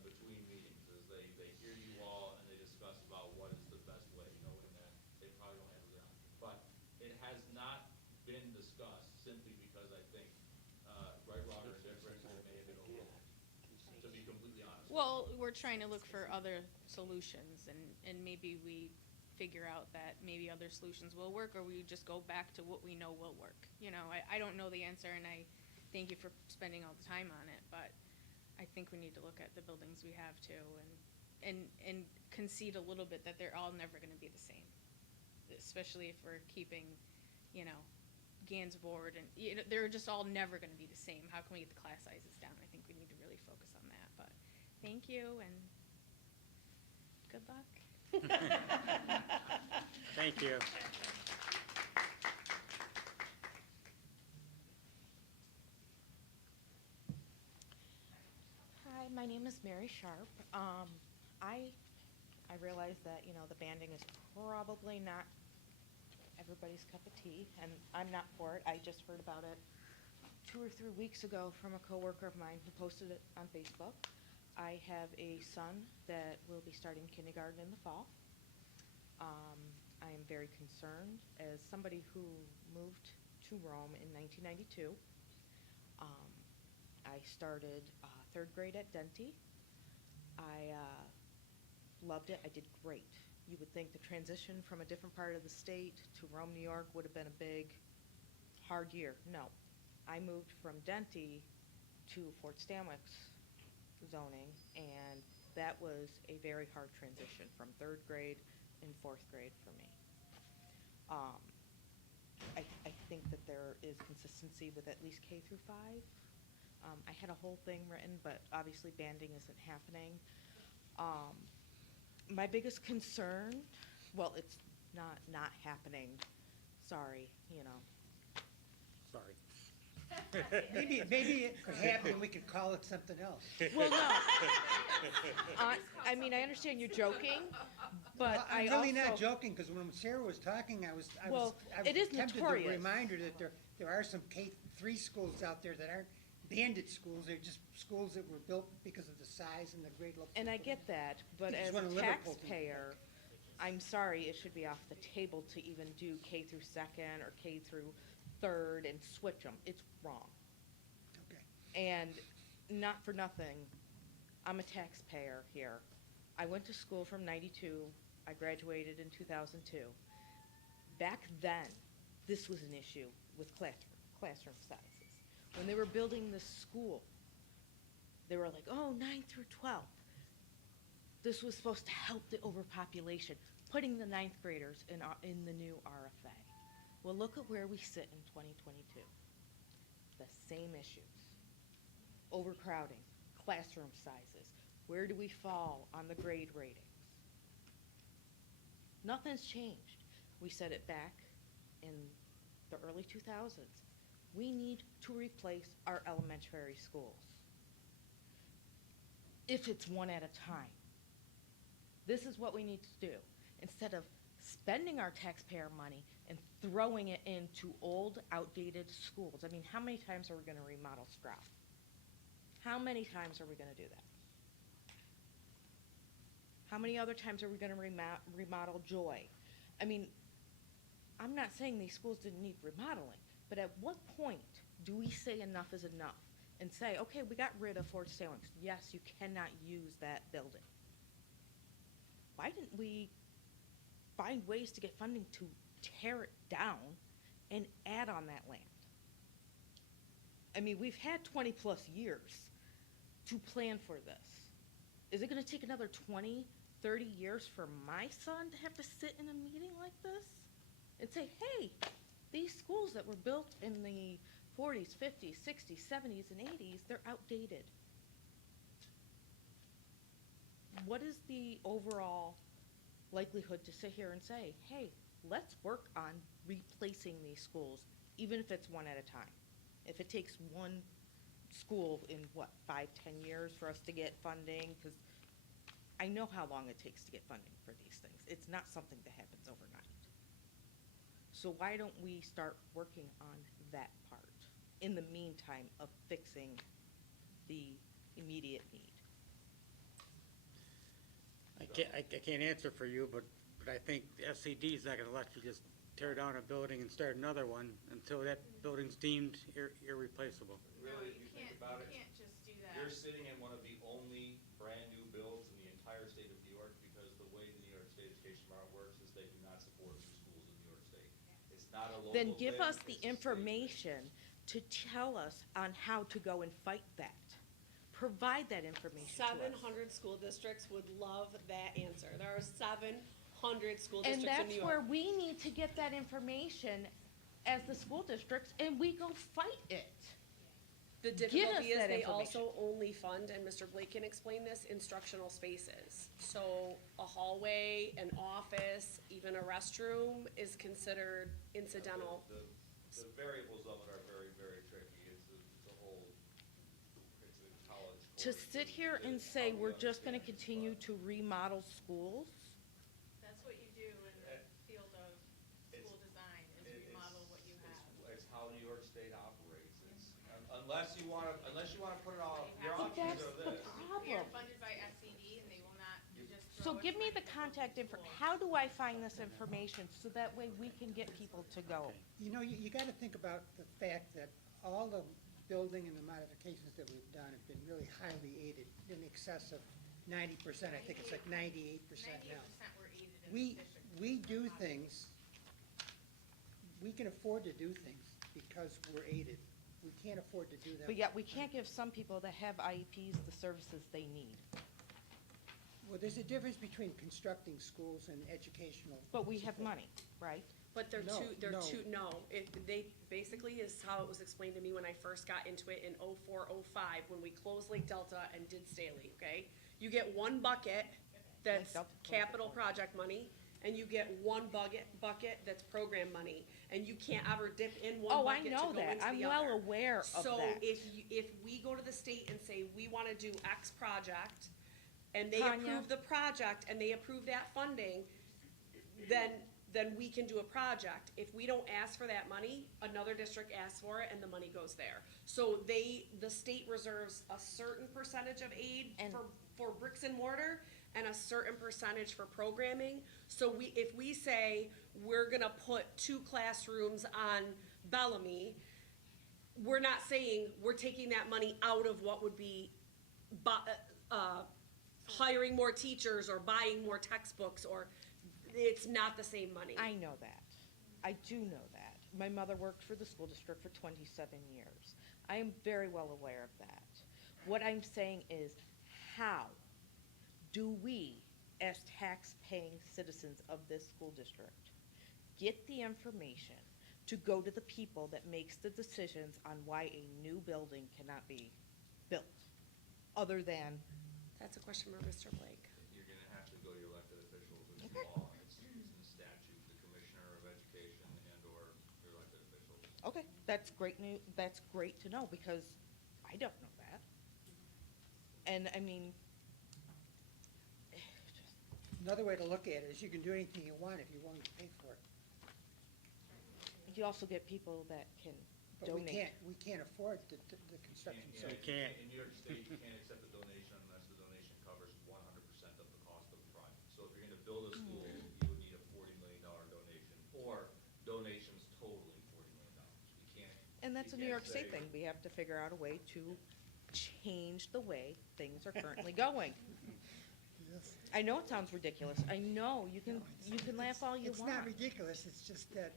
between meetings, is they hear you all and they discuss about what is the best way, knowing that they probably don't have a good option. But it has not been discussed simply because I think, right, wrong, or indifferent, it may have been overlooked, to be completely honest. Well, we're trying to look for other solutions, and maybe we figure out that maybe other solutions will work, or we just go back to what we know will work. I don't know the answer, and I thank you for spending all the time on it, but I think we need to look at the buildings we have too, and and concede a little bit that they're all never gonna be the same. Especially if we're keeping, you know, Gansevoort and, you know, they're just all never gonna be the same. How can we get the class sizes down? I think we need to really focus on that, but thank you and good luck. Thank you. Hi, my name is Mary Sharp. I realize that, you know, the banding is probably not everybody's cup of tea, and I'm not for it. I just heard about it 2 or 3 weeks ago from a coworker of mine who posted it on Facebook. I have a son that will be starting kindergarten in the fall. I am very concerned as somebody who moved to Rome in 1992. I started 3rd grade at Denty. I loved it. I did great. You would think the transition from a different part of the state to Rome, New York would have been a big, hard year. No. I moved from Denty to Fort Stanwix zoning, and that was a very hard transition from 3rd grade and 4th grade for me. I think that there is consistency with at least K through 5. I had a whole thing written, but obviously banding isn't happening. My biggest concern, well, it's not happening. Sorry, you know. Sorry. Maybe it could happen, we could call it something else. Well, no. I mean, I understand you're joking, but I'm I really not also- joking, because when Sarah was talking, I was Well, it is tempted to notorious. remind her that there are some K-3 schools out there that aren't bandit schools, they're just schools that were built because of the size and the grade level. And I get that, but Think as it's one a of Liverpool's. taxpayer, I'm sorry, it should be off the table to even do K through 2nd or K through 3rd and switch them. It's wrong. Okay. And not for nothing, I'm a taxpayer here. I went to school from 92. I graduated in 2002. Back then, this was an issue with classroom sizes. When they were building this school, they were like, oh, 9th through 12th. This was supposed to help the overpopulation, putting the 9th graders in the new RFA. Well, look at where we sit in 2022. The same issues. Overcrowding, classroom sizes. Where do we fall on the grade ratings? Nothing's changed. We said it back in the early 2000s. We need to replace our elementary schools. If it's one at a time. This is what we need to do. Instead of spending our taxpayer money and throwing it into old, outdated schools. I mean, how many times are we going to remodel Stroud? How many times are we going to do that? How many other times are we going to remodel Joy? I mean, I'm not saying these schools didn't need remodeling, but at what point do we say enough is enough and say, okay, we got rid of Fort Stanwix. Yes, you cannot use that building. Why didn't we find ways to get funding to tear it down and add on that land? I mean, we've had 20 plus years to plan for this. Is it going to take another 20, 30 years for my son to have to sit in a meeting like this and say, hey, these schools that were built in the 40s, 50s, 60s, 70s, and 80s, they're outdated. What is the overall likelihood to sit here and say, hey, let's work on replacing these schools, even if it's one at a time? If it takes one school in, 5, 10 years for us to get funding, because I know how long it takes to get funding for these things. It's not something that happens overnight. So why don't we start working on that part in the meantime of fixing the immediate need? I can't answer for you, but I think the SCD is not gonna let you just tear down a building and start another one until that building's deemed irreplaceable. Really, if you think about it, can't just do that. you're sitting in one of the only brand-new builds in the entire state of New York, because the way the New York State Education Department works is they do not support new schools in New York State. It's not a local Then give thing, us the it's a state thing. information to tell us on how to go and fight that. provide that information to us. 700 school districts would love that answer. There are 700 school And districts in New that's where York. we need to get that information as the school districts, and we go fight it. The Give us difficulty is that they information. also only fund, and Mr. Blake can explain this, instructional spaces. So a hallway, an office, even a restroom is considered incidental. The variables of it are very, very tricky. It's a whole, it's a college To course. sit here and say How we we're just gonna understand it, continue but to remodel schools, That's what you do in the field of school design, is remodel what you have. It's how New York State operates. It's, unless you wanna put it all, your But options that's are the this. They are problem. funded by SCD and they will not just So throw us give me money the to build contact info, schools. how do I find this information, so that way we can get people to go? You know, you gotta think about the fact that all the building and the modifications that we've done have been really highly aided, in excess of 90%, I think it's like 98% now. 98% were aided in this district. We do things, we can afford to do things because we're aided. We can't afford to do them. But yet, we can't give some people that have IEPs the services they need. Well, there's a difference between constructing schools and educational. But we have support. money, right? But they're No, no. They, basically is how it was explained to me when I first got into it in '04, '05, when we closed Lake Delta and did Staley, okay? You get one bucket that's Delta closed capital project money, and you get one bucket that's program money, and you can't ever dip in one Oh, I bucket to know go that. into I'm the well other. aware of So that. if we go to the state and say, we wanna do X project, and they Tanya? approve the project, and they approve that funding, then we can do a project. If we don't ask for that money, another district asks for it, and the money goes there. So the state reserves a certain percentage of aid And- for bricks and mortar, and a certain percentage for programming. So if we say, we're gonna put 2 classrooms on Bellamy, we're not saying we're taking that money out of what would be hiring more teachers or buying more textbooks, or, it's not the same money. I know that. I do know that. My mother worked for the school district for 27 years. I am very well aware of that. What I'm saying is, how do we, as tax-paying citizens of this school district, get the information to go to the people that makes the decisions on why a new building cannot be built, other than, That's a question for Mr. Blake. You're gonna have to go to your elected officials. It's law. It's in the statute, the commissioner of education and/or your elected officials. okay, that's great that's great to know, because I don't know that. And, I mean, Another way to look at it is you can do anything you want if you're willing to pay for it. you also get people that can But we donate. can't afford the construction, so. In New York State, you can't accept a donation unless the donation covers 100% of the cost of the project. So if you're gonna build a school, you would need a $40 million donation, or donations totaling $40 million. You can't. And that's a you New can't York State say- thing. We have to figure out a way to change the way things are currently going. I know it sounds ridiculous. I know, you can laugh all you It's not want. ridiculous, it's just that,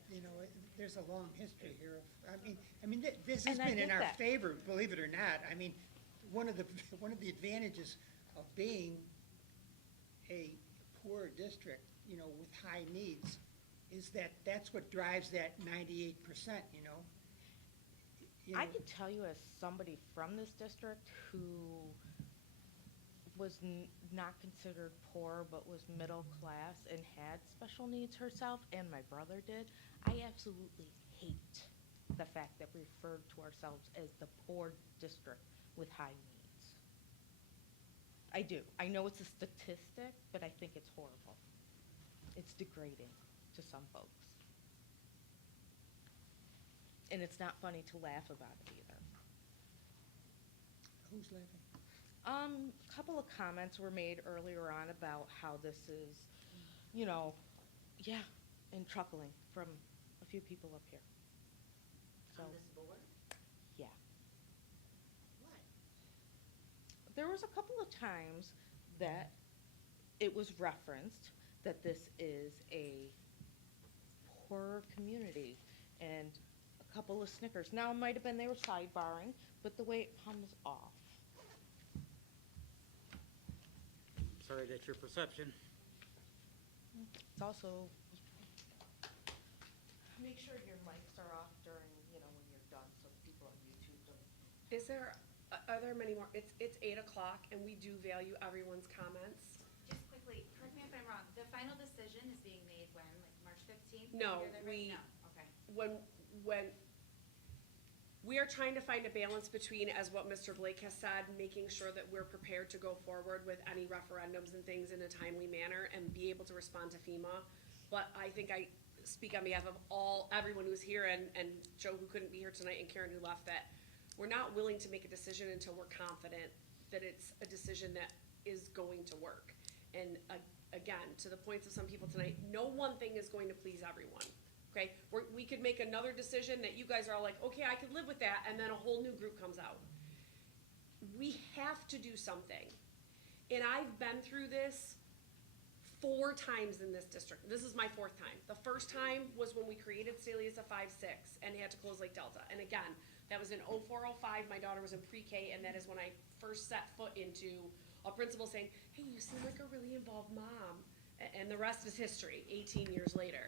there's a long history here of, this has And I been in get our that. favor, believe it or not. I mean, one of the advantages of being a poor district, with high needs, is that that's what drives that 98%, I can tell you, as somebody from this district who was not considered poor, but was middle class and had special needs herself, and my brother did, I absolutely hate the fact that we referred to ourselves as the poor district with high needs. I do. I know it's a statistic, but I think it's horrible. It's degrading to some folks. And it's not funny to laugh about it either. Who's laughing? A couple of comments were made earlier on about how this is, and chuckling from a few people up here. So, On this board? yeah. What? There was a couple of times that it was referenced that this is a poorer community, and a couple of snickers. Now, it might have been they were sidebarring, but the way it comes off. sorry that's your perception. It's also, make sure your mics are off during, when you're done, so people on YouTube don't. Are there many more? It's 8 o'clock and we do value everyone's comments. Just quickly, correct me if I'm wrong, the final decision is being made when, like March 15th? No, No, okay. when we are trying to find a balance between, as what Mr. Blake has said, making sure that we're prepared to go forward with any referendums and things in a timely manner and be able to respond to FEMA. But I think I speak on behalf of everyone who's here and Joe who couldn't be here tonight and Karen who left, that we're not willing to make a decision until we're confident that it's a decision that is going to work. And again, to the points of some people tonight, no one thing is going to please everyone. Okay, we could make another decision that you guys are all like, okay, I could live with that, and then a whole new group comes out. We have to do something. And I've been through this 4 times in this district. This is my 4th time. The first time was when we created Staley as a 5-6 and had to close Lake Delta. And again, that was in 04-05. My daughter was in pre-K, and that is when I first set foot into a principal saying, hey, you seem like a really involved mom. And the rest is history, 18 years later.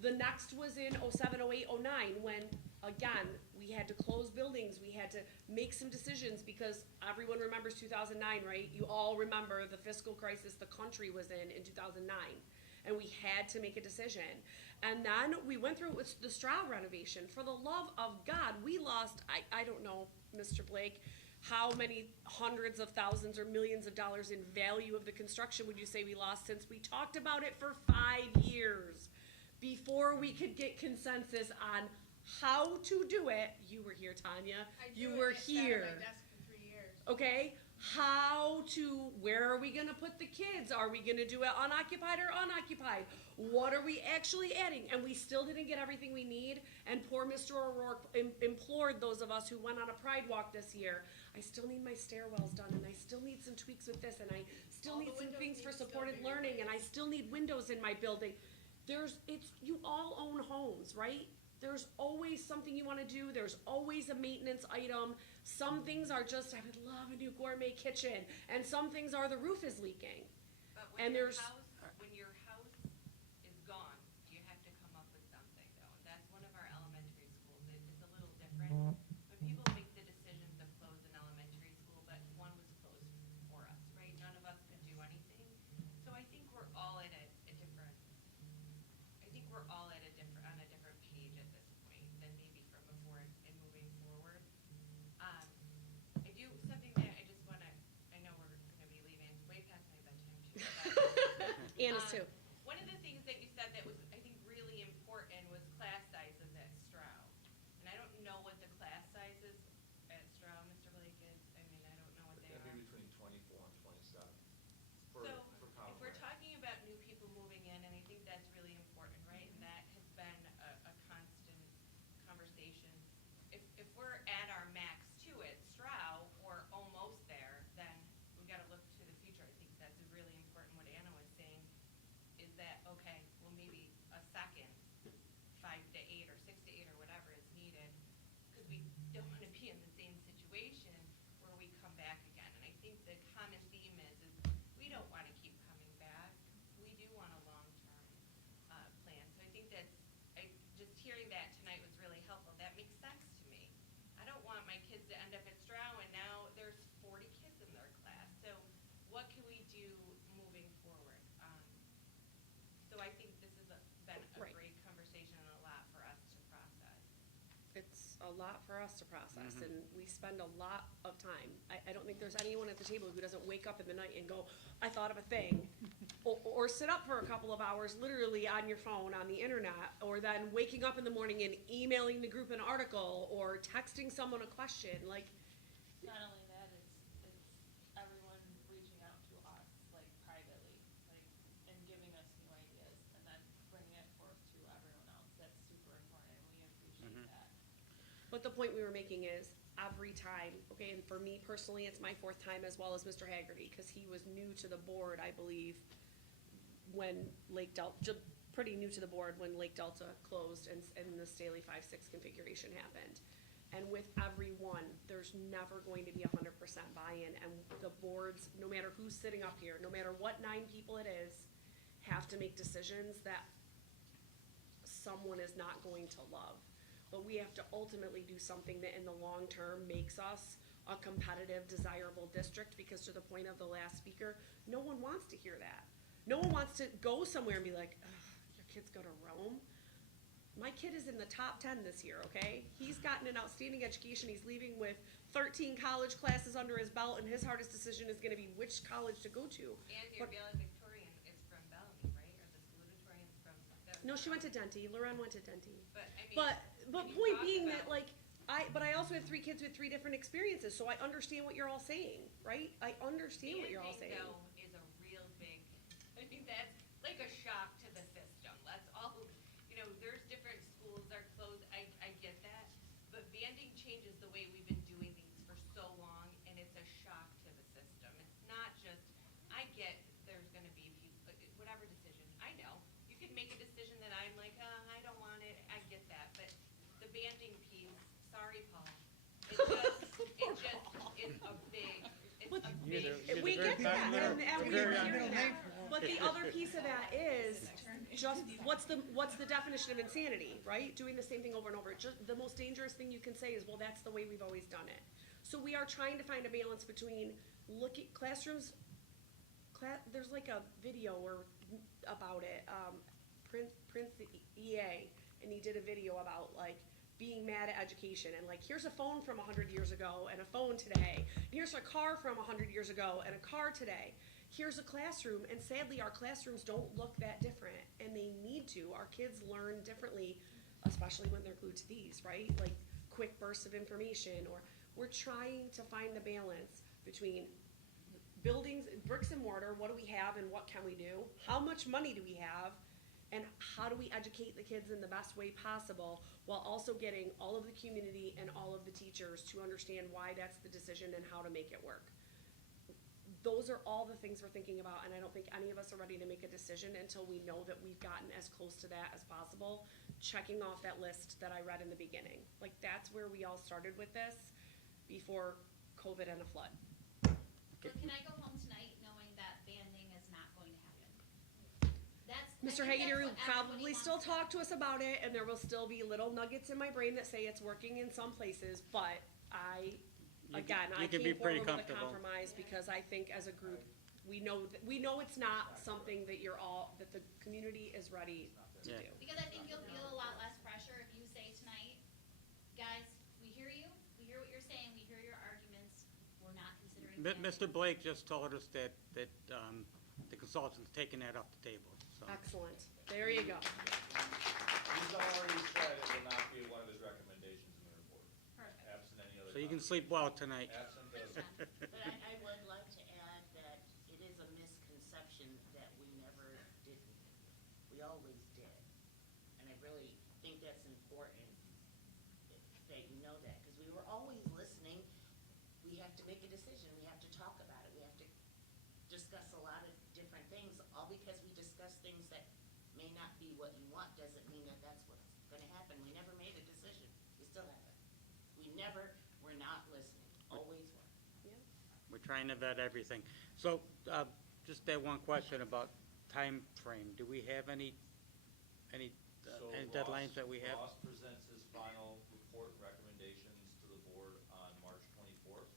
The next was in 07, 08, 09, when, again, we had to close buildings. We had to make some decisions because everyone remembers 2009, right? You all remember the fiscal crisis the country was in 2009. And we had to make a decision. And then we went through with the Stroud renovation. For the love of God, we lost, I don't know, Mr. Blake, how many hundreds of thousands or millions of dollars in value of the construction would you say we lost since we talked about it for 5 years? Before we could get consensus on how to do it. You were here, Tanya. You were here. I sat at my desk for 3 years. Okay? Where are we gonna put the kids? Are we gonna do it unoccupied or unoccupied? What are we actually adding? And we still didn't get everything we need. And poor Mr. O'Rourke implored those of us who went on a pride walk this year. I still need my stairwells done, and I still need some tweaks with this, and I still need some things for supported learning, and I still need windows in my building. You all own homes, right? There's always something you want to do. There's always a maintenance item. Some things are just, I would love a new gourmet kitchen. And some things are the roof is leaking. But And when your there's- house is gone, you have to come up with something though. And that's one of our elementary schools. It's a little different. When people make the decision to close an elementary school, but one was closed for us, right? None of us could do anything. So I think we're all at on a different page at this point than maybe from before and moving forward. Something that I just wanna, I know we're gonna be leaving way past my bedtime too, but Anna's too. one of the things that you said that was, I think, really important was class sizes at Stroud. And I don't know what the class sizes at Stroud, Mr. Blake, is. I mean, I don't know what they It'd are. be between 24 and 27 So, for common if we're grant. talking about new people moving in, and I think that's really important, right? And that has been a constant conversation. If we're at our max too at Stroud, or almost there, then we gotta look to the future. I think that's really important, what Anna was saying, is that, okay, well, maybe a second, 5 to 8 or 6 to 8 or whatever is needed, because we don't wanna be in the same situation where we come back again. And I think the common theme is we don't wanna keep coming back. We do want a long-term, plan. So I think just hearing that tonight was really helpful. That makes sense to me. I don't want my kids to end up at Stroud and now there's 40 kids in their class. So what can we do moving forward? So I think this has been a Right. great conversation and a lot for us to process. It's a lot for us to process, and we spend a lot of time. I don't think there's anyone at the table who doesn't wake up in the night and go, I thought of a thing. Or sit up for a couple of hours literally on your phone, on the internet, or then waking up in the morning and emailing the group an article, or texting someone a question, like, Not only that, it's everyone reaching out to us, like privately, like, and giving us new ideas, and then bringing it forth to everyone else. That's super important, and we appreciate that. but the point we were making is, every time, okay, and for me personally, it's my 4th time as well as Mr. Haggerty, because he was new to the board, I believe, when Lake Delta, pretty new to the board when Lake Delta closed and the Staley 5-6 configuration happened. And with every one, there's never going to be 100% buy-in, and the boards, no matter who's sitting up here, no matter what 9 people it is, have to make decisions that someone is not going to love. But we have to ultimately do something that in the long term makes us a competitive, desirable district, because to the point of the last speaker, no one wants to hear that. No one wants to go somewhere and be like, ugh, your kids go to Rome? My kid is in the top 10 this year, okay? He's gotten an outstanding education. He's leaving with 13 college classes under his belt, and his hardest decision is gonna be which college to go to. And your valedictorian is from Bellamy, right? Or the salutatorian's from. No, she went to Denty. Loren went to Denty. But I mean. But when you point talk being about- that, like, but I also have 3 kids with 3 different experiences, so I understand what you're all saying, right? I understand what you're all saying. Banding, though, is a real big, I mean, that's like a shock to the system. That's all, there's different schools are closed, I get that. But banding changes the way we've been doing these for so long, and it's a shock to the system. It's not just, I get there's gonna be whatever decision, I know. You could make a decision that I'm like, I don't want it, I get that. But the banding piece, sorry, Paul, it just is a big, it's a big. We get that, and we are hearing that. But the other piece of that is just, what's the definition of insanity, right? Doing the same thing over and over. Just, the most dangerous thing you can say is, well, that's the way we've always done it. So we are trying to find a balance between classrooms, there's like a video about it, Prince EA, and he did a video about like being mad at education, and like, here's a phone from 100 years ago and a phone today. Here's a car from 100 years ago and a car today. Here's a classroom, and sadly our classrooms don't look that different, and they need to. Our kids learn differently, especially when they're glued to these, right? Like quick bursts of information, or we're trying to find the balance between buildings, bricks and mortar, what do we have and what can we do? How much money do we have? And how do we educate the kids in the best way possible, while also getting all of the community and all of the teachers to understand why that's the decision and how to make it work. Those are all the things we're thinking about, and I don't think any of us are ready to make a decision until we know that we've gotten as close to that as possible, checking off that list that I read in the beginning. Like, that's where we all started with this before COVID and a flood. So can I go home tonight knowing that banding is not going to happen? Mr. Hagedorn will probably still talk to us about it, and there will still be little nuggets in my brain that say it's working in some places, but I can be came pretty forward with a comfortable. compromise because I think as a group, we know it's not something that that the community is ready to Yeah. do. Because I think you'll feel a lot less pressure if you say tonight, guys, we hear you, we hear what you're saying, we hear your arguments, we're not considering banding. Mr. Blake just told us that the consultant's taking that off the table, so. Excellent. There you go. He's already said it will not be one of his recommendations in the report. Perfect. Absent any other. So you can comment. sleep well tonight. Absent those. But I would like to add that it is a misconception that we never didn't. We always did. And I really think that's important that you know that, because we were always listening. We have to make a decision. We have to talk about it. We have to discuss a lot of different things. All because we discuss things that may not be what you want doesn't mean that that's what's going to happen. We never made a decision. We still haven't. We never were not listening. Always were. We're trying to vet everything. So, just that one question about time frame. Do we have any So deadlines that we have? Ross presents his final report and recommendations to the board on March 24th.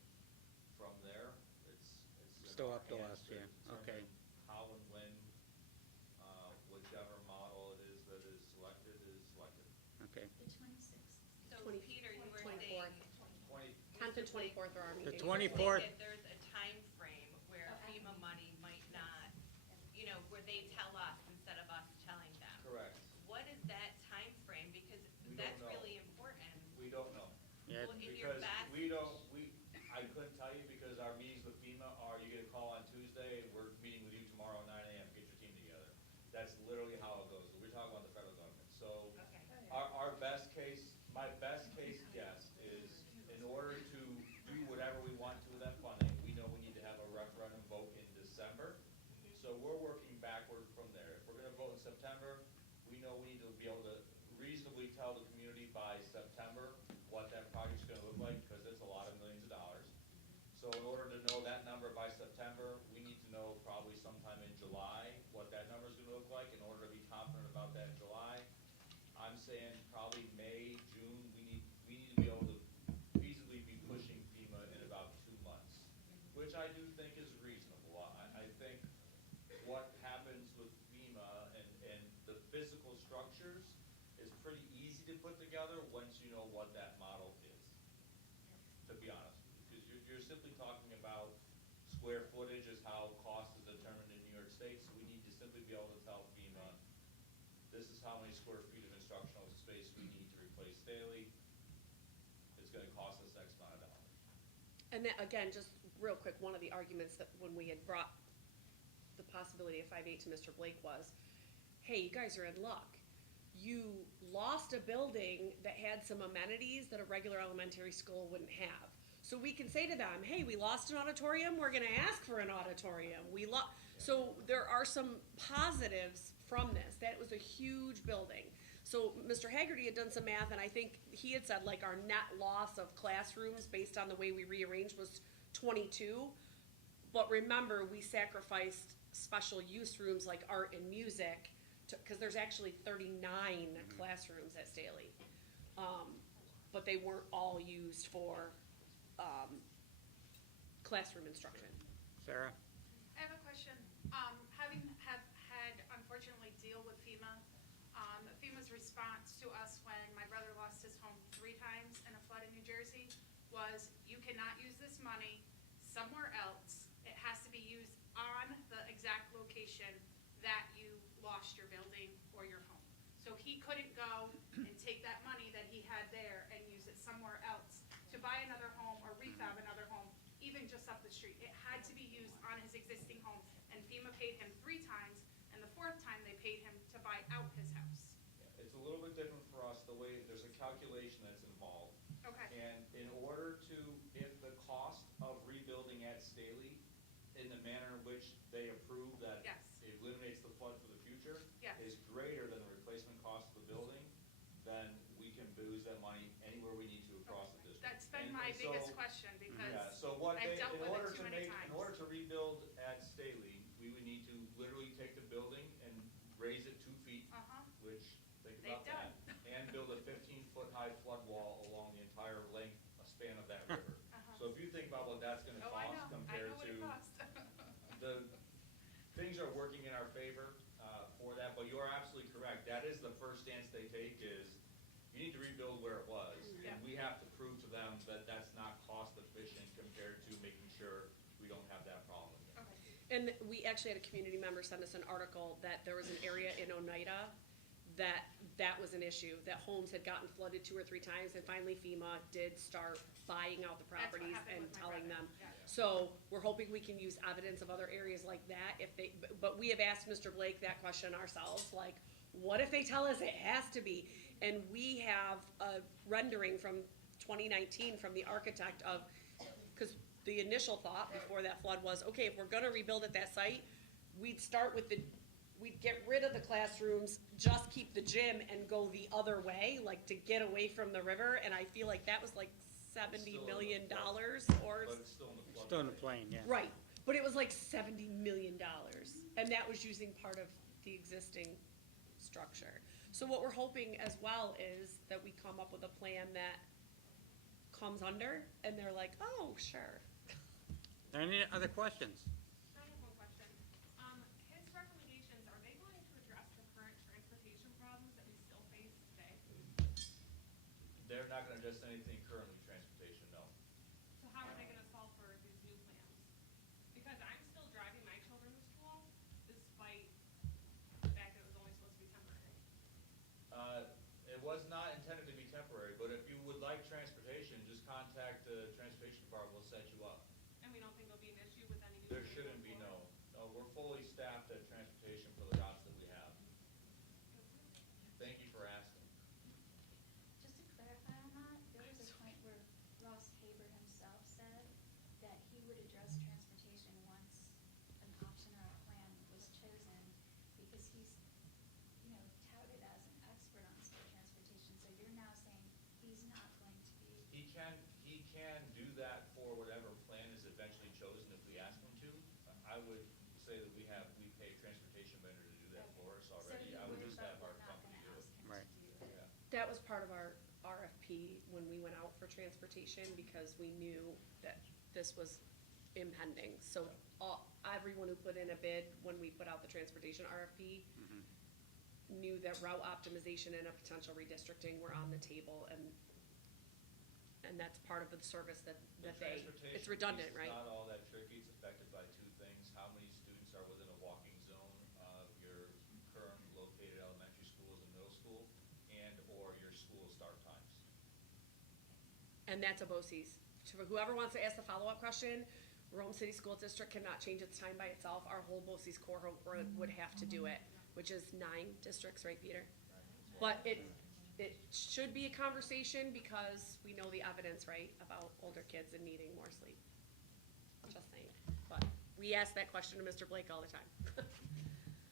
From there, it's in Still our up to hands us, yeah. determine Okay. How and when, whichever model it is that is selected is selected. Okay. The 26th. So 20 Peter, you were 24th. saying. 10th and 24th are our meetings. 24th. That there's a time frame where FEMA money might not, where they tell us instead of us telling them. Correct. What is that time frame? Because We that's don't know. really important. We don't know. Yeah. Well, in your Because best. I couldn't tell you because our meetings with FEMA are, you get a call on Tuesday, we're meeting with you tomorrow at 9 AM, get your team together. That's literally how it goes. We're talking about the federal government. So our best case, my best case guess is in order to do whatever we want to with that funding, we know we need to have a referendum vote in December. So we're working backward from there. If we're gonna vote in September, we know we need to be able to reasonably tell the community by September what that project's gonna So in order to know that number by September, we need to know probably sometime in July what that number is gonna look like. In order to be confident about that in July, I'm saying probably May, June, we need to be able to feasibly be pushing FEMA in about 2 months, which I do think is reasonable. I think what happens with FEMA and the physical structures is pretty easy to put together once you know what that model is, to be honest. Because you're simply talking about square footage is how cost is determined in New York State, so we need to simply be able to tell FEMA, this is how many square feet of instructional space we need to replace daily. It's gonna cost us X amount of dollars. And that, again, just real quick, one of the arguments that when we had brought the possibility of 5.8 to Mr. Blake was, hey, you guys are in luck. You lost a building that had some amenities that a regular elementary school wouldn't have. So we can say to them, hey, we lost an auditorium, we're gonna ask for an auditorium. So there are some positives from this. That was a huge building. So Mr. Haggerty had done some math, and I think he had said like our net loss of classrooms based on the way we rearranged was 22. But remember, we sacrificed special use rooms like art and music, because there's actually 39 classrooms at Staley. But they weren't all used for classroom instruction. Sarah? I have a question. Having had unfortunately deal with FEMA, FEMA's response to us when my brother lost his home 3 times in a flood in New Jersey was, you cannot use this money somewhere else. It has to be used on the exact location that you lost your building or your home. So he couldn't go and take that money that he had there and use it somewhere else to buy another home or refab another home, even just up the street. It had to be used on his existing home, and FEMA paid him 3 times, and the 4th time they paid him to buy out his house. It's a little bit different for us, the way, there's a calculation that's involved. Okay. And in order to, if the cost of rebuilding at Staley, in the manner in which they approve that Yes. it eliminates the flood for the future, Yes. is greater than the replacement cost of the building, then we can booze that money anywhere we need to across the district. That's been And- my and so- biggest question, because Yeah, so what I've they, dealt in with order it too to many make, times. in order to rebuild at Staley, we would need to literally take the building and raise it 2 feet, Uh-huh. which, think They've about that, and build a 15-foot high flood wall along the entire length, span of that river. Uh-huh. So if you think about what that's gonna Oh, I cost know. I compared know what to, it costs. the, things are working in our favor, for that, but you are absolutely correct. That is the first stance they take is, you need to rebuild where it was. Yeah. And we have to prove to them that that's not cost efficient compared to making sure we don't have that problem again. And we actually had a community member send us an article that there was an area in Oneida that was an issue, that homes had gotten flooded 2 or 3 times, and finally FEMA did start buying out the That's what properties happened and with my telling brother. them. Yeah. So we're hoping we can use evidence of other areas like that if they, but we have asked Mr. Blake that question ourselves, like, what if they tell us it has to be? And we have a rendering from 2019 from the architect of, because the initial thought before that flood was, okay, if we're gonna rebuild at that site, we'd we'd get rid of the classrooms, just keep the gym and go the other way, like to get away from the river, and I feel like that was like $70 million or. But it's still in the flood. Still in the plane, yeah. Right, but it was like $70 million, and that was using part of the existing structure. So what we're hoping as well is that we come up with a plan that comes under, and they're like, oh, sure. Any other questions? I have one question. His recommendations, are they going to address the current transportation problems that we still face today? They're not gonna address anything currently transportation, no. So how are they gonna solve for these new plans? Because I'm still driving my children to school despite the fact that it was only supposed to be temporary. It was not intended to be temporary, but if you would like transportation, just contact the transportation department, we'll set you up. And we don't think there'll be an issue with any new. There plans shouldn't going be, forward? no. No, we're fully staffed at transportation for the routes that we have. Thank you for asking. Just to clarify on that, there was a point where Ross Haber himself said that he would address transportation once an option or a plan was chosen, because he's, touted as an expert on school transportation, so you're now saying he's not going to be. He can do that for whatever plan is eventually I would say that we pay a transportation vendor to do that for us already. I would just have our company do it. Right. Yeah. That was part of our RFP when we went out for transportation, because we knew that this was impending. So everyone who put in a bid when we put out the transportation RFP knew that route optimization and a potential redistricting were on the table, and that's part of the service that it's redundant, right? It's not all that tricky. It's affected by two things: how many students are within a walking zone of your current located elementary schools and middle school, and/or your school start times. And that's a BOCES. For whoever wants to ask the follow-up question, Rome City School District cannot change its time by itself. Our whole BOCES cohort would have to do it, which is 9 districts, right, Peter? But it should be a conversation, because we know the evidence, right, about older kids and needing more sleep. Just saying. But we ask that question to Mr. Blake all the time.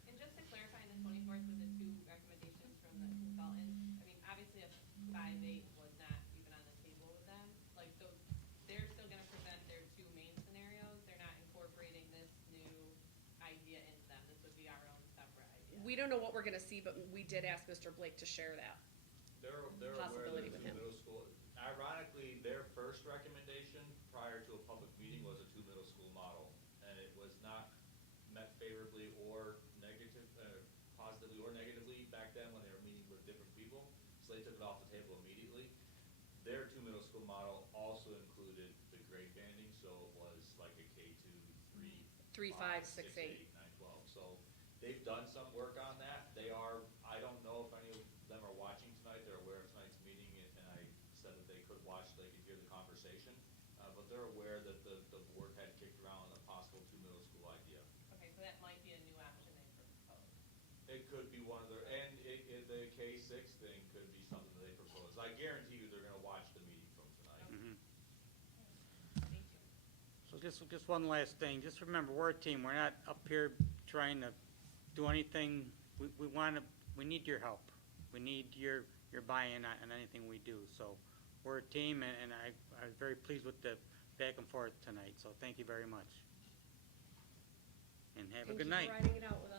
And just to clarify, the 24th with the 2 recommendations from the consultants, I mean, obviously if 5-8 was not even on the table with them, like those, they're still gonna present their 2 main scenarios. They're not incorporating this new idea into them. This would be our own separate idea. We don't know what we're gonna see, but we did ask Mr. Blake to share that. They're Possibility aware with that him. the 2 middle school, ironically, their first recommendation prior to a public meeting was a 2 middle school model. And it was not met favorably or positively or negatively back then when they were meeting with different people. So they took it off the table immediately. Their 2 middle school model also included the grade banding, so it was like a K2, 3, 5, 6, 8, 9, 12. So they've done some work on that. I don't know if any of them are watching tonight. They're aware of tonight's meeting, and I said that they could watch, they could hear the conversation. But they're aware that the board had kicked around a possible 2 middle school idea. Okay, so that might be a new option they propose. It could be one of their, and the K6 thing could be something that they propose. I guarantee you they're gonna watch the meeting from tonight. Thank you. So just one last thing, just remember, we're a team, we're not up here trying to do anything, we need your help. We need your buy-in on anything we do, so we're a team, and I'm very pleased with the back and forth tonight, so thank you very much. And have a good night. Thank you for riding it out with